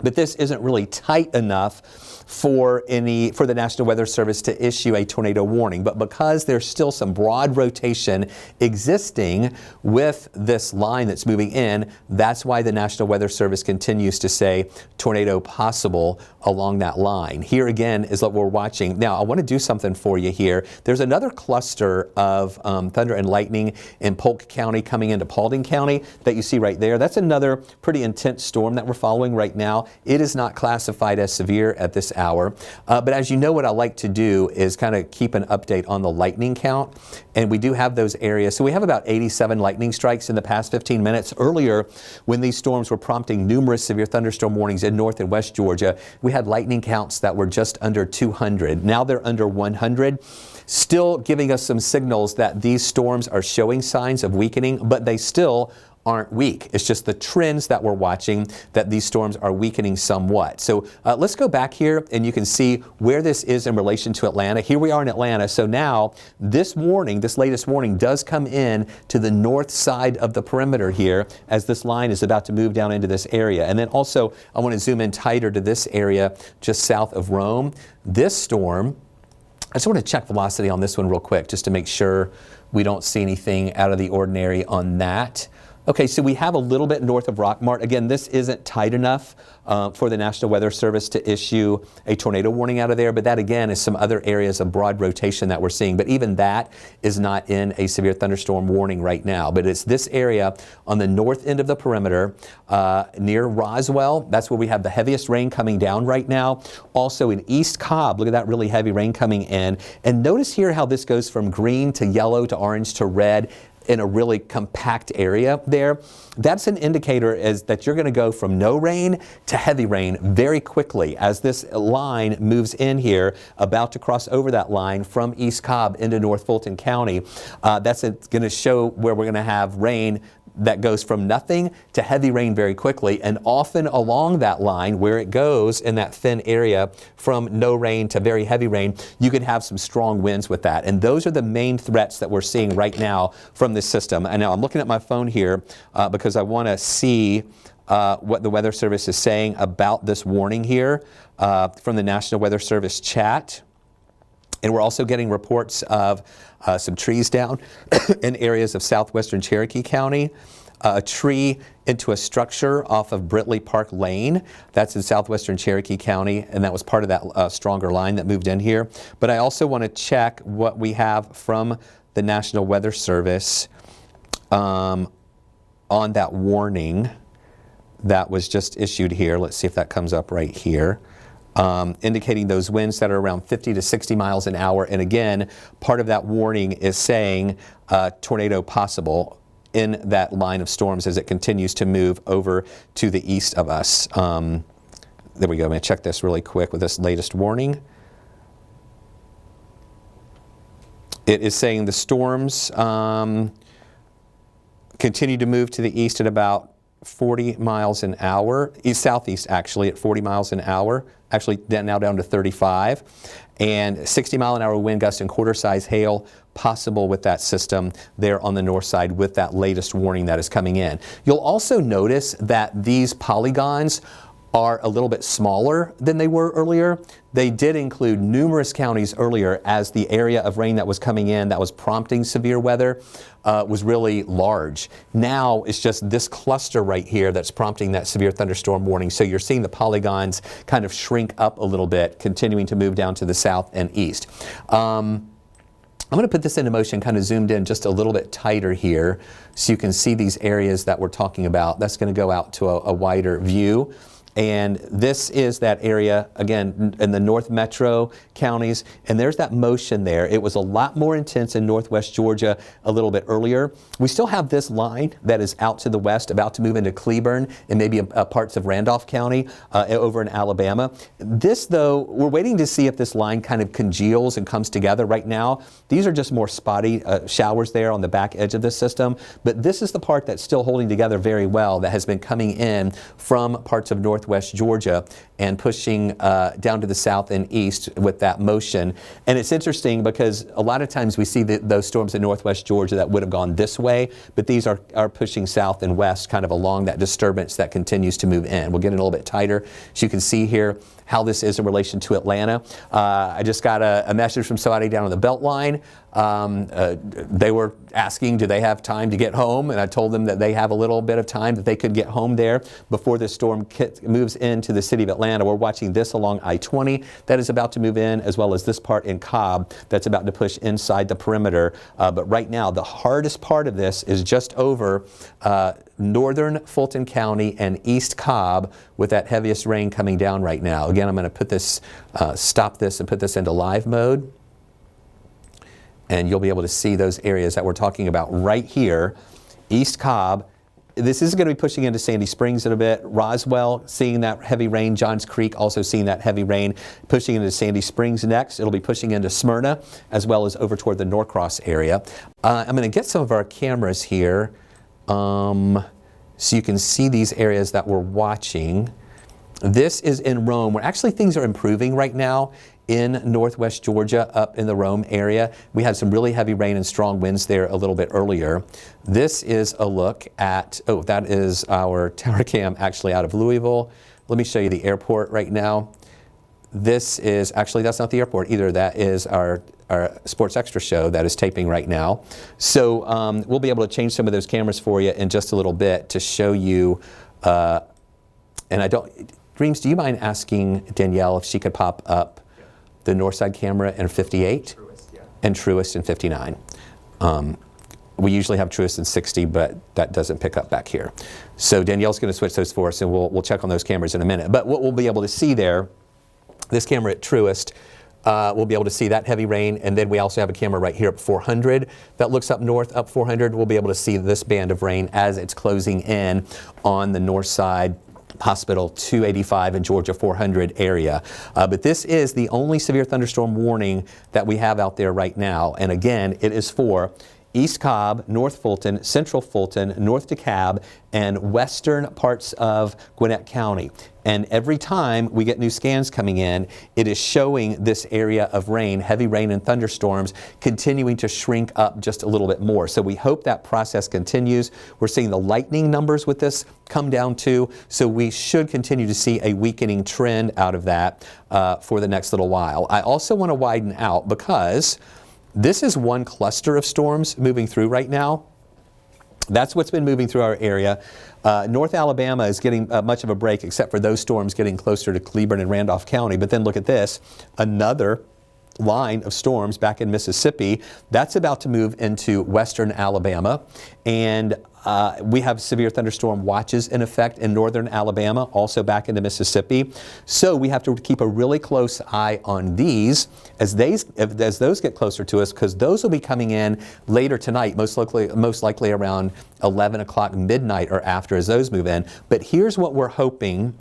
But this isn't really tight enough for the National Weather Service to issue a tornado warning. But because there's still some broad rotation existing with this line that's moving in, that's why the National Weather Service continues to say tornado possible along that line. Here again is what we're watching. Now, I want to do something for you here. There's another cluster of thunder and lightning in Polk County coming into Paulding County that you see right there. That's another pretty intense storm that we're following right now. It is not classified as severe at this hour, but as you know, what I like to do is kind of keep an update on the lightning count, and we do have those areas. So we have about 87 lightning strikes in the past 15 minutes. Earlier, when these storms were prompting numerous severe thunderstorm warnings in north and west Georgia, we had lightning counts that were just under 200. Now they're under 100. Still giving us some signals that these storms are showing signs of weakening, but they still aren't weak. It's just the trends that we're watching that these storms are weakening somewhat. So let's go back here and you can see where this is in relation to Atlanta. Here we are in Atlanta. So now this warning, this latest warning, does come in to the north side of the perimeter here as this line is about to move down into this area. And then also I want to zoom in tighter to this area just south of Rome. This storm, I just want to check velocity on this one real quick just to make sure we don't see anything out of the ordinary on that. Okay, so we have a little bit north of Rockmart. Again, this isn't tight enough for the National Weather Service to issue a tornado warning out of there, but that again is some other areas of broad rotation that we're seeing. But even that is not in a severe thunderstorm warning right now. But it's this area on the north end of the perimeter near Roswell. That's where we have the heaviest rain coming down right now. Also in East Cobb, look at that really heavy rain coming in. And notice here how this goes from green to yellow to orange to red in a really compact area there. That's an indicator is that you're going to go from no rain to heavy rain very quickly as this line moves in here, about to cross over that line from East Cobb into North Fulton County. That's going to show where we're going to have rain that goes from nothing to heavy rain very quickly, and often along that line where it goes in that thin area from no rain to very heavy rain, you can have some strong winds with that. And those are the main threats that we're seeing right now from this system. And now I'm looking at my phone here because I want to see what the Weather Service is saying about this warning here from the National Weather Service chat. And we're also getting reports of some trees down in areas of southwestern Cherokee County. A tree into a structure off of Britley Park Lane. That's in southwestern Cherokee County, and that was part of that stronger line that moved in here. But I also want to check what we have from the National Weather Service on that warning that was just issued here. Let's see if that comes up right here. indicating those winds that are around 50 to 60 miles an hour. And again, part of that warning is saying tornado possible in that line of storms as it continues to move over to the east of us. There we go. I'm going to check this really quick with this latest warning. It is saying the storms continue to move to the east at about 40 miles an hour, southeast actually at 40 miles an hour, actually now down to 35, and 60 mile an hour wind gusts and quarter size hail possible with that system there on the north side with that latest warning that is coming in. You'll also notice that these polygons are a little bit smaller than they were earlier. They did include numerous counties earlier as the area of rain that was coming in that was prompting severe weather was really large. Now it's just this cluster right here that's prompting that severe thunderstorm warning. So you're seeing the polygons kind of shrink up a little bit, continuing to move down to the south and east. I'm going to put this into motion, kind of zoomed in just a little bit tighter here so you can see these areas that we're talking about. That's going to go out to a wider view. And this is that area, again, in the North Metro counties, and there's that motion there. It was a lot more intense in Northwest Georgia a little bit earlier. We still have this line that is out to the west, about to move into Cleburne and maybe parts of Randolph County over in Alabama. This, though, we're waiting to see if this line kind of congeals and comes together. Right now, these are just more spotty showers there on the back edge of the system, but this is the part that's still holding together very well that has been coming in from parts of Northwest Georgia and pushing down to the south and east with that motion. And it's interesting because a lot of times we see those storms in Northwest Georgia that would have gone this way, but these are pushing south and west kind of along that disturbance that continues to move in. We'll get it a little bit tighter so you can see here how this is in relation to Atlanta. I just got a message from somebody down on the Beltline. They were asking, do they have time to get home? And I told them that they have a little bit of time that they could get home there before this storm moves into the city of Atlanta. We're watching this along I-20 that is about to move in, as well as this part in Cobb that's about to push inside the perimeter. But right now, the hardest part of this is just over northern Fulton County and East Cobb with that heaviest rain coming down right now. Again, I'm going to put this, stop this and put this into live mode. And you'll be able to see those areas that we're talking about right here. East Cobb. This is going to be pushing into Sandy Springs in a bit. Roswell, seeing that heavy rain. Johns Creek, also seeing that heavy rain, pushing into Sandy Springs next. It'll be pushing into Smyrna, as well as over toward the Norcross area. I'm going to get some of our cameras here so you can see these areas that we're watching. This is in Rome, where actually things are improving right now in Northwest Georgia, up in the Rome area. We had some really heavy rain and strong winds there a little bit earlier. This is a look at, that is our tower cam actually out of Louisville. Let me show you the airport right now. This is, actually that's not the airport either. That is our Sports Extra show that is taping right now. So we'll be able to change some of those cameras for you in just a little bit to show you, Dreams, do you mind asking Danielle if she could pop up the Northside camera in 58 and Truist in 59. We usually have Truist in 60, but that doesn't pick up back here. So Danielle's going to switch those for us, and we'll check on those cameras in a minute. But what we'll be able to see there, this camera at Truist, we'll be able to see that heavy rain, and then we also have a camera right here at 400 that looks up north, up 400. We'll be able to see this band of rain as it's closing in on the north side, Hospital 285 and Georgia 400 area. But this is the only severe thunderstorm warning that we have out there right now. And again, it is for East Cobb, North Fulton, Central Fulton, North DeKalb, and western parts of Gwinnett County. And every time we get new scans coming in, it is showing this area of rain, heavy rain and thunderstorms, continuing to shrink up just a little bit more. So we hope that process continues. We're seeing the lightning numbers with this come down too, so we should continue to see a weakening trend out of that for the next little while. I also want to widen out because this is one cluster of storms moving through right now. That's what's been moving through our area. North Alabama is getting much of a break, except for those storms getting closer to Cleburne and Randolph County. But then look at this, another line of storms back in Mississippi, that's about to move into western Alabama, and we have severe thunderstorm watches in effect in northern Alabama, also back into Mississippi. So we have to keep a really close eye on these as those get closer to us, because those will be coming in later tonight, most likely around 11 o'clock midnight or after, as those move in. But here's what we're hoping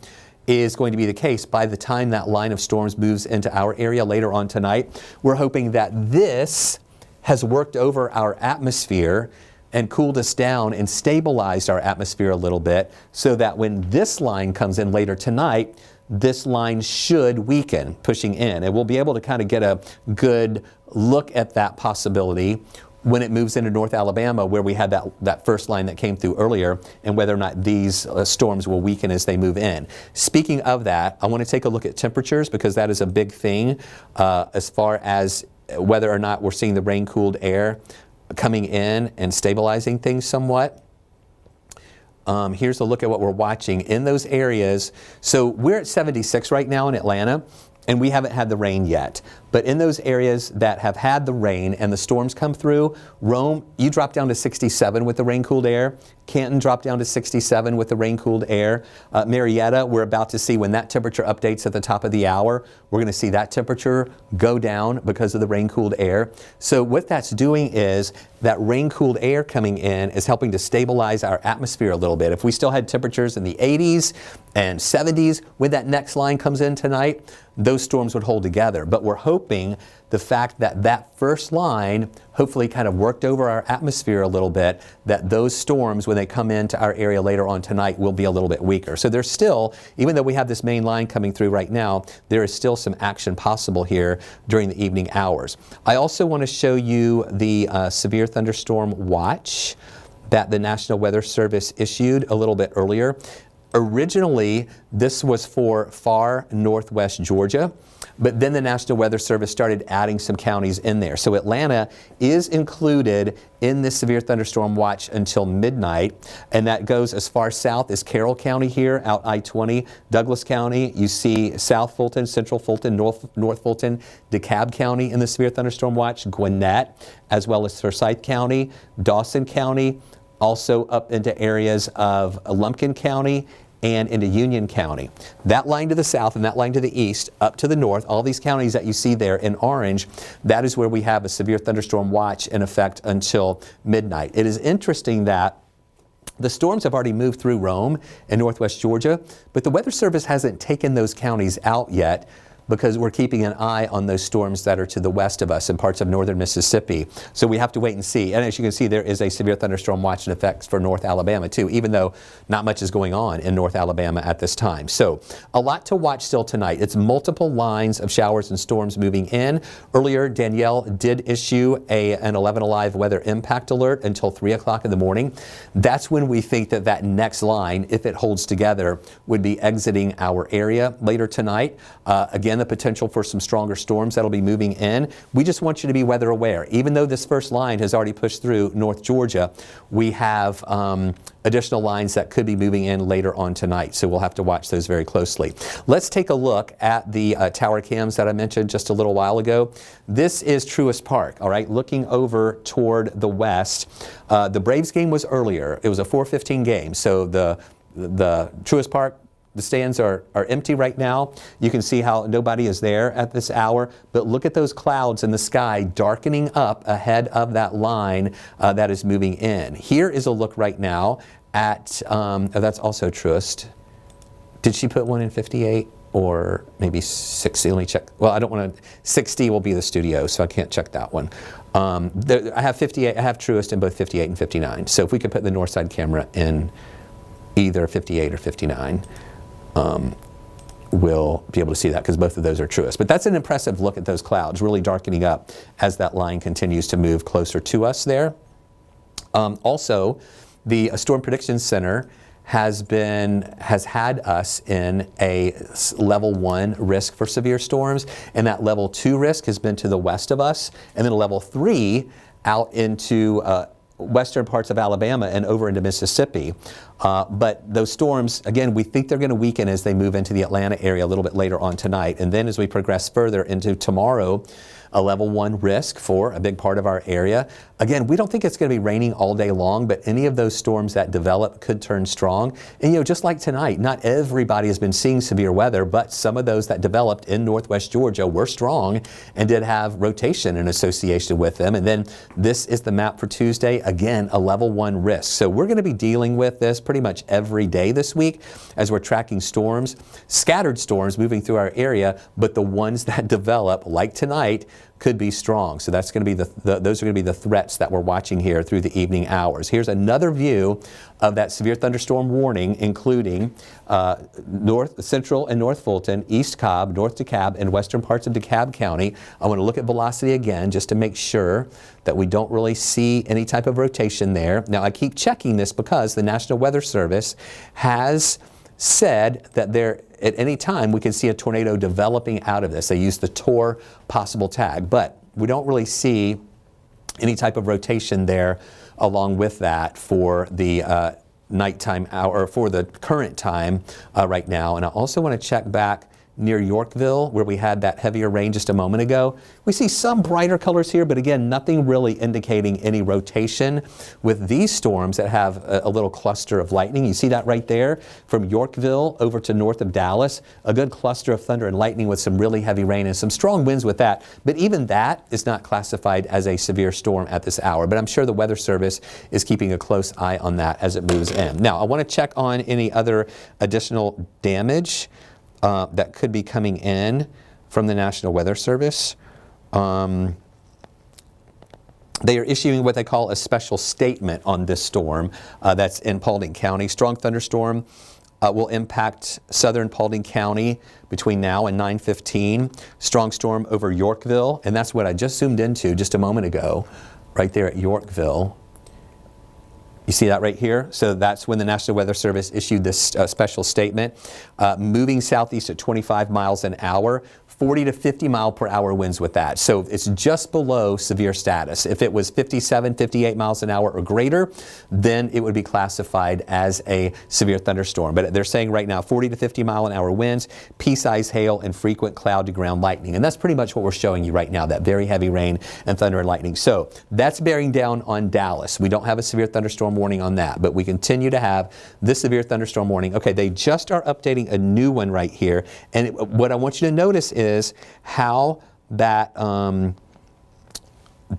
is going to be the case by the time that line of storms moves into our area later on tonight. We're hoping that this has worked over our atmosphere and cooled us down and stabilized our atmosphere a little bit, so that when this line comes in later tonight, this line should weaken, pushing in. And we'll be able to kind of get a good look at that possibility when it moves into North Alabama, where we had that first line that came through earlier, and whether or not these storms will weaken as they move in. Speaking of that, I want to take a look at temperatures, because that is a big thing as far as whether or not we're seeing the rain-cooled air coming in and stabilizing things somewhat. Here's a look at what we're watching in those areas. So we're at 76 right now in Atlanta, and we haven't had the rain yet. But in those areas that have had the rain and the storms come through, Rome, you drop down to 67 with the rain-cooled air. Canton dropped down to 67 with the rain-cooled air. Marietta, we're about to see when that temperature updates at the top of the hour, we're going to see that temperature go down because of the rain-cooled air. So what that's doing is that rain-cooled air coming in is helping to stabilize our atmosphere a little bit. If we still had temperatures in the 80s and 70s, when that next line comes in tonight, those storms would hold together. But we're hoping the fact that that first line hopefully kind of worked over our atmosphere a little bit, that those storms, when they come into our area later on tonight, will be a little bit weaker. So there's still, even though we have this main line coming through right now, there is still some action possible here during the evening hours. I also want to show you the severe thunderstorm watch that the National Weather Service issued a little bit earlier. Originally, this was for far northwest Georgia, but then the National Weather Service started adding some counties in there. So Atlanta is included in this severe thunderstorm watch until midnight, and that goes as far south as Carroll County here, out I-20, Douglas County. You see South Fulton, Central Fulton, North Fulton, DeKalb County in the severe thunderstorm watch, Gwinnett, as well as Forsyth County, Dawson County, also up into areas of Lumpkin County and into Union County. That line to the south and that line to the east, up to the north, all these counties that you see there in orange, that is where we have a severe thunderstorm watch in effect until midnight. It is interesting that the storms have already moved through Rome and northwest Georgia, but the Weather Service hasn't taken those counties out yet, because we're keeping an eye on those storms that are to the west of us in parts of northern Mississippi. So we have to wait and see. And as you can see, there is a severe thunderstorm watch in effect for North Alabama too, even though not much is going on in North Alabama at this time. So a lot to watch still tonight. It's multiple lines of showers and storms moving in. Earlier, Danielle did issue an 11 Alive weather impact alert until 3 o'clock in the morning. That's when we think that that next line, if it holds together, would be exiting our area later tonight. Again, the potential for some stronger storms that'll be moving in. We just want you to be weather aware. Even though this first line has already pushed through North Georgia, we have additional lines that could be moving in later on tonight. So we'll have to watch those very closely. Let's take a look at the tower cams that I mentioned just a little while ago. This is Truist Park, all right, looking over toward the west. The Braves game was earlier. It was a 4:15 game. So the Truist Park, the stands are empty right now. You can see how nobody is there at this hour, but look at those clouds in the sky darkening up ahead of that line that is moving in. Here is a look right now at, that's also Truist. Did she put one in 58 or maybe 60? Let me check. Well, I don't want to, 60 will be the studio, so I can't check that one. I have 58, I have Truist in both 58 and 59. So if we could put the north side camera in either 58 or 59, we'll be able to see that, because both of those are Truist. But that's an impressive look at those clouds really darkening up as that line continues to move closer to us there. Also, the Storm Prediction Center has had us in a level 1 risk for severe storms, and that level 2 risk has been to the west of us, and then a level 3 out into western parts of Alabama and over into Mississippi. But those storms, again, we think they're going to weaken as they move into the Atlanta area a little bit later on tonight. And then as we progress further into tomorrow, a level 1 risk for a big part of our area. Again, we don't think it's going to be raining all day long, but any of those storms that develop could turn strong. And just like tonight, not everybody has been seeing severe weather, but some of those that developed in northwest Georgia were strong and did have rotation in association with them. And then this is the map for Tuesday. Again, a level 1 risk. So we're going to be dealing with this pretty much every day this week as we're tracking storms, scattered storms moving through our area, but the ones that develop, like tonight, could be strong. So that's going to be those are going to be the threats that we're watching here through the evening hours. Here's another view of that severe thunderstorm warning, including north, central and north Fulton, east Cobb, north DeKalb, and western parts of DeKalb County. I want to look at velocity again just to make sure that we don't really see any type of rotation there. Now, I keep checking this because the National Weather Service has said that at any time we can see a tornado developing out of this. They use the TOR possible tag, but we don't really see any type of rotation there along with that for the nighttime hour, or for the current time right now. And I also want to check back near Yorkville, where we had that heavier rain just a moment ago. We see some brighter colors here, but again, nothing really indicating any rotation with these storms that have a little cluster of lightning. You see that right there from Yorkville over to north of Dallas, a good cluster of thunder and lightning with some really heavy rain and some strong winds with that. But even that is not classified as a severe storm at this hour. But I'm sure the Weather Service is keeping a close eye on that as it moves in. Now, I want to check on any other additional damage that could be coming in from the National Weather Service. They are issuing what they call a special statement on this storm that's in Paulding County. Strong thunderstorm will impact southern Paulding County between now and 9:15. Strong storm over Yorkville, and that's what I just zoomed into just a moment ago, right there at Yorkville. You see that right here? So that's when the National Weather Service issued this special statement. Moving southeast at 25 miles an hour, 40 to 50 mile per hour winds with that. So it's just below severe status. If it was 57, 58 miles an hour or greater, then it would be classified as a severe thunderstorm. But they're saying right now 40 to 50 mile an hour winds, pea-sized hail, and frequent cloud to ground lightning. And that's pretty much what we're showing you right now, that very heavy rain and thunder and lightning. So that's bearing down on Dallas. We don't have a severe thunderstorm warning on that, but we continue to have this severe thunderstorm warning. Okay, they just are updating a new one right here. And what I want you to notice is how that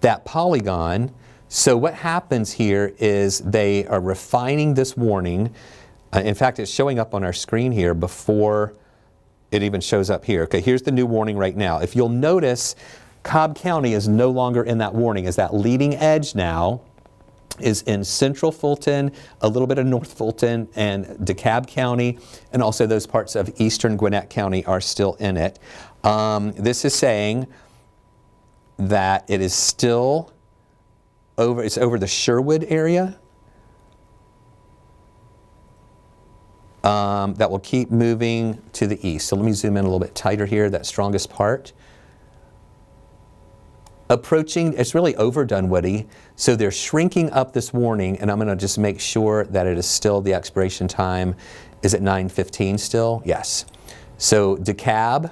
that polygon. So what happens here is they are refining this warning. In fact, it's showing up on our screen here before it even shows up here. Okay, here's the new warning right now. If you'll notice, Cobb County is no longer in that warning, as that leading edge now is in central Fulton, a little bit of north Fulton and DeKalb County, and also those parts of eastern Gwinnett County are still in it. This is saying that it is still over, it's over the Sherwood area. That will keep moving to the east. So let me zoom in a little bit tighter here, that strongest part. Approaching, it's really over Dunwoody, so they're shrinking up this warning, and I'm going to just make sure that it is still, the expiration time is at 9:15 still. Yes. So DeKalb,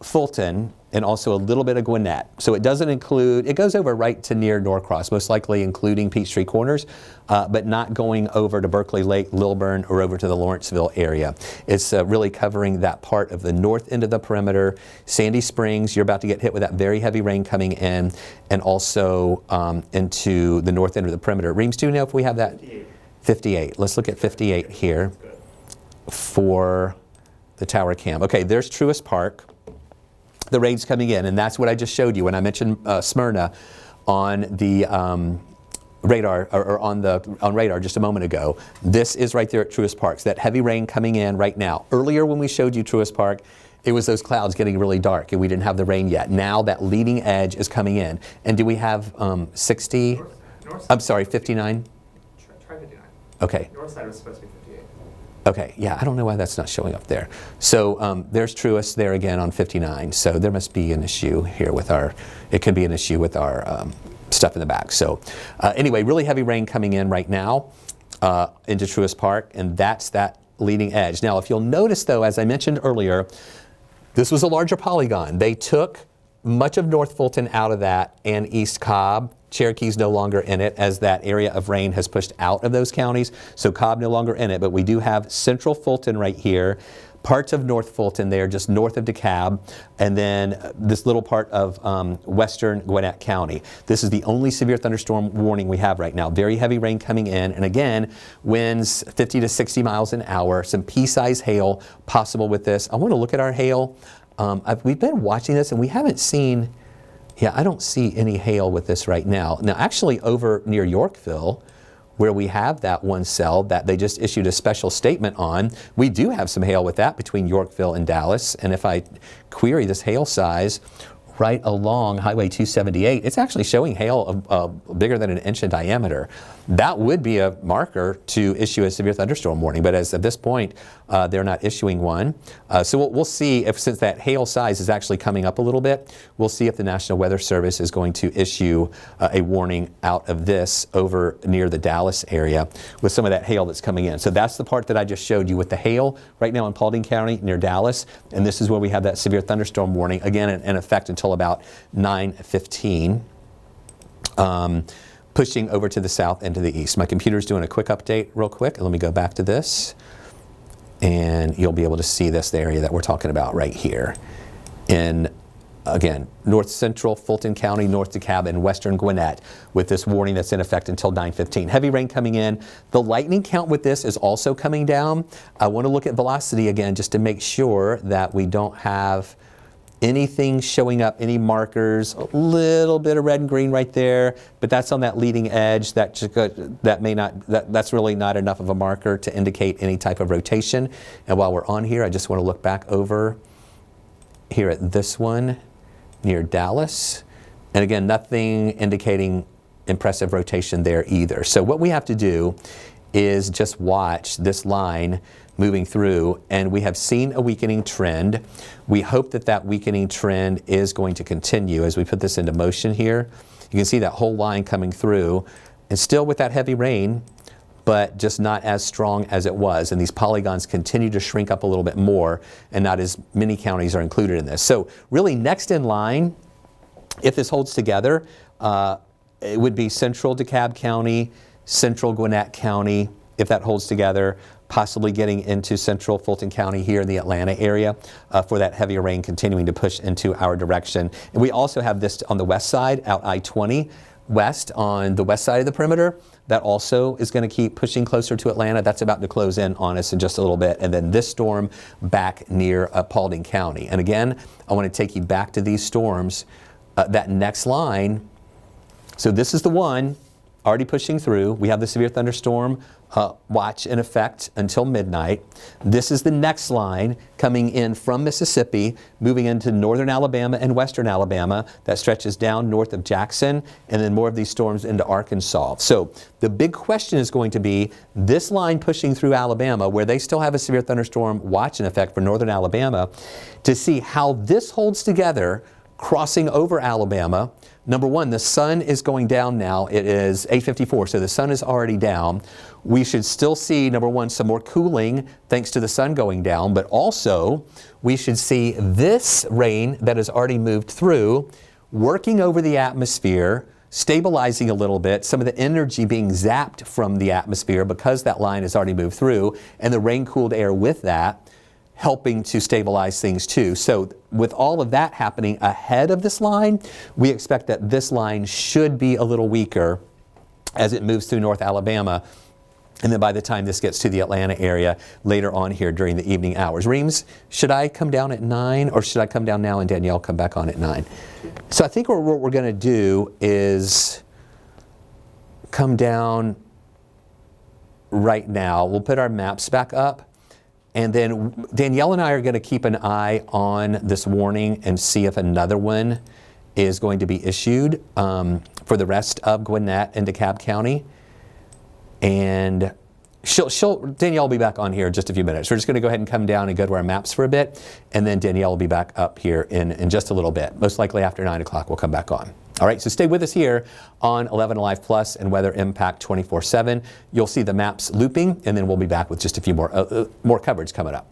Fulton, and also a little bit of Gwinnett. So it doesn't include, it goes over right to near Norcross, most likely including Peachtree Corners, but not going over to Berkeley Lake, Lilburn, or over to the Lawrenceville area. It's really covering that part of the north end of the perimeter. Sandy Springs, you're about to get hit with that very heavy rain coming in, and also into the north end of the perimeter. Reams, do you know if we have that? 58. Let's look at 58 here for the tower cam. Okay, there's Truist Park. The rain's coming in, and that's what I just showed you when I mentioned Smyrna on the radar, or on radar just a moment ago. This is right there at Truist Park. So that heavy rain coming in right now. Earlier when we showed you Truist Park, it was those clouds getting really dark and we didn't have the rain yet. Now that leading edge is coming in. And do we have 60? North I'm sorry, 59? Try 59. Okay. North side was supposed to be 58. Okay, yeah, I don't know why that's not showing up there. So there's Truist there again on 59. So there must be an issue here with our, it could be an issue with our stuff in the back. So anyway, really heavy rain coming in right now into Truist Park, and that's that leading edge. Now, if you'll notice though, as I mentioned earlier, this was a larger polygon. They took much of North Fulton out of that and East Cobb. Cherokee's no longer in it as that area of rain has pushed out of those counties. So Cobb no longer in it, but we do have central Fulton right here, parts of North Fulton there, just north of DeKalb, and then this little part of western Gwinnett County. This is the only severe thunderstorm warning we have right now. Very heavy rain coming in, and again, winds 50 to 60 miles an hour, some pea-sized hail possible with this. I want to look at our hail. We've been watching this, and we haven't seen, I don't see any hail with this right now. Now, actually, over near Yorkville, where we have that one cell that they just issued a special statement on, we do have some hail with that between Yorkville and Dallas. And if I query this hail size right along Highway 278, it's actually showing hail bigger than an inch in diameter. That would be a marker to issue a severe thunderstorm warning, but as at this point, they're not issuing one. So we'll see if, since that hail size is actually coming up a little bit, we'll see if the National Weather Service is going to issue a warning out of this over near the Dallas area with some of that hail that's coming in. So that's the part that I just showed you with the hail right now in Paulding County near Dallas, and this is where we have that severe thunderstorm warning, again in effect until about 9:15. Pushing over to the south and to the east. My computer's doing a quick update real quick. Let me go back to this. And you'll be able to see this, the area that we're talking about right here. In, again, north central Fulton County, north DeKalb, and western Gwinnett with this warning that's in effect until 9:15. Heavy rain coming in. The lightning count with this is also coming down. I want to look at velocity again just to make sure that we don't have anything showing up, any markers, a little bit of red and green right there, but that's on that leading edge. That's really not enough of a marker to indicate any type of rotation. And while we're on here, I just want to look back over here at this one near Dallas. And again, nothing indicating impressive rotation there either. So what we have to do is just watch this line moving through, and we have seen a weakening trend. We hope that that weakening trend is going to continue as we put this into motion here. You can see that whole line coming through, and still with that heavy rain, but just not as strong as it was. And these polygons continue to shrink up a little bit more, and not as many counties are included in this. So really next in line, if this holds together, it would be central DeKalb County, central Gwinnett County, if that holds together, possibly getting into central Fulton County here in the Atlanta area for that heavier rain continuing to push into our direction. And we also have this on the west side, out I-20 west on the west side of the perimeter. That also is going to keep pushing closer to Atlanta. That's about to close in on us in just a little bit. And then this storm back near Paulding County. And again, I want to take you back to these storms. That next line, so this is the one already pushing through. We have the severe thunderstorm watch in effect until midnight. This is the next line coming in from Mississippi, moving into northern Alabama and western Alabama. That stretches down north of Jackson, and then more of these storms into Arkansas. So the big question is going to be this line pushing through Alabama, where they still have a severe thunderstorm watch in effect for northern Alabama, to see how this holds together crossing over Alabama. Number one, the sun is going down now. It is 8:54, so the sun is already down. We should still see, number one, some more cooling thanks to the sun going down, but also we should see this rain that has already moved through working over the atmosphere, stabilizing a little bit, some of the energy being zapped from the atmosphere because that line has already moved through, and the rain-cooled air with that helping to stabilize things too. So with all of that happening ahead of this line, we expect that this line should be a little weaker as it moves through North Alabama. And then by the time this gets to the Atlanta area later on here during the evening hours. Reams, should I come down at 9 or should I come down now and Danielle come back on at 9? So I think what we're going to do is come down right now. We'll put our maps back up. And then Danielle and I are going to keep an eye on this warning and see if another one is going to be issued for the rest of Gwinnett and DeKalb County. And Danielle will be back on here in just a few minutes. We're just going to go ahead and come down and go to our maps for a bit. And then Danielle will be back up here in just a little bit. Most likely after 9 o'clock we'll come back on. All right, so stay with us here on 11 Alive Plus and Weather Impact 24/7. You'll see the maps looping, and then we'll be back with just a few more coverage coming up.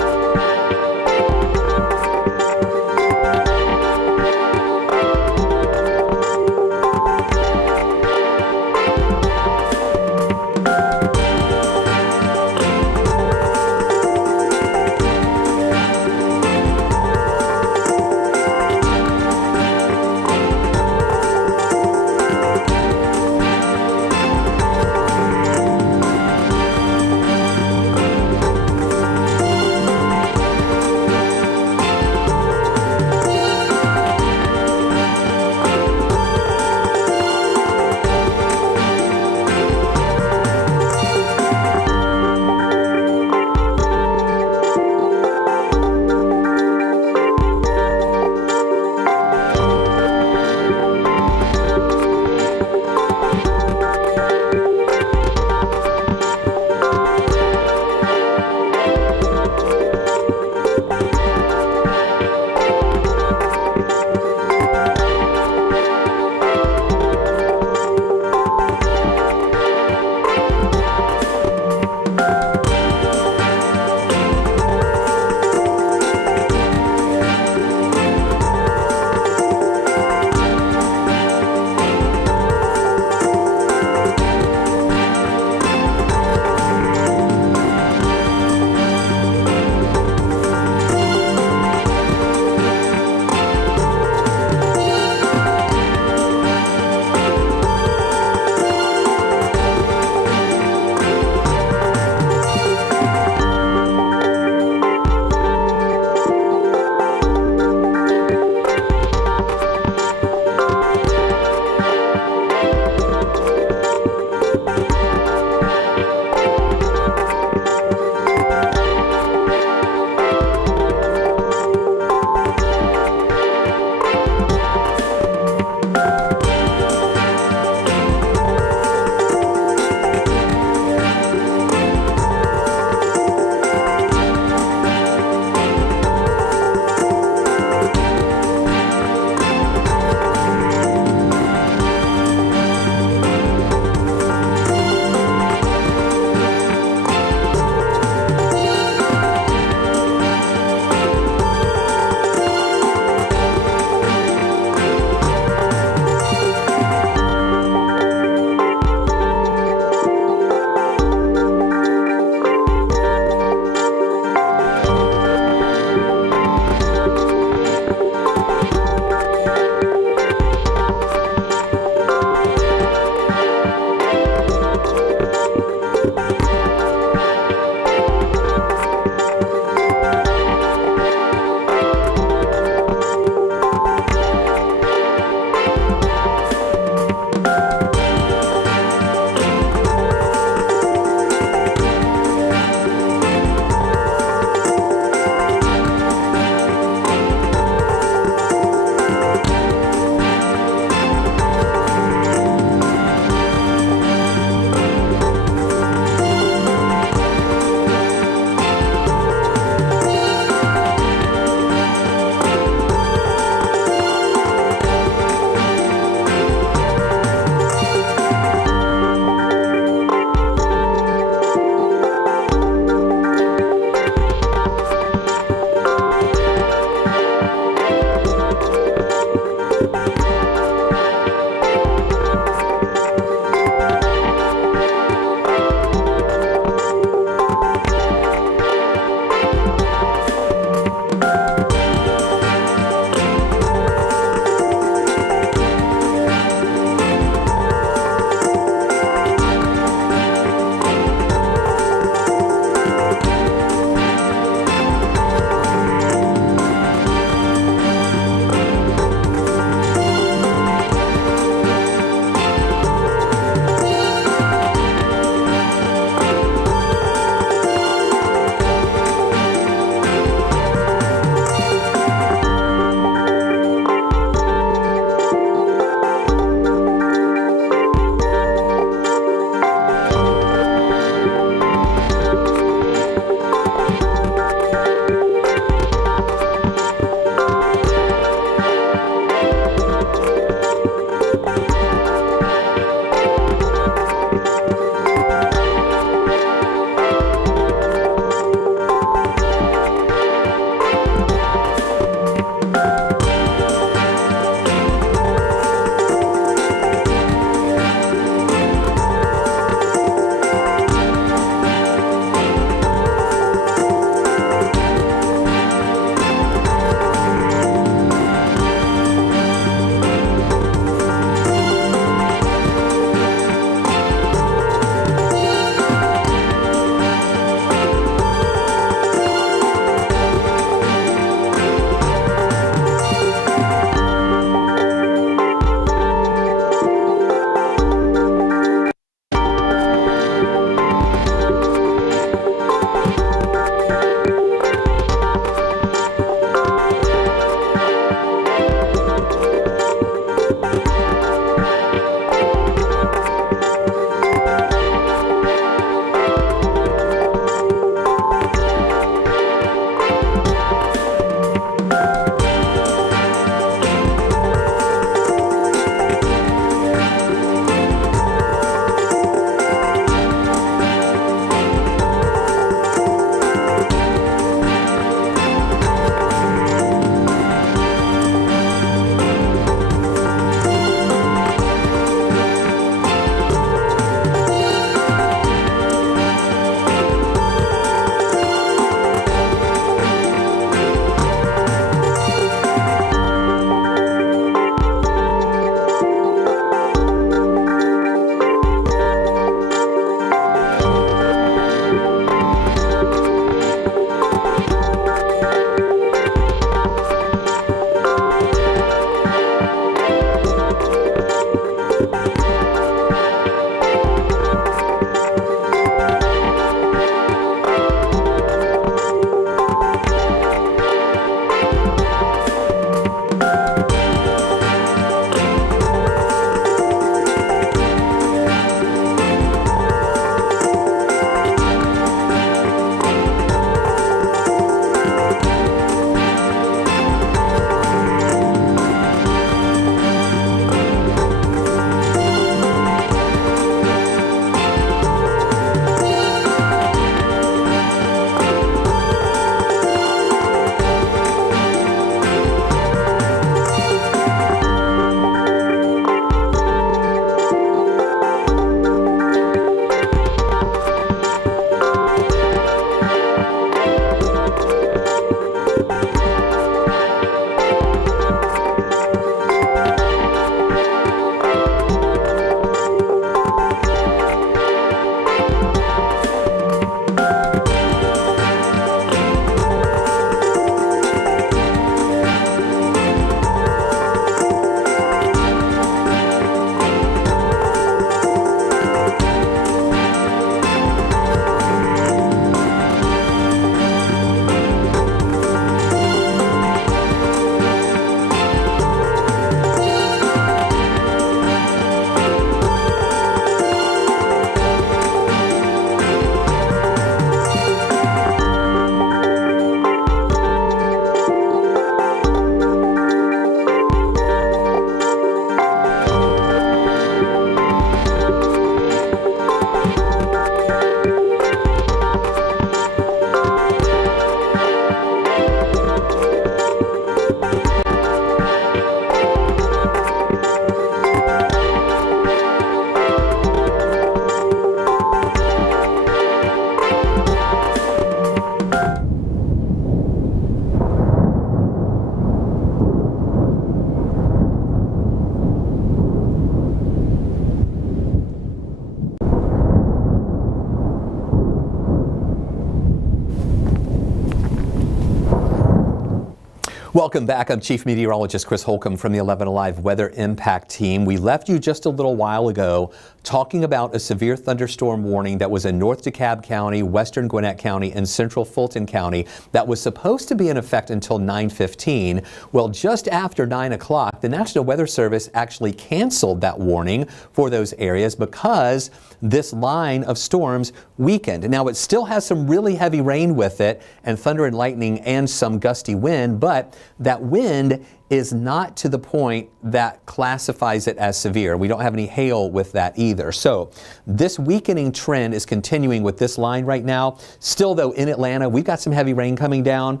Welcome back. I'm Chief Meteorologist Chris Holcomb from the 11 Alive Weather Impact Team. We left you just a little while ago talking about a severe thunderstorm warning that was in North DeKalb County, Western Gwinnett County, and Central Fulton County that was supposed to be in effect until 9:15. Well, just after 9 o'clock, the National Weather Service actually canceled that warning for those areas because this line of storms weakened. Now, it still has some really heavy rain with it and thunder and lightning and some gusty wind, but that wind is not to the point that classifies it as severe. We don't have any hail with that either. So this weakening trend is continuing with this line right now. Still, though, in Atlanta, we've got some heavy rain coming down.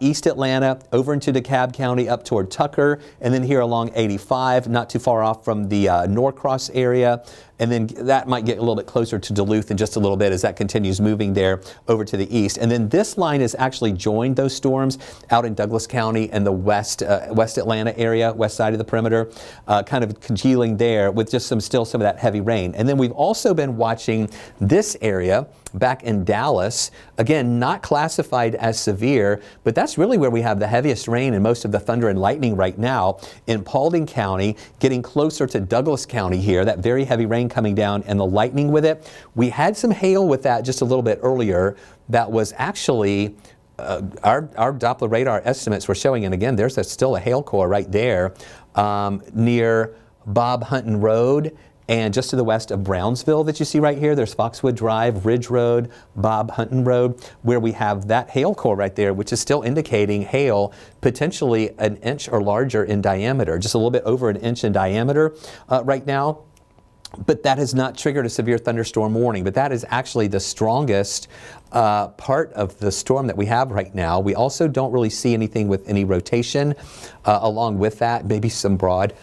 East Atlanta, over into DeKalb County, up toward Tucker, and then here along 85, not too far off from the Norcross area. And then that might get a little bit closer to Duluth in just a little bit as that continues moving there over to the east. And then this line has actually joined those storms out in Douglas County and the West Atlanta area, west side of the perimeter, kind of congealing there with just still some of that heavy rain. And then we've also been watching this area back in Dallas, again, not classified as severe, but that's really where we have the heaviest rain and most of the thunder and lightning right now in Paulding County, getting closer to Douglas County here, that very heavy rain coming down and the lightning with it. We had some hail with that just a little bit earlier that was actually our Doppler radar estimates were showing, and again, there's still a hail core right there near Bob Hunton Road. And just to the west of Brownsville that you see right here, there's Foxwood Drive, Ridge Road, Bob Hunton Road, where we have that hail core right there, which is still indicating hail potentially an inch or larger in diameter, just a little bit over an inch in diameter right now. But that has not triggered a severe thunderstorm warning. But that is actually the strongest part of the storm that we have right now. We also don't really see anything with any rotation along with that, maybe some broad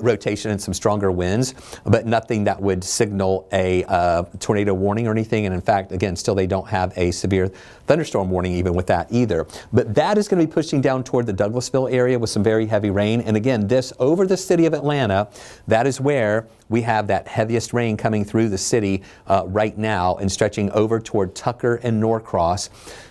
rotation and some stronger winds, but nothing that would signal a tornado warning or anything. And in fact, again, still they don't have a severe thunderstorm warning even with that either. But that is going to be pushing down toward the Douglasville area with some very heavy rain. And again, this over the city of Atlanta, that is where we have that heaviest rain coming through the city right now and stretching over toward Tucker and Norcross.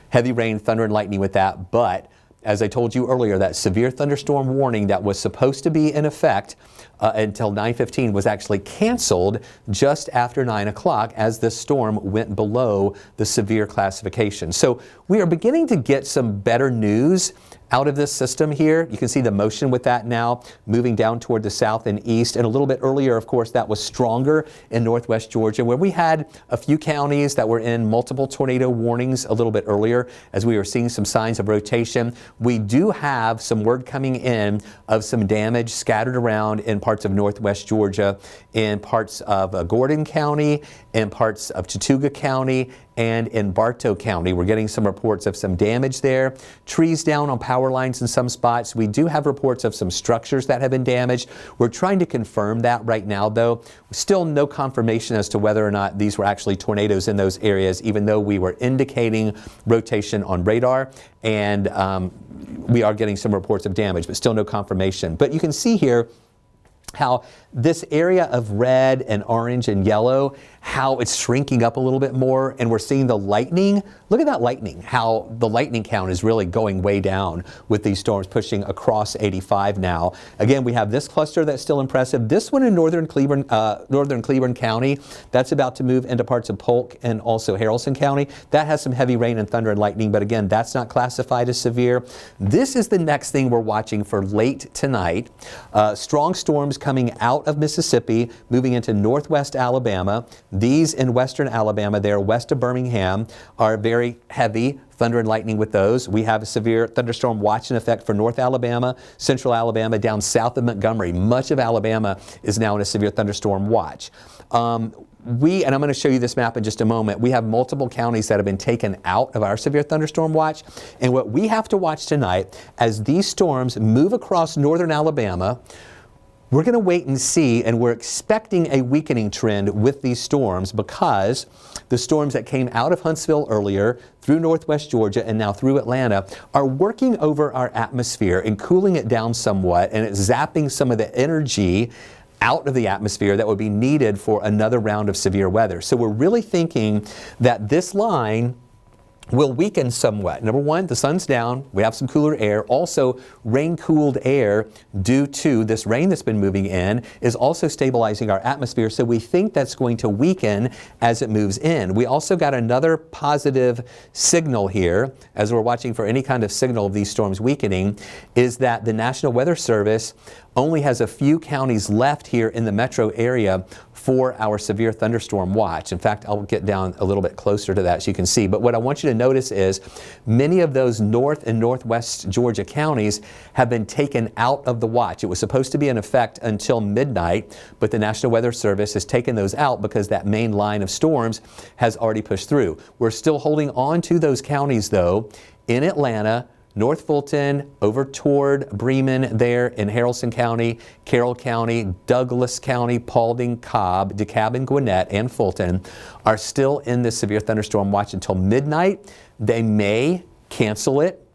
Heavy rain, thunder and lightning with that. But as I told you earlier, that severe thunderstorm warning that was supposed to be in effect until 9:15 was actually canceled just after 9 o'clock as this storm went below the severe classification. So we are beginning to get some better news out of this system here. You can see the motion with that now moving down toward the south and east. And a little bit earlier, of course, that was stronger in northwest Georgia, where we had a few counties that were in multiple tornado warnings a little bit earlier as we were seeing some signs of rotation. We do have some word coming in of some damage scattered around in parts of northwest Georgia, in parts of Gordon County, in parts of Chattooga County, and in Bartow County. We're getting some reports of some damage there. Trees down on power lines in some spots. We do have reports of some structures that have been damaged. We're trying to confirm that right now, though. Still no confirmation as to whether or not these were actually tornadoes in those areas, even though we were indicating rotation on radar. And we are getting some reports of damage, but still no confirmation. But you can see here how this area of red and orange and yellow, how it's shrinking up a little bit more, and we're seeing the lightning. Look at that lightning, how the lightning count is really going way down with these storms pushing across 85 now. Again, we have this cluster that's still impressive. This one in northern Cleveland County, that's about to move into parts of Polk and also Haralson County. That has some heavy rain and thunder and lightning, but again, that's not classified as severe. This is the next thing we're watching for late tonight. Strong storms coming out of Mississippi, moving into northwest Alabama. These in western Alabama there, west of Birmingham, are very heavy thunder and lightning with those. We have a severe thunderstorm watch in effect for North Alabama, Central Alabama, down south of Montgomery. Much of Alabama is now in a severe thunderstorm watch. And I'm going to show you this map in just a moment. We have multiple counties that have been taken out of our severe thunderstorm watch. And what we have to watch tonight as these storms move across northern Alabama, we're going to wait and see, and we're expecting a weakening trend with these storms because the storms that came out of Huntsville earlier, through northwest Georgia, and now through Atlanta are working over our atmosphere and cooling it down somewhat, and it's zapping some of the energy out of the atmosphere that would be needed for another round of severe weather. So we're really thinking that this line will weaken somewhat. Number one, the sun's down. We have some cooler air. Also, rain-cooled air due to this rain that's been moving in is also stabilizing our atmosphere. So we think that's going to weaken as it moves in. We also got another positive signal here as we're watching for any kind of signal of these storms weakening, is that the National Weather Service only has a few counties left here in the metro area for our severe thunderstorm watch. In fact, I'll get down a little bit closer to that so you can see. But what I want you to notice is many of those north and northwest Georgia counties have been taken out of the watch. It was supposed to be in effect until midnight, but the National Weather Service has taken those out because that main line of storms has already pushed through. We're still holding on to those counties, though, in Atlanta, North Fulton, over toward Bremen there in Haralson County, Carroll County, Douglas County, Paulding, Cobb, DeKalb, and Gwinnett, and Fulton are still in this severe thunderstorm watch until midnight. They may cancel it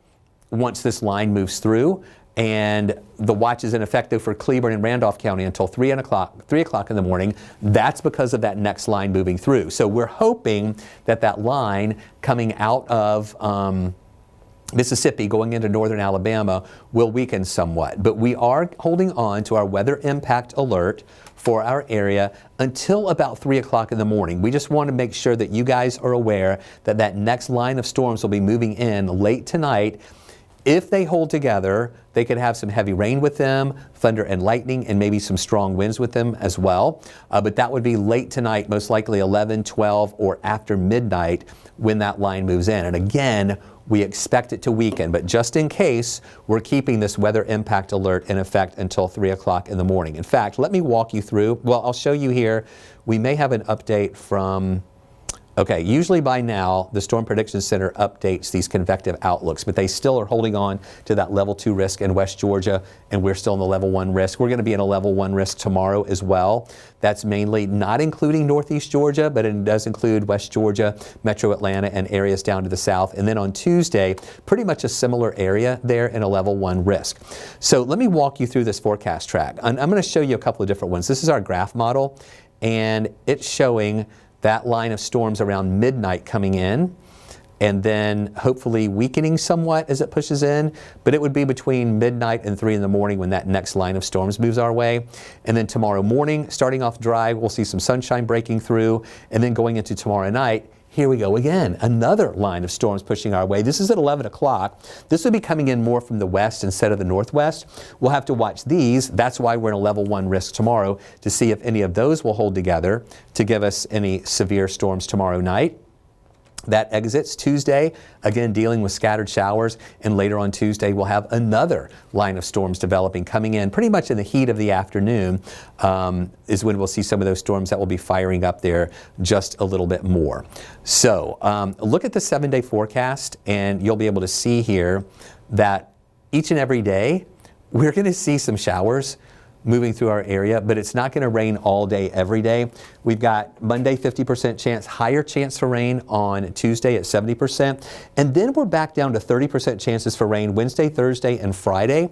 once this line moves through, and the watch is ineffective for Cleburne and Randolph County until 3 o'clock in the morning. That's because of that next line moving through. So we're hoping that that line coming out of Mississippi going into northern Alabama will weaken somewhat. But we are holding on to our weather impact alert for our area until about 3 o'clock in the morning. We just want to make sure that you guys are aware that that next line of storms will be moving in late tonight. If they hold together, they could have some heavy rain with them, thunder and lightning, and maybe some strong winds with them as well. But that would be late tonight, most likely 11, 12, or after midnight when that line moves in. And again, we expect it to weaken, but just in case, we're keeping this weather impact alert in effect until 3 o'clock in the morning. In fact, let me walk you through. Well, I'll show you here. We may have an update from Okay, usually by now, the Storm Prediction Center updates these convective outlooks, but they still are holding on to that level 2 risk in West Georgia, and we're still in the level 1 risk. We're going to be in a level 1 risk tomorrow as well. That's mainly not including Northeast Georgia, but it does include West Georgia, Metro Atlanta, and areas down to the south. And then on Tuesday, pretty much a similar area there in a level 1 risk. So let me walk you through this forecast track. I'm going to show you a couple of different ones. This is our graph model, and it's showing that line of storms around midnight coming in, and then hopefully weakening somewhat as it pushes in, but it would be between midnight and 3 in the morning when that next line of storms moves our way. And then tomorrow morning, starting off dry, we'll see some sunshine breaking through, and then going into tomorrow night, here we go again, another line of storms pushing our way. This is at 11 o'clock. This would be coming in more from the west instead of the northwest. We'll have to watch these. That's why we're in a level 1 risk tomorrow, to see if any of those will hold together to give us any severe storms tomorrow night. That exits Tuesday, again dealing with scattered showers, and later on Tuesday we'll have another line of storms developing, coming in pretty much in the heat of the afternoon is when we'll see some of those storms that will be firing up there just a little bit more. So look at the 7-day forecast, and you'll be able to see here that each and every day we're going to see some showers moving through our area, but it's not going to rain all day every day. We've got Monday 50% chance, higher chance for rain on Tuesday at 70%, and then we're back down to 30% chances for rain Wednesday, Thursday, and Friday,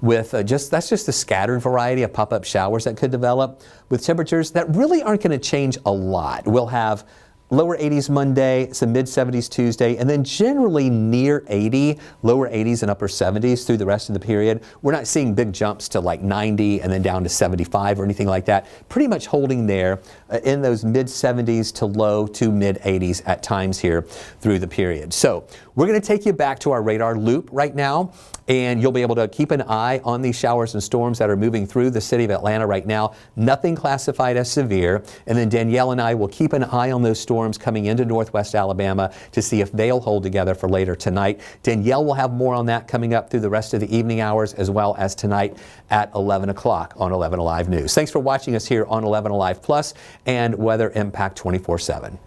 with that's just a scattered variety of pop-up showers that could develop, with temperatures that really aren't going to change a lot. We'll have lower 80s Monday, some mid 70s Tuesday, and then generally near 80, lower 80s and upper 70s through the rest of the period. We're not seeing big jumps to like 90 and then down to 75 or anything like that. Pretty much holding there in those mid 70s to low to mid 80s at times here through the period. So we're going to take you back to our radar loop right now, and you'll be able to keep an eye on these showers and storms that are moving through the city of Atlanta right now. Nothing classified as severe. And then Danielle and I will keep an eye on those storms coming into northwest Alabama to see if they'll hold together for later tonight. Danielle will have more on that coming up through the rest of the evening hours, as well as tonight at 11 o'clock on 11 Alive News. Thanks for watching us here on 11 Alive Plus and Weather Impact 24/7.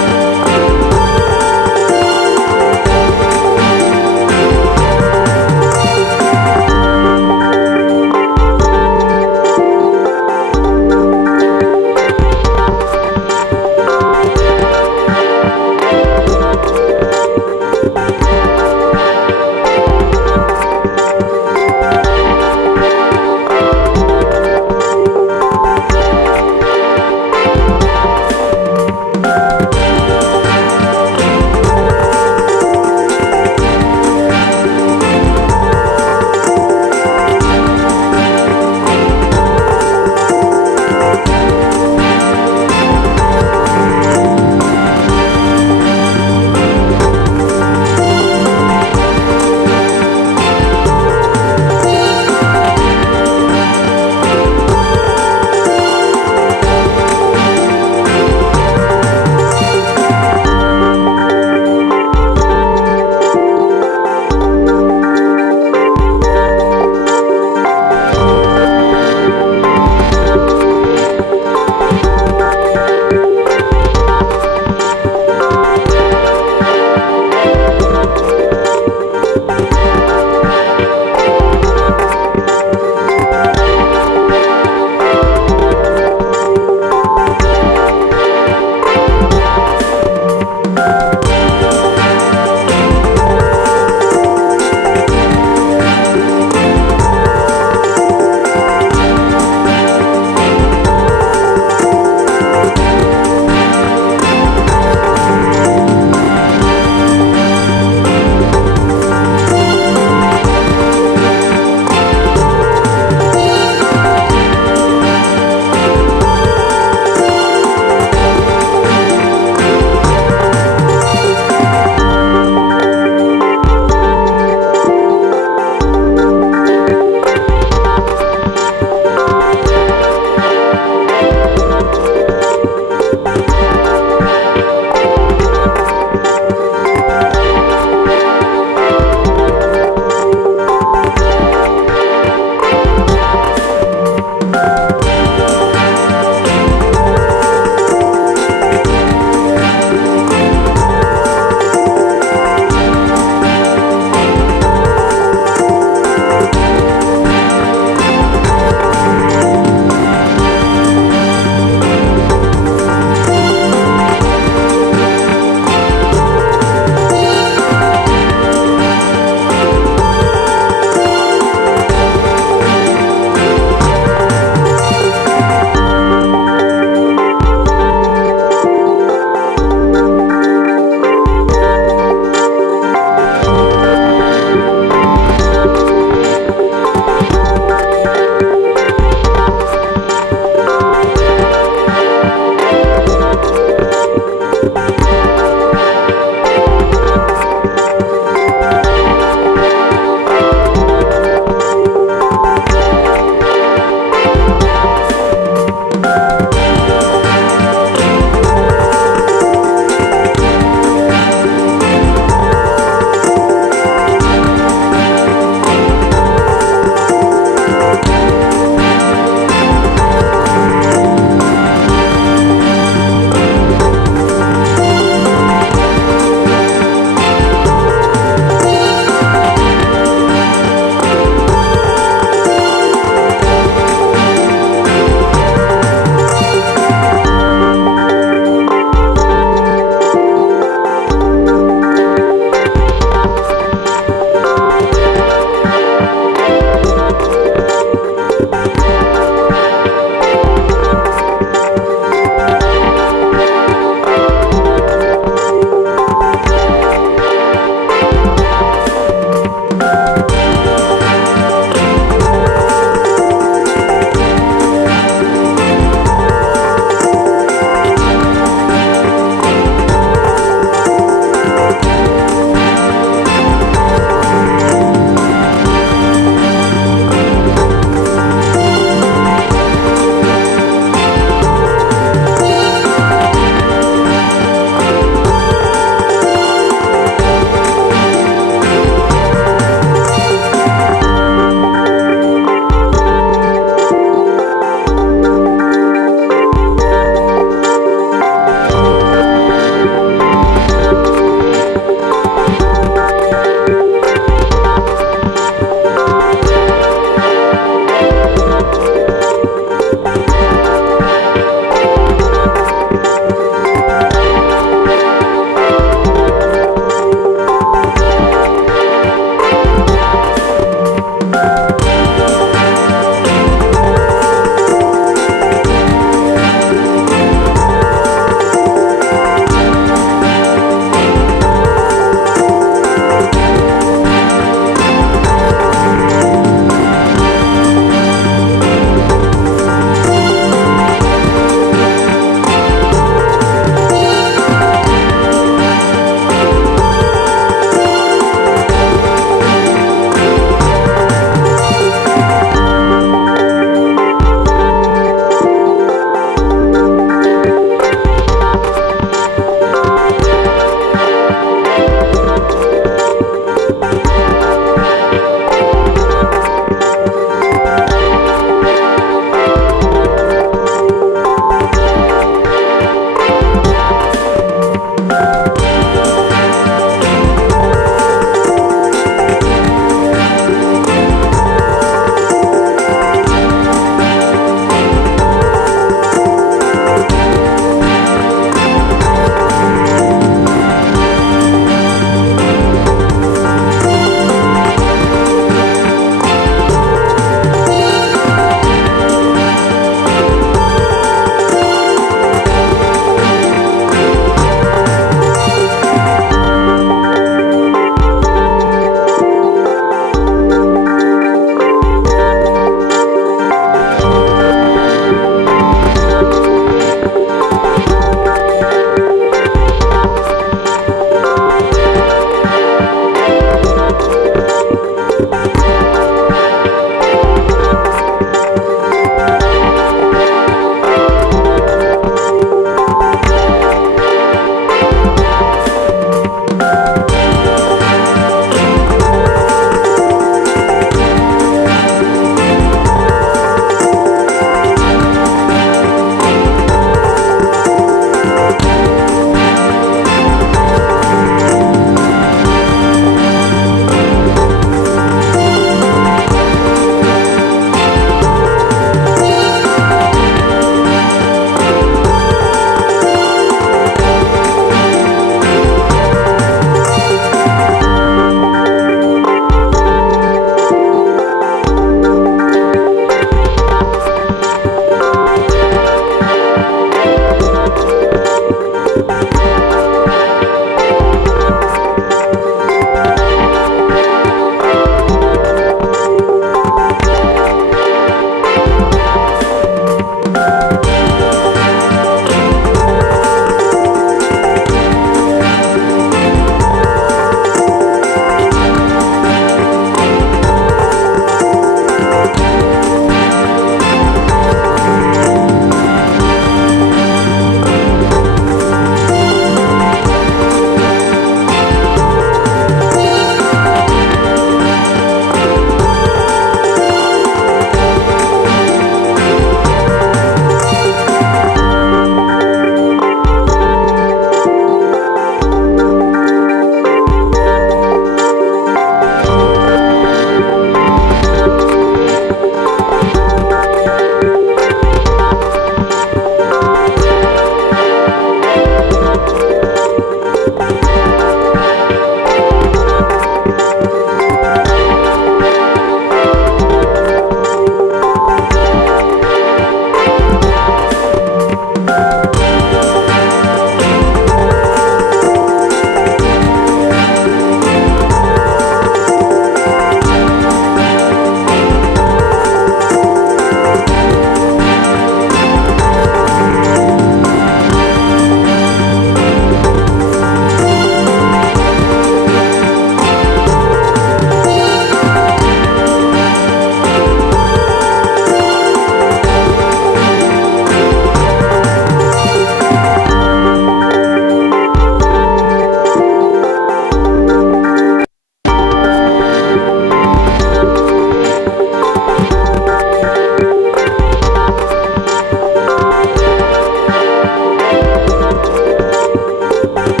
Bye.